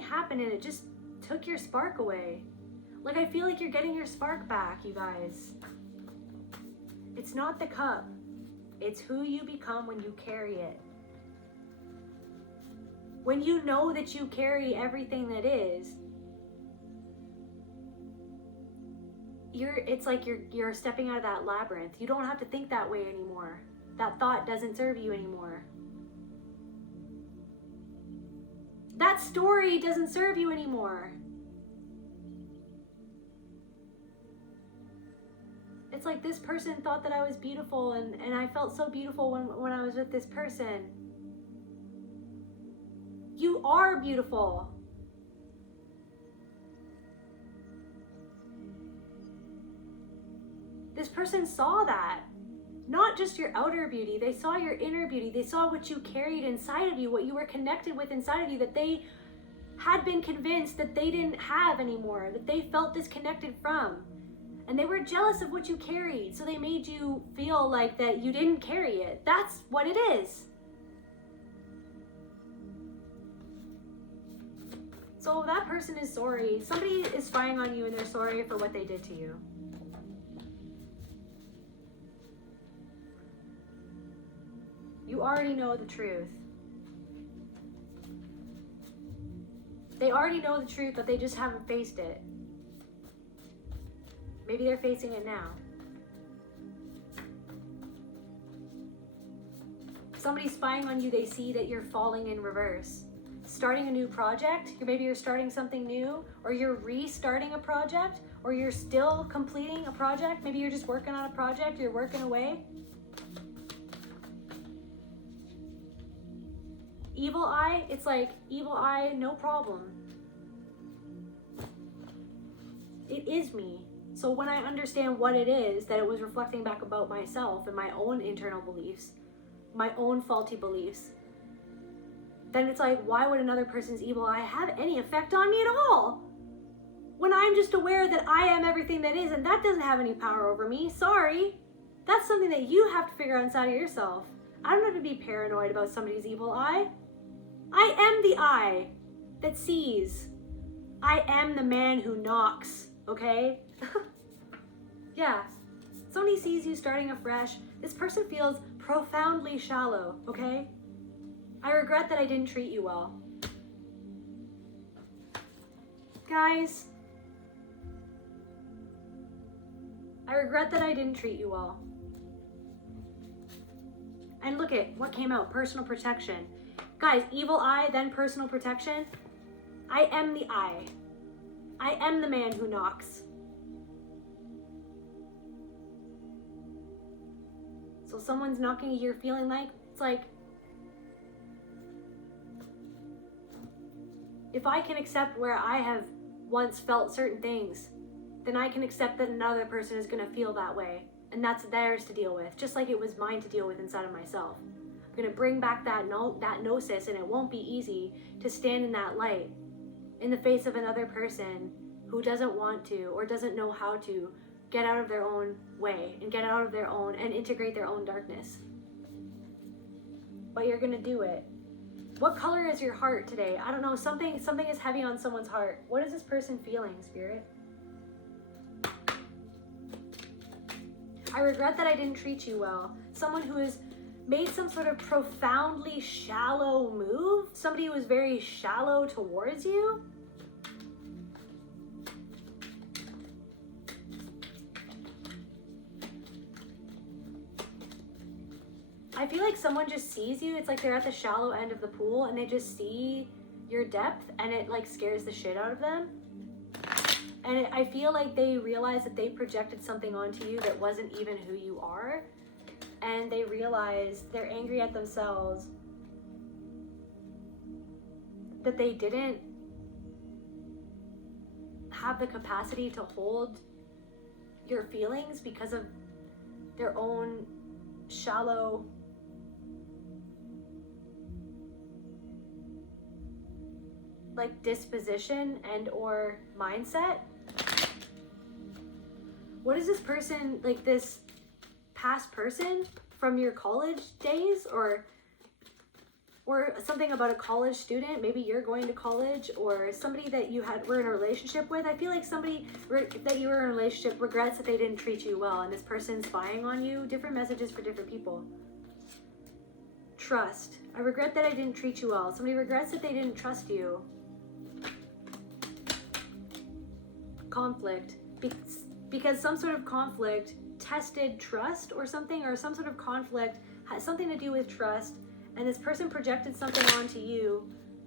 happened and it just took your spark away. Like, I feel like you're getting your spark back, you guys. It's not the cup. It's who you become when you carry it. When you know that you carry everything that is, it's like you're stepping out of that labyrinth. You don't have to think that way anymore. That thought doesn't serve you anymore. That story doesn't serve you anymore. It's like this person thought that I was beautiful and I felt so beautiful when I was with this person. You are beautiful. This person saw that. Not just your outer beauty, they saw your inner beauty. They saw what you carried inside of you, what you were connected with inside of you, that they had been convinced that they didn't have anymore, that they felt disconnected from. And they were jealous of what you carried, so they made you feel like that you didn't carry it. That's what it is. So that person is sorry. Somebody is spying on you and they're sorry for what they did to you. You already know the truth. They already know the truth, but they just haven't faced it. Maybe they're facing it now. Somebody's spying on you, they see that you're falling in reverse. Starting a new project, maybe you're starting something new, or you're restarting a project, or you're still completing a project. Maybe you're just working on a project, you're working away. Evil eye, it's like, evil eye, no problem. It is me. So when I understand what it is, that it was reflecting back about myself and my own internal beliefs, my own faulty beliefs, then it's like, why would another person's evil eye have any effect on me at all? When I'm just aware that I am everything that is, and that doesn't have any power over me, sorry. That's something that you have to figure out inside of yourself. I don't have to be paranoid about somebody's evil eye. I am the eye that sees. I am the man who knocks, okay? Yeah, somebody sees you starting afresh. This person feels profoundly shallow, okay? I regret that I didn't treat you well. Guys, I regret that I didn't treat you well. And look at what came out, personal protection. Guys, evil eye, then personal protection. I am the eye. I am the man who knocks. So someone's knocking, you're feeling like, it's like, if I can accept where I have once felt certain things, then I can accept that another person is going to feel that way. And that's theirs to deal with, just like it was mine to deal with inside of myself. I'm going to bring back that gnosis, and it won't be easy to stand in that light in the face of another person who doesn't want to or doesn't know how to get out of their own way and get out of their own and integrate their own darkness. But you're going to do it. What color is your heart today? I don't know, something is heavy on someone's heart. What is this person feeling, Spirit? I regret that I didn't treat you well. Someone who has made some sort of profoundly shallow move. Somebody who was very shallow towards you. I feel like someone just sees you. It's like they're at the shallow end of the pool and they just see your depth, and it like scares the shit out of them. And I feel like they realize that they projected something onto you that wasn't even who you are. And they realize they're angry at themselves that they didn't have the capacity to hold your feelings because of their own shallow like disposition and or mindset. What is this person, like this past person from your college days, or something about a college student? Maybe you're going to college, or somebody that you were in a relationship with. I feel like somebody that you were in a relationship regrets that they didn't treat you well, and this person's spying on you. Different messages for different people. Trust. I regret that I didn't treat you well. Somebody regrets that they didn't trust you. Conflict. Because some sort of conflict tested trust or something, or some sort of conflict has something to do with trust, and this person projected something onto you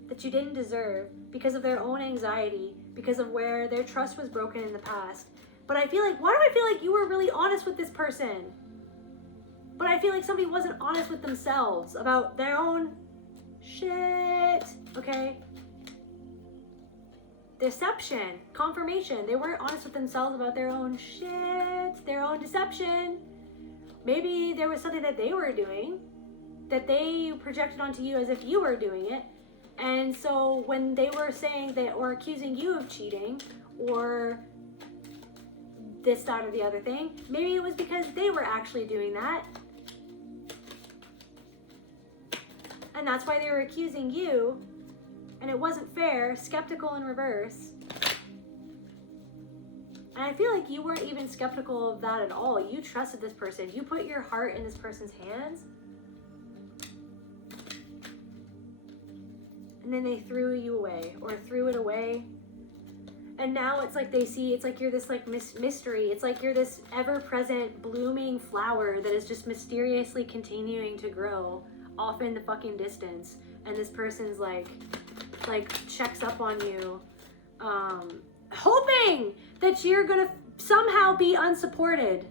that you didn't deserve because of their own anxiety, because of where their trust was broken in the past. But I feel like, why do I feel like you were really honest with this person? But I feel like somebody wasn't honest with themselves about their own shit, okay? Deception, confirmation. They weren't honest with themselves about their own shit, their own deception. Maybe there was something that they were doing that they projected onto you as if you were doing it. And so when they were saying that or accusing you of cheating or this, that, or the other thing, maybe it was because they were actually doing that. And that's why they were accusing you. And it wasn't fair, skeptical in reverse. And I feel like you weren't even skeptical of that at all. You trusted this person. You put your heart in this person's hands. And then they threw you away, or threw it away. And now it's like they see, it's like you're this like mystery. It's like you're this ever-present blooming flower that is just mysteriously continuing to grow off in the fucking distance. And this person's like checks up on you, hoping that you're gonna somehow be unsupported.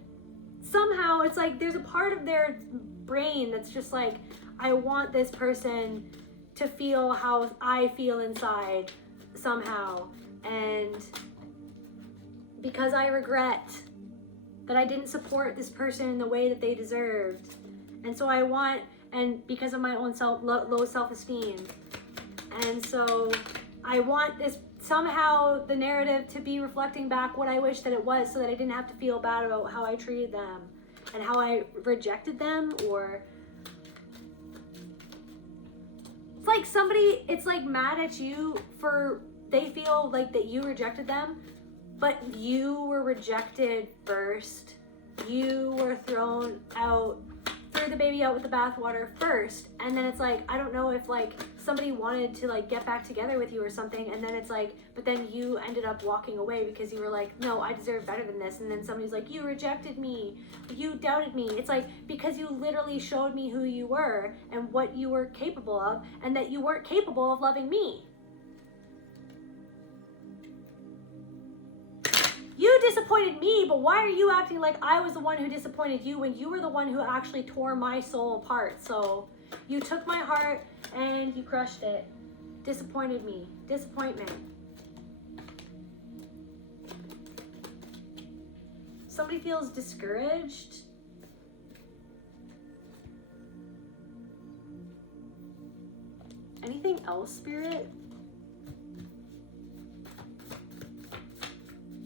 Somehow it's like there's a part of their brain that's just like, I want this person to feel how I feel inside somehow. And because I regret that I didn't support this person in the way that they deserved. And so I want, and because of my own low self-esteem. And so I want this somehow the narrative to be reflecting back what I wish that it was, so that I didn't have to feel bad about how I treated them and how I rejected them. Or it's like somebody, it's like mad at you for, they feel like that you rejected them, but you were rejected first. You were thrown out, threw the baby out with the bathwater first. And then it's like, I don't know if like somebody wanted to like get back together with you or something, and then it's like, but then you ended up walking away because you were like, no, I deserve better than this. And then somebody's like, you rejected me, you doubted me. It's like, because you literally showed me who you were and what you were capable of, and that you weren't capable of loving me. You disappointed me, but why are you acting like I was the one who disappointed you when you were the one who actually tore my soul apart? So you took my heart and you crushed it. disappointed me, disappointment. Somebody feels discouraged. Anything else, Spirit?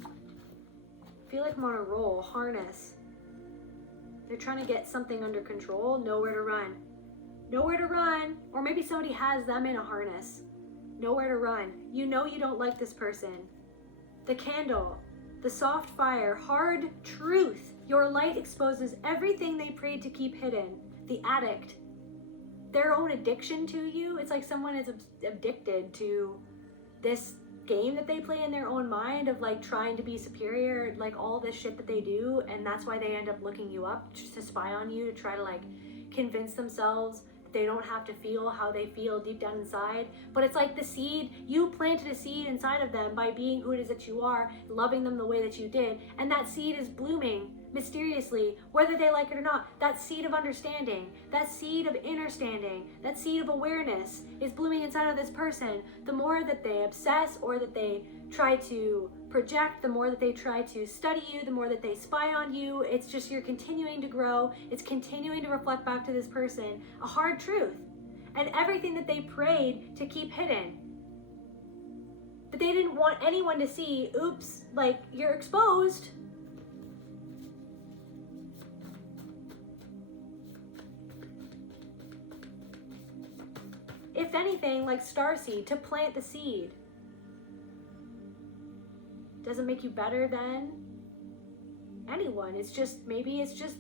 I feel like I'm on a roll, harness. They're trying to get something under control, nowhere to run. Nowhere to run, or maybe somebody has them in a harness. Nowhere to run. You know you don't like this person. The candle, the soft fire, hard truth. Your light exposes everything they prayed to keep hidden. The addict, their own addiction to you. It's like someone is addicted to this game that they play in their own mind of like trying to be superior, like all this shit that they do, and that's why they end up looking you up just to spy on you, to try to like convince themselves that they don't have to feel how they feel deep down inside. But it's like the seed, you planted a seed inside of them by being who it is that you are, loving them the way that you did, and that seed is blooming mysteriously, whether they like it or not. That seed of understanding, that seed of understanding, that seed of awareness is blooming inside of this person. The more that they obsess or that they try to project, the more that they try to study you, the more that they spy on you, it's just you're continuing to grow. It's continuing to reflect back to this person a hard truth and everything that they prayed to keep hidden, but they didn't want anyone to see. Oops, like you're exposed. If anything, like starseed, to plant the seed. Doesn't make you better than anyone. It's just, maybe it's just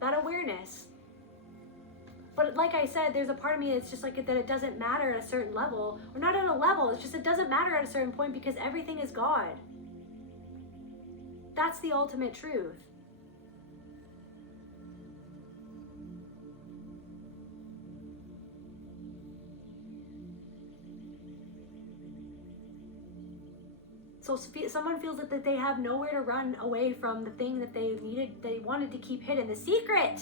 that awareness. But like I said, there's a part of me that's just like that it doesn't matter at a certain level. Or not at a level, it's just it doesn't matter at a certain point because everything is God. That's the ultimate truth. So someone feels that they have nowhere to run away from the thing that they wanted to keep hidden, the secret.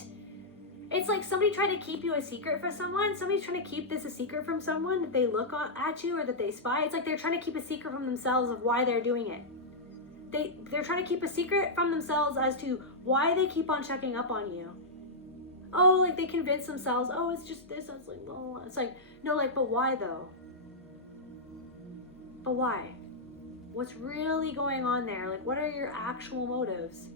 It's like somebody trying to keep you a secret for someone. Somebody's trying to keep this a secret from someone, that they look at you or that they spy. It's like they're trying to keep a secret from themselves of why they're doing it. They're trying to keep a secret from themselves as to why they keep on checking up on you. Oh, like they convince themselves, oh, it's just this. It's like, oh, it's like, no, like, but why though? But why? What's really going on there? Like, what are your actual motives?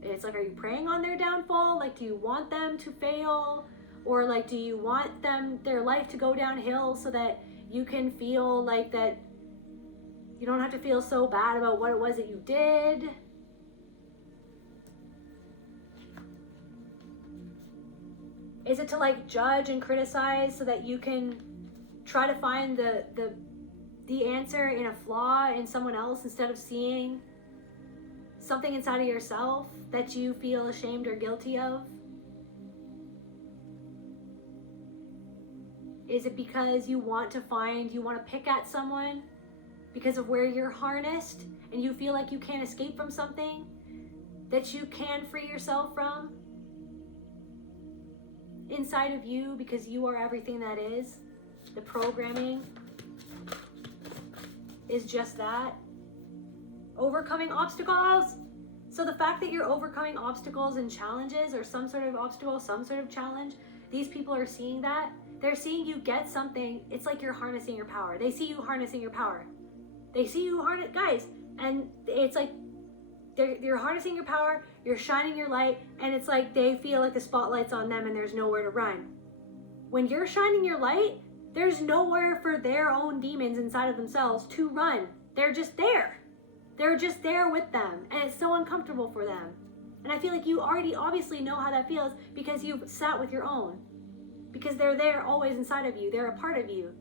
It's like, are you preying on their downfall? Like, do you want them to fail? Or like, do you want their life to go downhill so that you can feel like that you don't have to feel so bad about what it was that you did? Is it to like judge and criticize so that you can try to find the answer in a flaw in someone else instead of seeing something inside of yourself that you feel ashamed or guilty of? Is it because you want to pick at someone because of where you're harnessed and you feel like you can't escape from something that you can free yourself from inside of you because you are everything that is? The programming is just that. Overcoming obstacles. So the fact that you're overcoming obstacles and challenges, or some sort of obstacle, some sort of challenge, these people are seeing that. They're seeing you get something. It's like you're harnessing your power. They see you harnessing your power. They see you harness, guys, and it's like you're harnessing your power, you're shining your light, and it's like they feel like the spotlight's on them and there's nowhere to run. When you're shining your light, there's nowhere for their own demons inside of themselves to run. They're just there. They're just there with them, and it's so uncomfortable for them. And I feel like you already obviously know how that feels because you've sat with your own. Because they're there always inside of you. They're a part of you.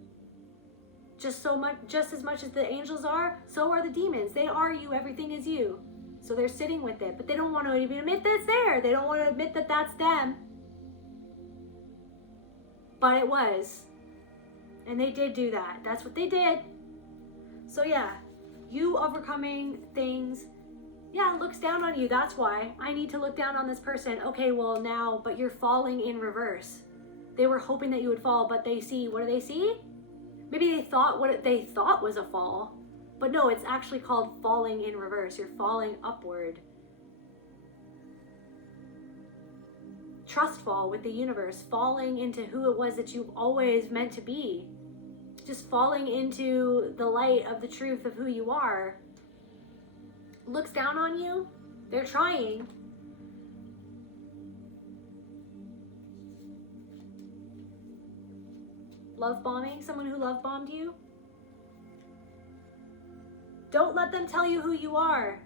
Just as much as the angels are, so are the demons. They are you. Everything is you. So they're sitting with it, but they don't want to even admit that it's there. They don't want to admit that that's them. But it was. And they did do that. That's what they did. So yeah, you overcoming things, yeah, looks down on you. That's why I need to look down on this person. Okay, well now, but you're falling in reverse. they were hoping that you would fall, but they see, what do they see? Maybe they thought what they thought was a fall, but no, it's actually called falling in reverse. You're falling upward. Trust fall with the universe, falling into who it was that you've always meant to be. Just falling into the light of the truth of who you are. Looks down on you. They're trying. Love bombing, someone who love bombed you. Don't let them tell you who you are.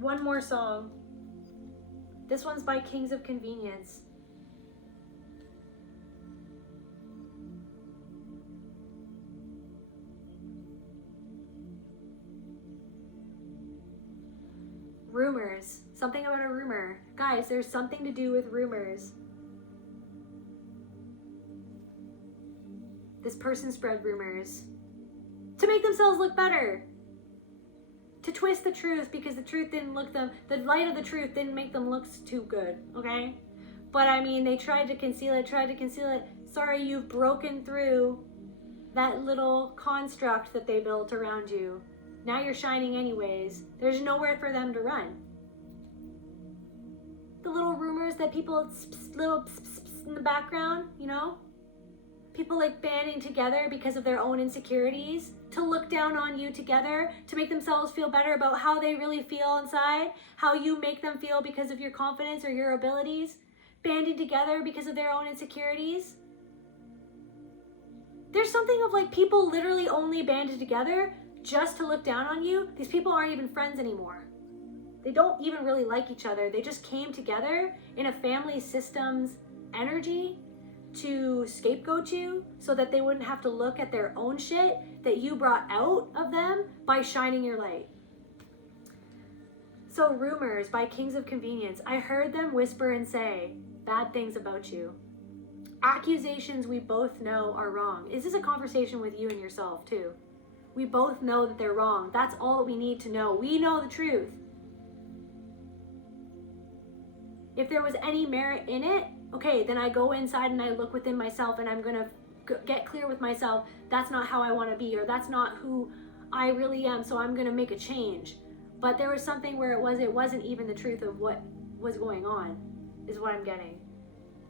One more song. This one's by Kings of Convenience. Rumors. Something about a rumor. Guys, there's something to do with rumors. This person spread rumors to make themselves look better. To twist the truth because the truth didn't look them, the light of the truth didn't make them look too good, okay? But I mean, they tried to conceal it. Sorry, you've broken through that little construct that they built around you. Now you're shining anyways. There's nowhere for them to run. The little rumors that people, little in the background, you know? People like banding together because of their own insecurities, to look down on you together, to make themselves feel better about how they really feel inside, how you make them feel because of your confidence or your abilities, banding together because of their own insecurities. There's something of like people literally only banded together just to look down on you. These people aren't even friends anymore. They don't even really like each other. They just came together in a family systems energy to scapegoat you so that they wouldn't have to look at their own shit that you brought out of them by shining your light. So Rumors by Kings of Convenience. I heard them whisper and say bad things about you. Accusations we both know are wrong. Is this a conversation with you and yourself too? We both know that they're wrong. That's all that we need to know. We know the truth. If there was any merit in it, okay, then I go inside and I look within myself and I'm gonna get clear with myself. That's not how I wanna be, or that's not who I really am, so I'm gonna make a change. But there was something where it wasn't even the truth of what was going on, is what I'm getting.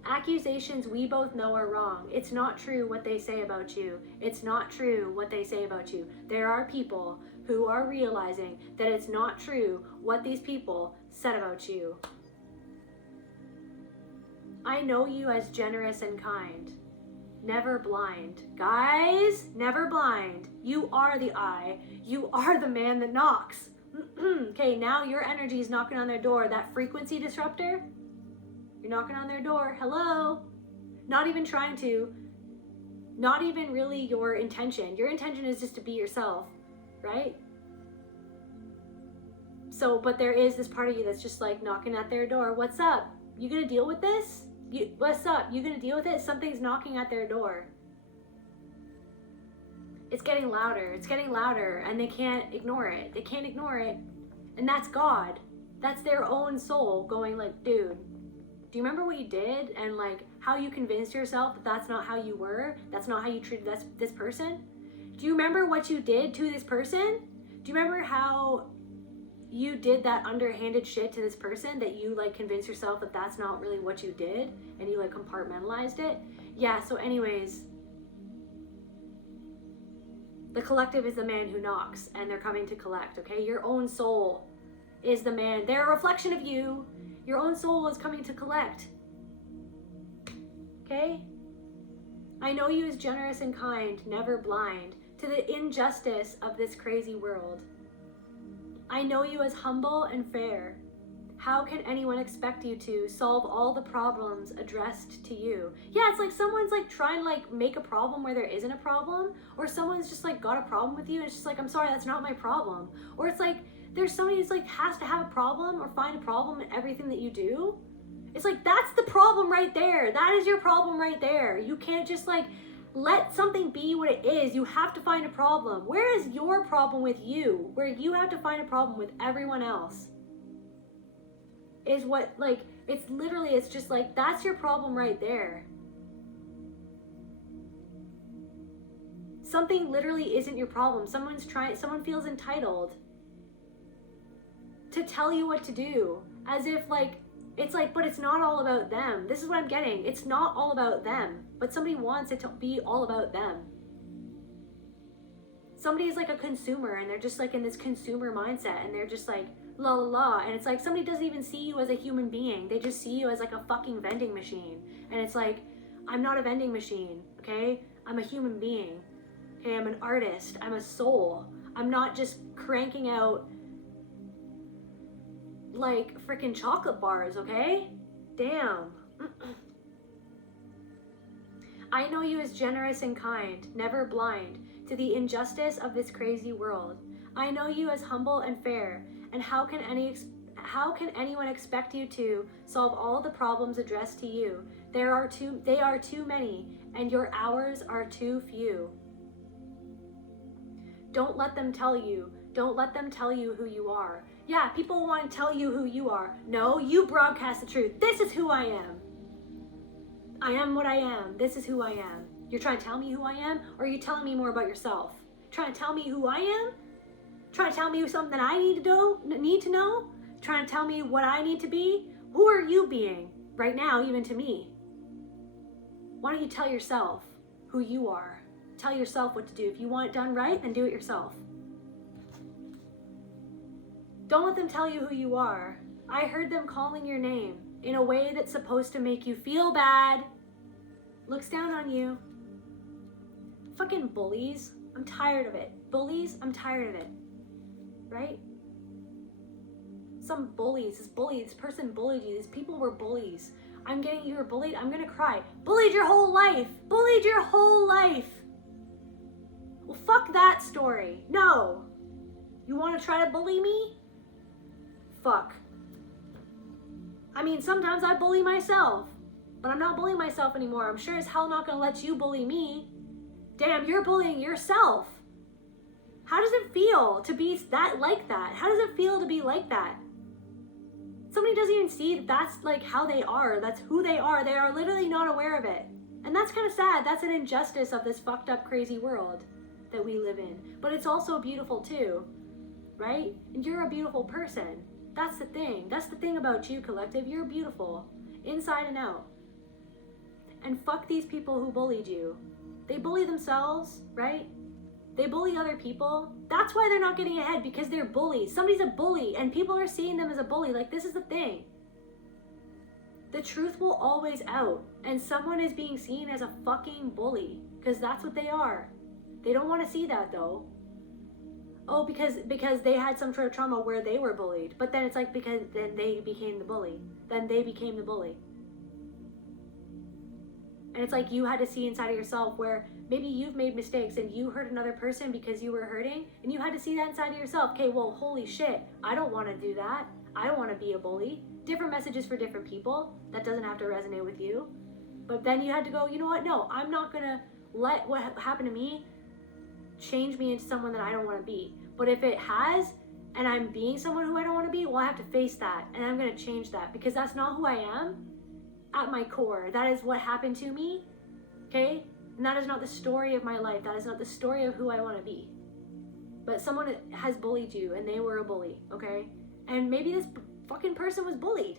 Accusations we both know are wrong. It's not true what they say about you. It's not true what they say about you. There are people who are realizing that it's not true what these people said about you. I know you as generous and kind, never blind. Guys, never blind. You are the eye. You are the man that knocks. Okay, now your energy is knocking on their door. That frequency disruptor, you're knocking on their door. Hello. Not even trying to. Not even really your intention. Your intention is just to be yourself, right? So, but there is this part of you that's just like knocking at their door. What's up? You gonna deal with this? What's up? You gonna deal with it? Something's knocking at their door. It's getting louder. It's getting louder, and they can't ignore it. They can't ignore it. And that's God. That's their own soul going like, dude, do you remember what you did? And like how you convinced yourself that that's not how you were? That's not how you treated this person? Do you remember what you did to this person? Do you remember how you did that underhanded shit to this person, that you like convinced yourself that that's not really what you did and you like compartmentalized it? Yeah, so anyways, the collective is the man who knocks and they're coming to collect, okay? Your own soul is the man. They're a reflection of you. Your own soul is coming to collect, okay? I know you as generous and kind, never blind to the injustice of this crazy world. I know you as humble and fair. How can anyone expect you to solve all the problems addressed to you? Yeah, it's like someone's like trying to like make a problem where there isn't a problem, or someone's just like got a problem with you and it's just like, I'm sorry, that's not my problem. Or it's like there's somebody who's like has to have a problem or find a problem in everything that you do. It's like, that's the problem right there. That is your problem right there. You can't just like let something be what it is. You have to find a problem. Where is your problem with you? Where you have to find a problem with everyone else is what, like, It's literally, it's just like, that's your problem right there. Something literally isn't your problem. Someone feels entitled to tell you what to do, as if like, it's like, but it's not all about them. This is what I'm getting. It's not all about them, but somebody wants it to be all about them. Somebody is like a consumer, and they're just like in this consumer mindset, and they're just like, la la la, and it's like somebody doesn't even see you as a human being. They just see you as like a fucking vending machine. And it's like, I'm not a vending machine, okay? I'm a human being, okay? I'm an artist. I'm a soul. I'm not just cranking out like freaking chocolate bars, okay? Damn. I know you as generous and kind, never blind to the injustice of this crazy world. I know you as humble and fair, and how can anyone expect you to solve all the problems addressed to you? They are too many, and your hours are too few. Don't let them tell you who you are. Yeah, people want to tell you who you are. No, you broadcast the truth. This is who I am. I am what I am. This is who I am. You're trying to tell me who I am, or are you telling me more about yourself? Trying to tell me who I am? Trying to tell me something that I need to know? Trying to tell me what I need to be? Who are you being right now, even to me? Why don't you tell yourself who you are? Tell yourself what to do. If you want it done right, then do it yourself. Don't let them tell you who you are. I heard them calling your name in a way that's supposed to make you feel bad. Looks down on you. Fucking bullies. I'm tired of it. Bullies, I'm tired of it. Right? Some bullies. This person bullied you. These people were bullies. You were bullied. I'm gonna cry. Bullied your whole life. Bullied your whole life. Well, fuck that story. No. You want to try to bully me? Fuck. I mean, sometimes I bully myself, but I'm not bullying myself anymore. I'm sure as hell not gonna let you bully me. Damn, you're bullying yourself. How does it feel to be like that? How does it feel to be like that? Somebody doesn't even see that that's like how they are. That's who they are. They are literally not aware of it. And that's kind of sad. That's an injustice of this fucked up, crazy world that we live in. But it's also beautiful too, right? And you're a beautiful person. That's the thing. That's the thing about you, collective. You're beautiful, inside and out. And fuck these people who bullied you. They bully themselves, right? They bully other people. That's why they're not getting ahead, because they're bullies. Somebody's a bully, and people are seeing them as a bully. Like, this is the thing. The truth will always out, and someone is being seen as a fucking bully, because that's what they are. They don't want to see that, though. Oh, because they had some sort of trauma where they were bullied. But then it's like, because then they became the bully. Then they became the bully. And it's like you had to see inside of yourself where maybe you've made mistakes and you hurt another person because you were hurting, and you had to see that inside of yourself. Okay, well, holy shit, I don't want to do that. I don't want to be a bully. Different messages for different people. That doesn't have to resonate with you. But then you had to go, you know what? No, I'm not going to let what happened to me change me into someone that I don't want to be. But if it has, and I'm being someone who I don't want to be, well, I have to face that, and I'm going to change that, because that's not who I am at my core. That is what happened to me, okay? And that is not the story of my life. That is not the story of who I want to be. But someone has bullied you, and they were a bully, okay? And maybe this fucking person was bullied.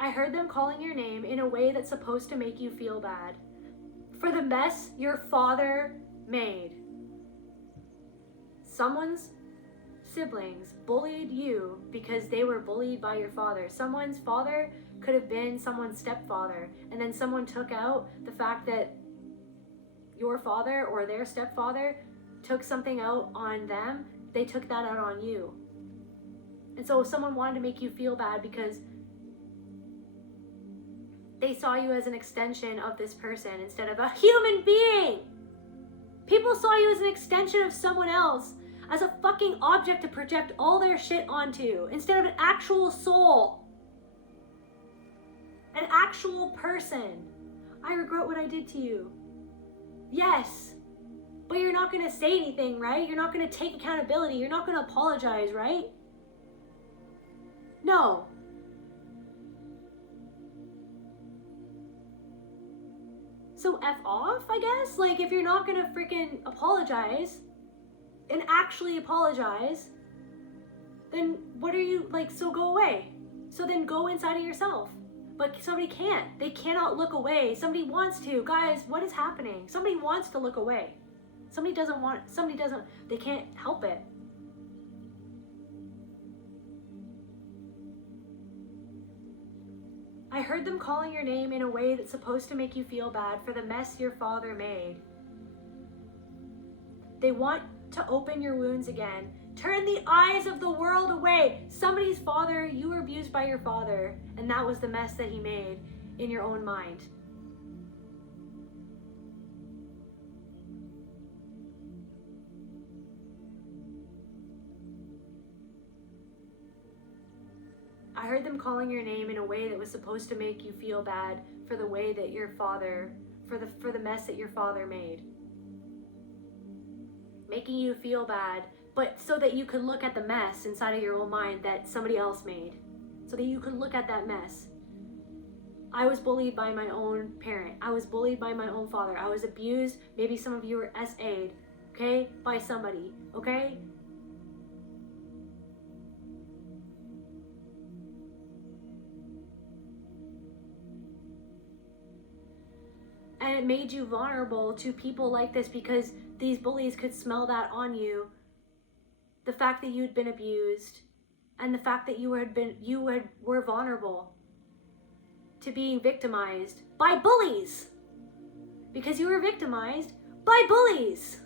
I heard them calling your name in a way that's supposed to make you feel bad for the mess your father made. Someone's siblings bullied you because they were bullied by your father. Someone's father could have been someone's stepfather, and then someone took out the fact that your father or their stepfather took something out on them. They took that out on you. And so someone wanted to make you feel bad because they saw you as an extension of this person instead of a human being. People saw you as an extension of someone else, as a fucking object to project all their shit onto, instead of an actual soul. An actual person. I regret what I did to you. Yes. But you're not going to say anything, right? You're not going to take accountability. You're not going to apologize, right? No. So F off, I guess? Like, if you're not gonna freaking apologize and actually apologize, then what are you, like, so go away. So then go inside of yourself. But somebody can't. They cannot look away. Somebody wants to. Guys, what is happening? Somebody wants to look away. Somebody doesn't, they can't help it. I heard them calling your name in a way that's supposed to make you feel bad for the mess your father made. They want to open your wounds again. Turn the eyes of the world away. Somebody's father, you were abused by your father, and that was the mess that he made in your own mind. I heard them calling your name in a way that was supposed to make you feel bad for the way that your father, for the mess that your father made. Making you feel bad, but so that you could look at the mess inside of your own mind that somebody else made. So that you could look at that mess. I was bullied by my own parent. I was bullied by my own father. I was abused. Maybe some of you were SA'd, okay? By somebody, okay? And it made you vulnerable to people like this because these bullies could smell that on you. The fact that you'd been abused and the fact that you were vulnerable to being victimized by bullies. Because you were victimized by bullies.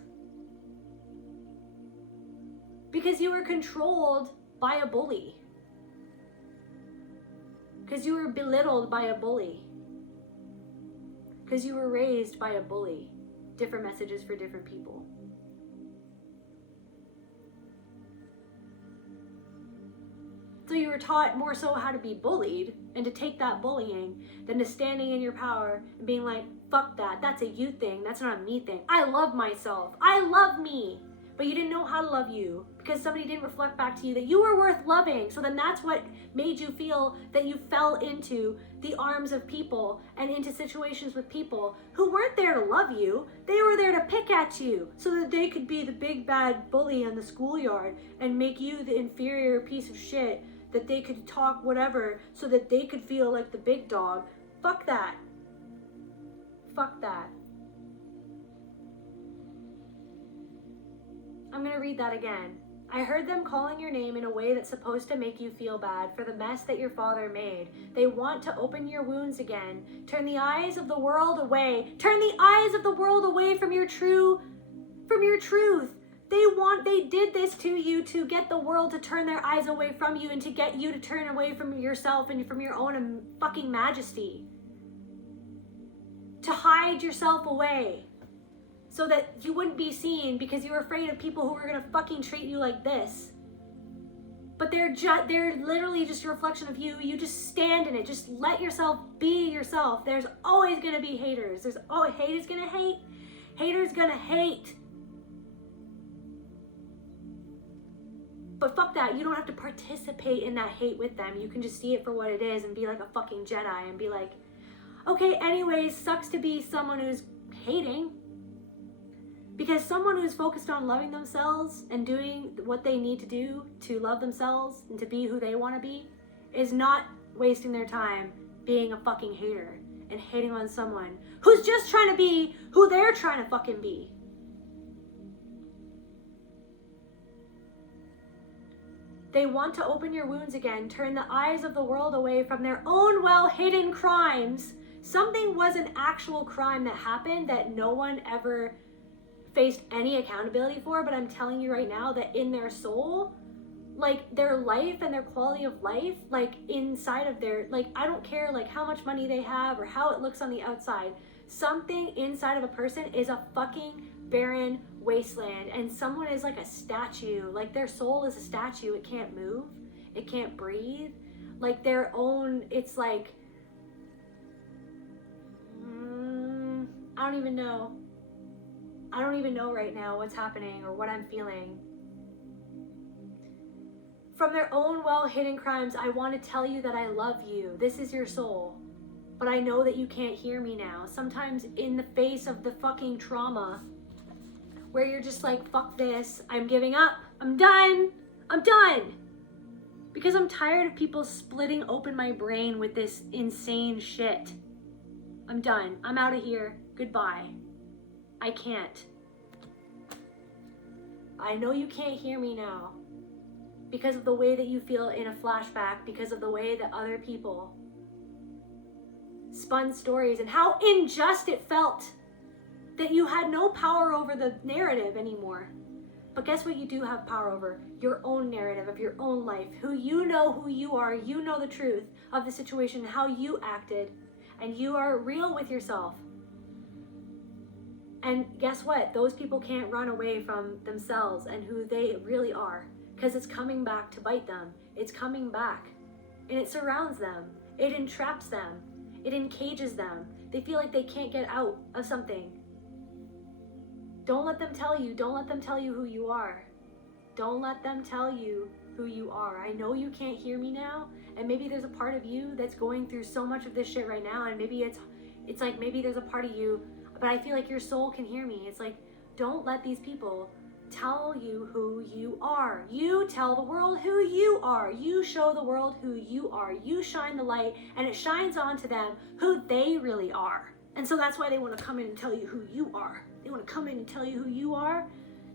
Because you were controlled by a bully. Because you were belittled by a bully. Because you were raised by a bully. Different messages for different people. So you were taught more so how to be bullied and to take that bullying than to standing in your power and being like, fuck that, that's a you thing, that's not a me thing. I love myself, I love me. But you didn't know how to love you because somebody didn't reflect back to you that you were worth loving. So then that's what made you feel that you fell into the arms of people and into situations with people who weren't there to love you. They were there to pick at you so that they could be the big bad bully in the schoolyard and make you the inferior piece of shit, that they could talk whatever so that they could feel like the big dog. Fuck that. Fuck that. I'm gonna read that again. I heard them calling your name in a way that's supposed to make you feel bad for the mess that your father made. They want to open your wounds again. Turn the eyes of the world away. Turn the eyes of the world away from your truth. They did this to you to get the world to turn their eyes away from you and to get you to turn away from yourself and from your own fucking majesty. To hide yourself away. So that you wouldn't be seen because you were afraid of people who were gonna fucking treat you like this. But they're literally just a reflection of you. You just stand in it. Just let yourself be yourself. There's always gonna be haters. Haters gonna hate. Haters gonna hate. But fuck that. You don't have to participate in that hate with them. You can just see it for what it is and be like a fucking Jedi and be like, okay, anyways, sucks to be someone who's hating. Because someone who's focused on loving themselves and doing what they need to do to love themselves and to be who they want to be is not wasting their time being a fucking hater and hating on someone who's just trying to be who they're trying to fucking be. They want to open your wounds again, turn the eyes of the world away from their own well-hidden crimes. Something was an actual crime that happened that no one ever faced any accountability for, but I'm telling you right now that in their soul, like their life and their quality of life, like inside of their, like I don't care like how much money they have or how it looks on the outside, something inside of a person is a fucking barren wasteland, and someone is like a statue, like their soul is a statue. It can't move, it can't breathe, like their own, it's like I don't even know right now what's happening or what I'm feeling. from their own well-hidden crimes, I want to tell you that I love you. This is your soul. But I know that you can't hear me now. Sometimes in the face of the fucking trauma, where you're just like, fuck this, I'm giving up, I'm done, I'm done. Because I'm tired of people splitting open my brain with this insane shit. I'm done, I'm out of here, goodbye. I can't. I know you can't hear me now because of the way that you feel in a flashback, because of the way that other people spun stories and how unjust it felt that you had no power over the narrative anymore. But guess what you do have power over? Your own narrative of your own life. Who you are, you know the truth of the situation, how you acted, and you are real with yourself. And guess what? Those people can't run away from themselves and who they really are, because it's coming back to bite them. It's coming back, and it surrounds them. It entraps them. It encages them. They feel like they can't get out of something. Don't let them tell you. Don't let them tell you who you are. Don't let them tell you who you are. I know you can't hear me now, and maybe there's a part of you that's going through so much of this shit right now, and maybe it's like maybe there's a part of you, but I feel like your soul can hear me. It's like, don't let these people tell you who you are. You tell the world who you are. You show the world who you are. You shine the light, and it shines onto them who they really are. And so that's why they want to come in and tell you who you are. They want to come in and tell you who you are.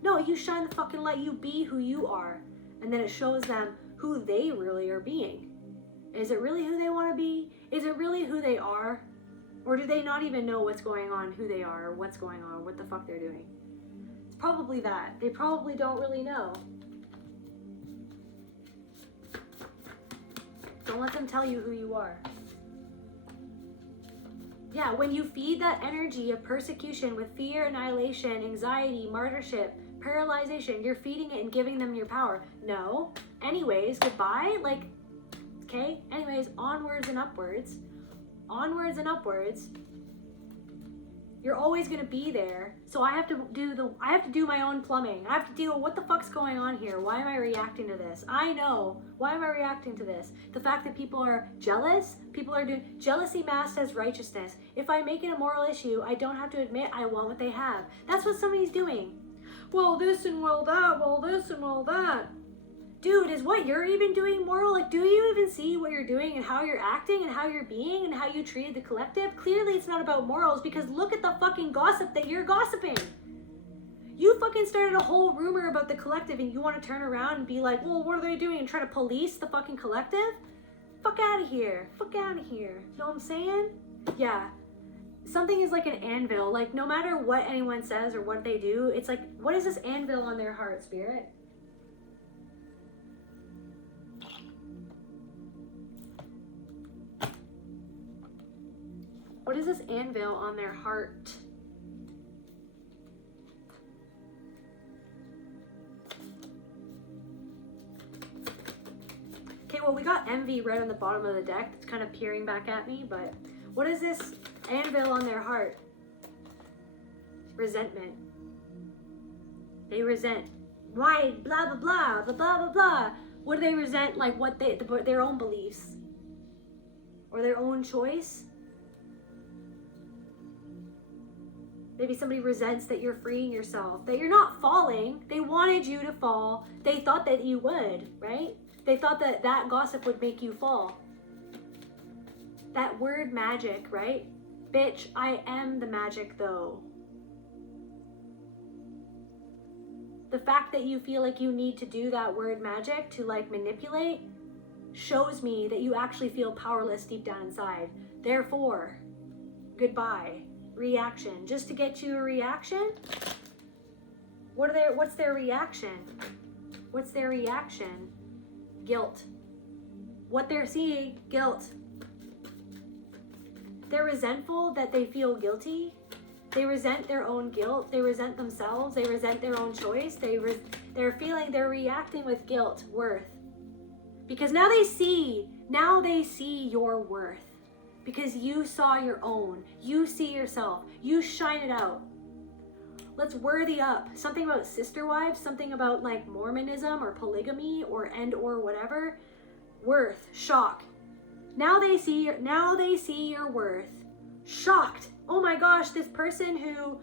No, you shine the fucking light. You be who you are. And then it shows them who they really are being. Is it really who they want to be? Is it really who they are? Or do they not even know what's going on, who they are, or what's going on, what the fuck they're doing? It's probably that. They probably don't really know. Don't let them tell you who you are. Yeah, when you feed that energy of persecution with fear, annihilation, anxiety, martyrship, paralyzation, you're feeding it and giving them your power. No. Anyways, goodbye. Like, okay. Anyways, onwards and upwards. Onwards and upwards. You're always gonna be there. So I have to do my own plumbing. I have to deal with what the fuck's going on here. Why am I reacting to this? I know. Why am I reacting to this? The fact that people are jealous, people are doing jealousy masked as righteousness. If I make it a moral issue, I don't have to admit I want what they have. That's what somebody's doing. Well, this and well that, well this and well that. Dude, is what you're even doing moral? Like, do you even see what you're doing and how you're acting and how you're being and how you treated the collective? Clearly it's not about morals, because look at the fucking gossip that you're gossiping. You fucking started a whole rumor about the collective, and you want to turn around and be like, well, what are they doing? And try to police the fucking collective? Fuck out of here. Fuck out of here. Know what I'm saying? Yeah. Something is like an anvil. Like, no matter what anyone says or what they do, it's like, what is this anvil on their heart, Spirit? What is this anvil on their heart? Okay, well, we got envy right on the bottom of the deck. It's kind of peering back at me, but what is this anvil on their heart? Resentment. They resent. Why? Blah, blah, blah, blah, blah, blah, blah. What do they resent? Like what their own beliefs? Or their own choice? Maybe somebody resents that you're freeing yourself, that you're not falling. They wanted you to fall. They thought that you would, right? They thought that that gossip would make you fall. That word magic, right? Bitch, I am the magic though. The fact that you feel like you need to do that word magic to like manipulate shows me that you actually feel powerless deep down inside. Therefore, goodbye. Reaction. Just to get you a reaction? What's their reaction? What's their reaction? Guilt. What they're seeing, guilt. They're resentful that they feel guilty. They resent their own guilt. They resent themselves. They resent their own choice. They're reacting with guilt, worth. Because now they see your worth. Because you saw your own. You see yourself. You shine it out. Let's worthy up. Something about sister wives, something about like Mormonism or polygamy or whatever. Worth, shock. Now they see your worth. Shocked. Oh my gosh, this person who,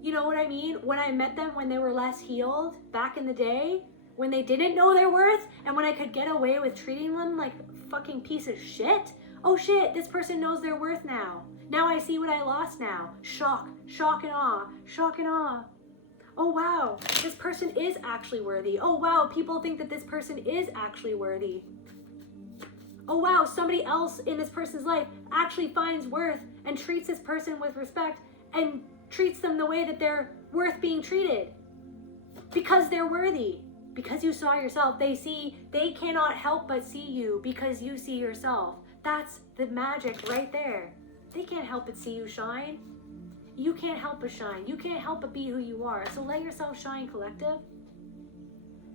you know what I mean? When I met them when they were less healed back in the day, when they didn't know their worth, and when I could get away with treating them like a fucking piece of shit. Oh shit, this person knows their worth now. Now I see what I lost now. Shock, shock and awe, shock and awe. Oh wow, this person is actually worthy. Oh wow, people think that this person is actually worthy. Oh wow, somebody else in this person's life actually finds worth and treats this person with respect and treats them the way that they're worth being treated. Because they're worthy. Because you saw yourself. They cannot help but see you because you see yourself. That's the magic right there. They can't help but see you shine. You can't help but shine. You can't help but be who you are. So let yourself shine, collective.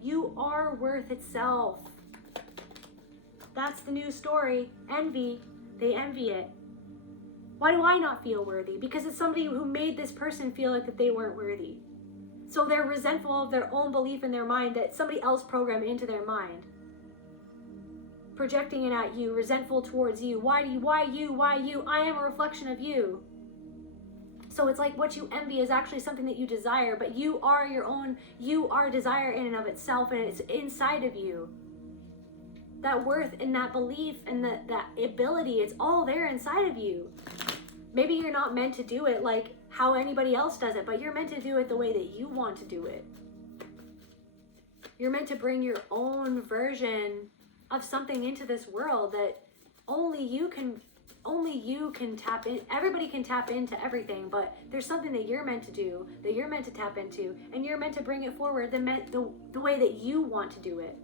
You are worth itself. That's the new story. Envy. They envy it. Why do I not feel worthy? Because it's somebody who made this person feel like that they weren't worthy. So they're resentful of their own belief in their mind that somebody else programmed into their mind. Projecting it at you, resentful towards you. Why you? I am a reflection of you. So it's like what you envy is actually something that you desire, but you are desire in and of itself, and it's inside of you. That worth and that belief and that ability, it's all there inside of you. Maybe you're not meant to do it like how anybody else does it, but you're meant to do it the way that you want to do it. You're meant to bring your own version of something into this world that only you can tap in. Everybody can tap into everything, but there's something that you're meant to do, that you're meant to tap into, and you're meant to bring it forward the way that you want to do it.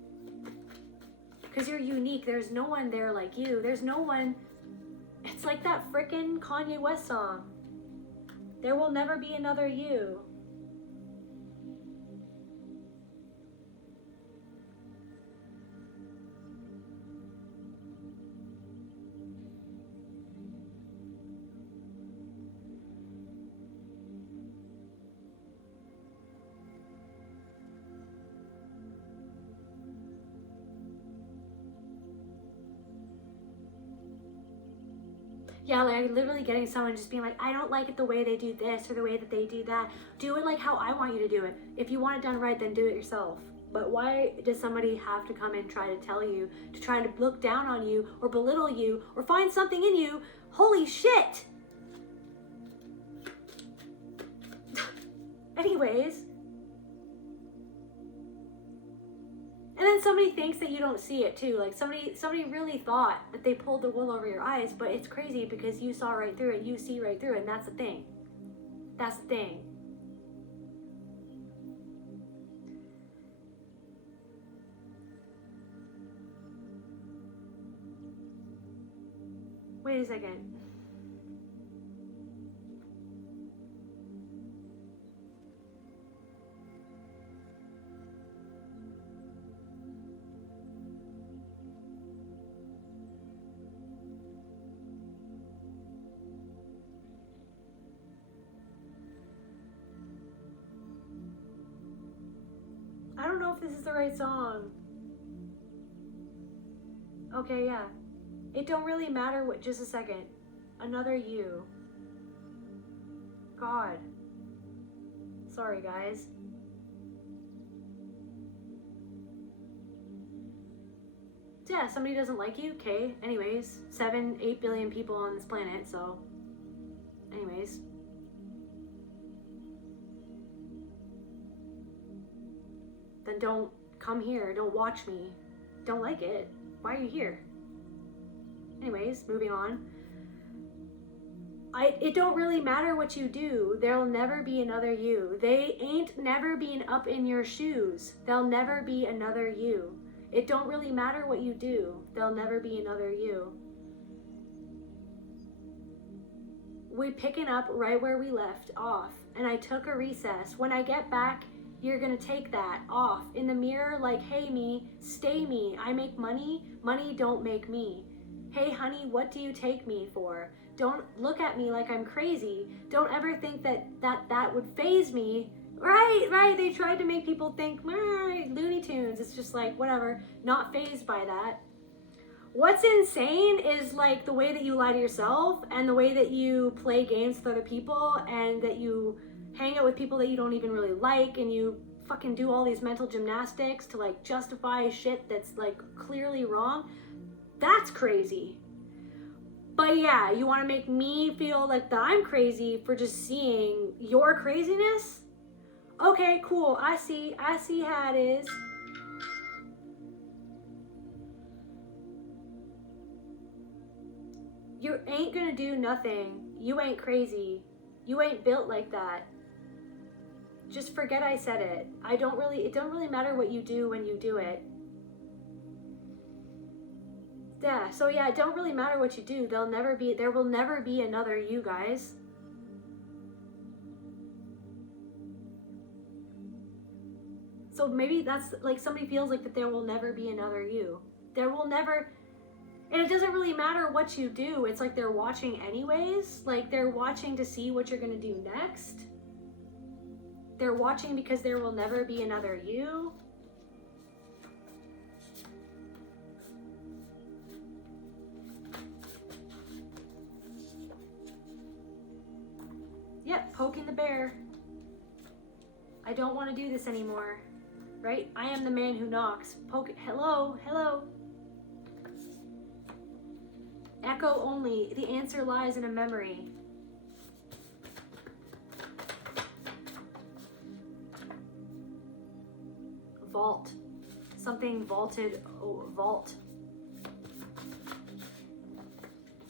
Because you're unique. There's no one there like you. There's no one. It's like that frickin' Kanye West song. There will never be another you. Yeah, like literally getting someone just being like, I don't like it the way they do this or the way that they do that. Do it like how I want you to do it. If you want it done right, then do it yourself. But why does somebody have to come and try to tell you, to try to look down on you or belittle you or find something in you? Holy shit! Anyways. And then somebody thinks that you don't see it too. Like somebody really thought that they pulled the wool over your eyes, but it's crazy because you saw right through it. You see right through it, and that's the thing. That's the thing. Wait a second. I don't know if this is the right song. Okay, yeah. It don't really matter what, just a second. Another you. God. Sorry, guys. Yeah, somebody doesn't like you, okay. Anyways, 7-8 billion people on this planet, so. Anyways. Then don't come here. Don't watch me. Don't like it. Why are you here? Anyways, moving on. It don't really matter what you do. There'll never be another you. They ain't never been up in your shoes. There'll never be another you. It don't really matter what you do. There'll never be another you. We're picking up right where we left off, and I took a recess. When I get back, you're gonna take that off in the mirror like, hey me, stay me. I make money, money don't make me. Hey honey, what do you take me for? Don't look at me like I'm crazy. Don't ever think that would faze me. Right. They tried to make people think, Looney Tunes. It's just like, whatever, not fazed by that. What's insane is like the way that you lie to yourself and the way that you play games with other people and that you hang out with people that you don't even really like, and you fucking do all these mental gymnastics to like justify shit that's like clearly wrong. That's crazy. But yeah, you want to make me feel like that I'm crazy for just seeing your craziness? Okay, cool. I see how it is. You ain't gonna do nothing. You ain't crazy. You ain't built like that. Just forget I said it. It don't really matter what you do when you do it. Yeah, so yeah, it don't really matter what you do. There will never be another you, guys. So maybe that's like somebody feels like that there will never be another you. There will never, and it doesn't really matter what you do. It's like they're watching anyways. Like they're watching to see what you're gonna do next. They're watching because there will never be another you. Yep, poking the bear. I don't want to do this anymore. Right? I am the man who knocks. Hello. Echo only. The answer lies in a memory. Vault. Something vaulted. Oh, vault.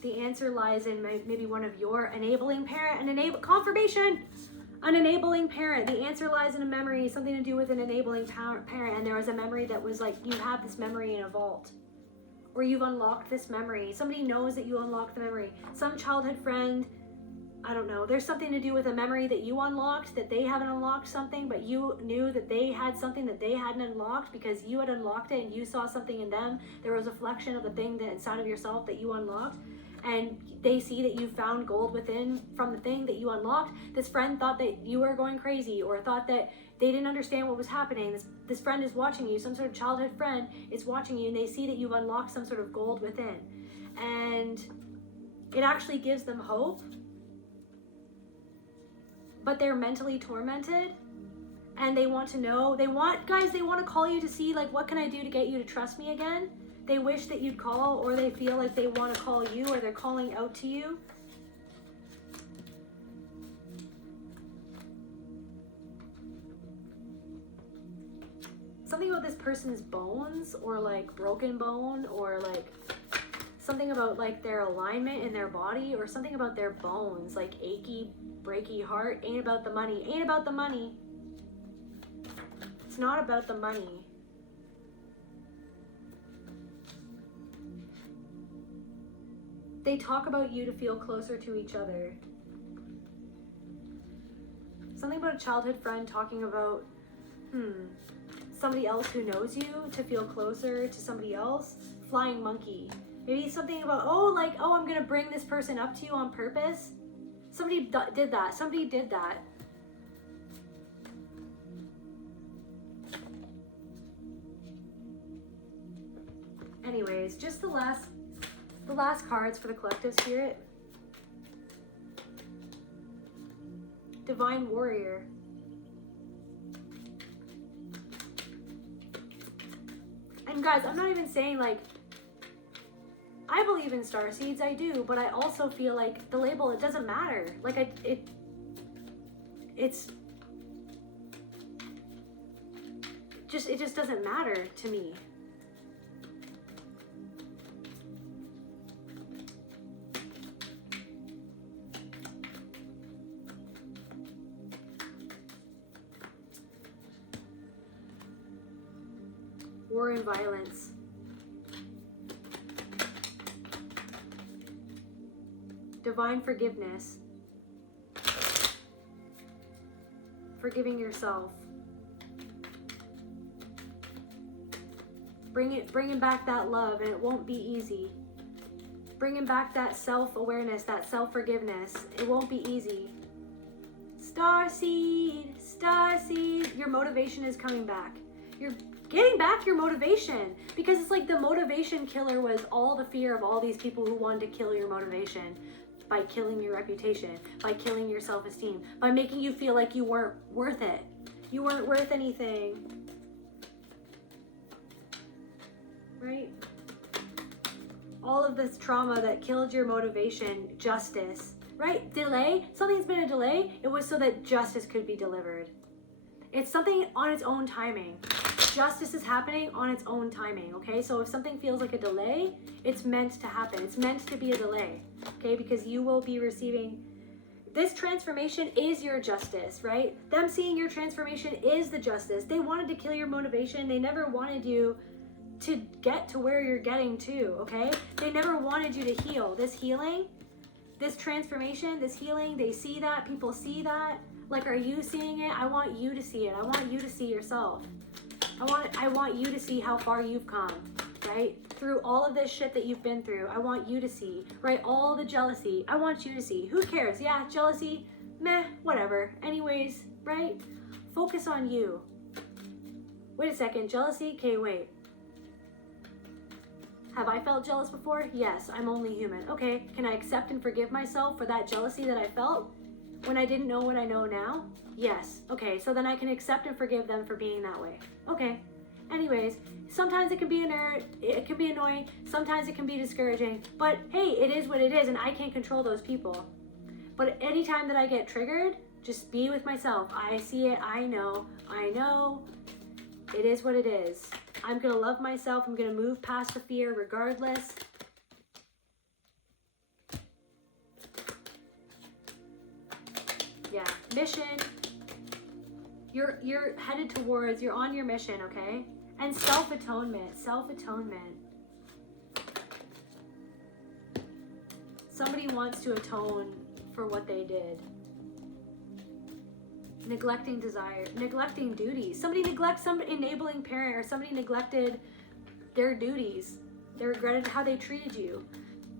The answer lies in maybe one of your enabling parent, confirmation. An enabling parent. The answer lies in a memory, something to do with an enabling parent. And there was a memory that was like, you have this memory in a vault. Or you've unlocked this memory. Somebody knows that you unlocked the memory. Some childhood friend, I don't know. There's something to do with a memory that you unlocked, that they haven't unlocked something, but you knew that they had something that they hadn't unlocked because you had unlocked it and you saw something in them. There was a reflection of the thing that inside of yourself that you unlocked. And they see that you found gold within from the thing that you unlocked. This friend thought that you were going crazy or thought that they didn't understand what was happening. This friend is watching you, some sort of childhood friend is watching you, and they see that you've unlocked some sort of gold within. And it actually gives them hope, but they're mentally tormented. And they want to know, they want to call you to see like, what can I do to get you to trust me again? They wish that you'd call, or they feel like they want to call you, or they're calling out to you. Something about this person's bones, or like broken bone, or like something about like their alignment in their body, or something about their bones, like achy, breaky heart. Ain't about the money. Ain't about the money. It's not about the money. They talk about you to feel closer to each other. Something about a childhood friend talking about, somebody else who knows you to feel closer to somebody else. Flying monkey. Maybe something about, I'm gonna bring this person up to you on purpose. Somebody did that. Somebody did that. Anyways, just the last cards for the collective spirit. Divine warrior. And guys, I'm not even saying like, I believe in star seeds, I do, but I also feel like the label, it doesn't matter. Like it just doesn't matter to me. War and violence. Divine forgiveness. Forgiving yourself. Bringing back that love, and it won't be easy. bringing back that self-awareness, that self-forgiveness. It won't be easy. Starseed, starseed, your motivation is coming back. You're getting back your motivation, because it's like the motivation killer was all the fear of all these people who wanted to kill your motivation by killing your reputation, by killing your self-esteem, by making you feel like you weren't worth it. You weren't worth anything. Right? All of this trauma that killed your motivation, justice, right? Delay, something's been a delay. It was so that justice could be delivered. It's something on its own timing. Justice is happening on its own timing, okay? So if something feels like a delay, it's meant to happen. It's meant to be a delay, okay? Because you will be receiving, this transformation is your justice, right? Them seeing your transformation is the justice. They wanted to kill your motivation. They never wanted you to get to where you're getting to, okay? They never wanted you to heal. This healing, this transformation, this healing, they see that, people see that. Like, are you seeing it? I want you to see it. I want you to see yourself. I want you to see how far you've come, right? Through all of this shit that you've been through, I want you to see, right? All the jealousy, I want you to see. Who cares? Yeah, jealousy, meh, whatever. Anyways, right? Focus on you. Wait a second, jealousy? Okay, wait. Have I felt jealous before? Yes, I'm only human. Okay, can I accept and forgive myself for that jealousy that I felt when I didn't know what I know now? Yes. Okay, so then I can accept and forgive them for being that way. Okay. Anyways, sometimes it can be it can be annoying, sometimes it can be discouraging, but hey, it is what it is, and I can't control those people. But anytime that I get triggered, just be with myself. I see it, I know, it is what it is. I'm gonna love myself, I'm gonna move past the fear regardless. Yeah, mission. You're headed towards, you're on your mission, okay? And self-atonement. Somebody wants to atone for what they did. Neglecting desire, neglecting duties. Somebody neglects some enabling parent, or somebody neglected their duties. They regretted how they treated you.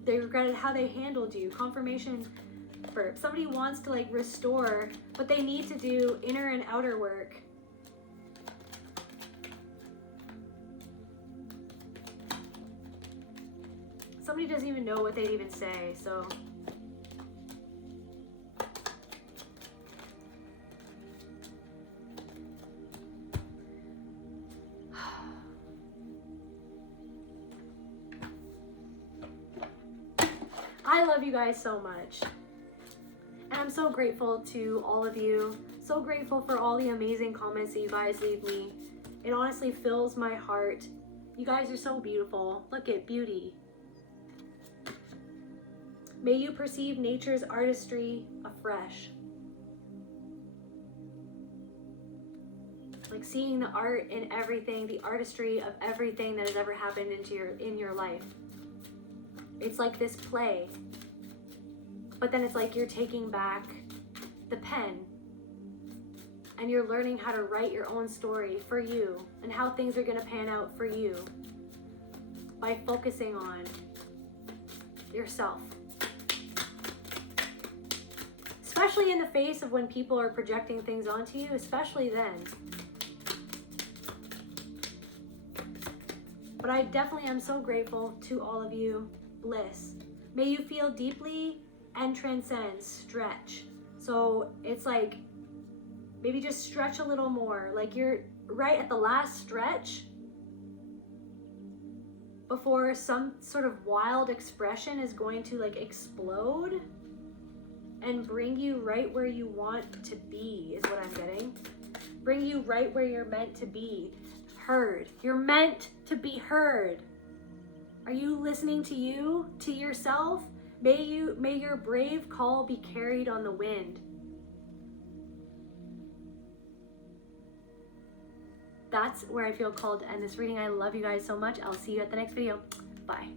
They regretted how they handled you. Confirmation. Somebody wants to like restore, but they need to do inner and outer work. Somebody doesn't even know what they'd even say, so. I love you guys so much. And I'm so grateful to all of you. So grateful for all the amazing comments that you guys leave me. It honestly fills my heart. You guys are so beautiful. Look at beauty. May you perceive nature's artistry afresh. Like seeing the art in everything, the artistry of everything that has ever happened in your life. It's like this play. But then it's like you're taking back the pen and you're learning how to write your own story for you and how things are gonna pan out for you by focusing on yourself. Especially in the face of when people are projecting things onto you, especially then. But I definitely am so grateful to all of you. Bliss. May you feel deeply and transcend, stretch. So it's like, maybe just stretch a little more. Like you're right at the last stretch before some sort of wild expression is going to like explode and bring you right where you want to be, is what I'm getting. Bring you right where you're meant to be. Heard. You're meant to be heard. Are you listening to you, to yourself? May your brave call be carried on the wind. That's where I feel called to end this reading. I love you guys so much. I'll see you at the next video. Bye.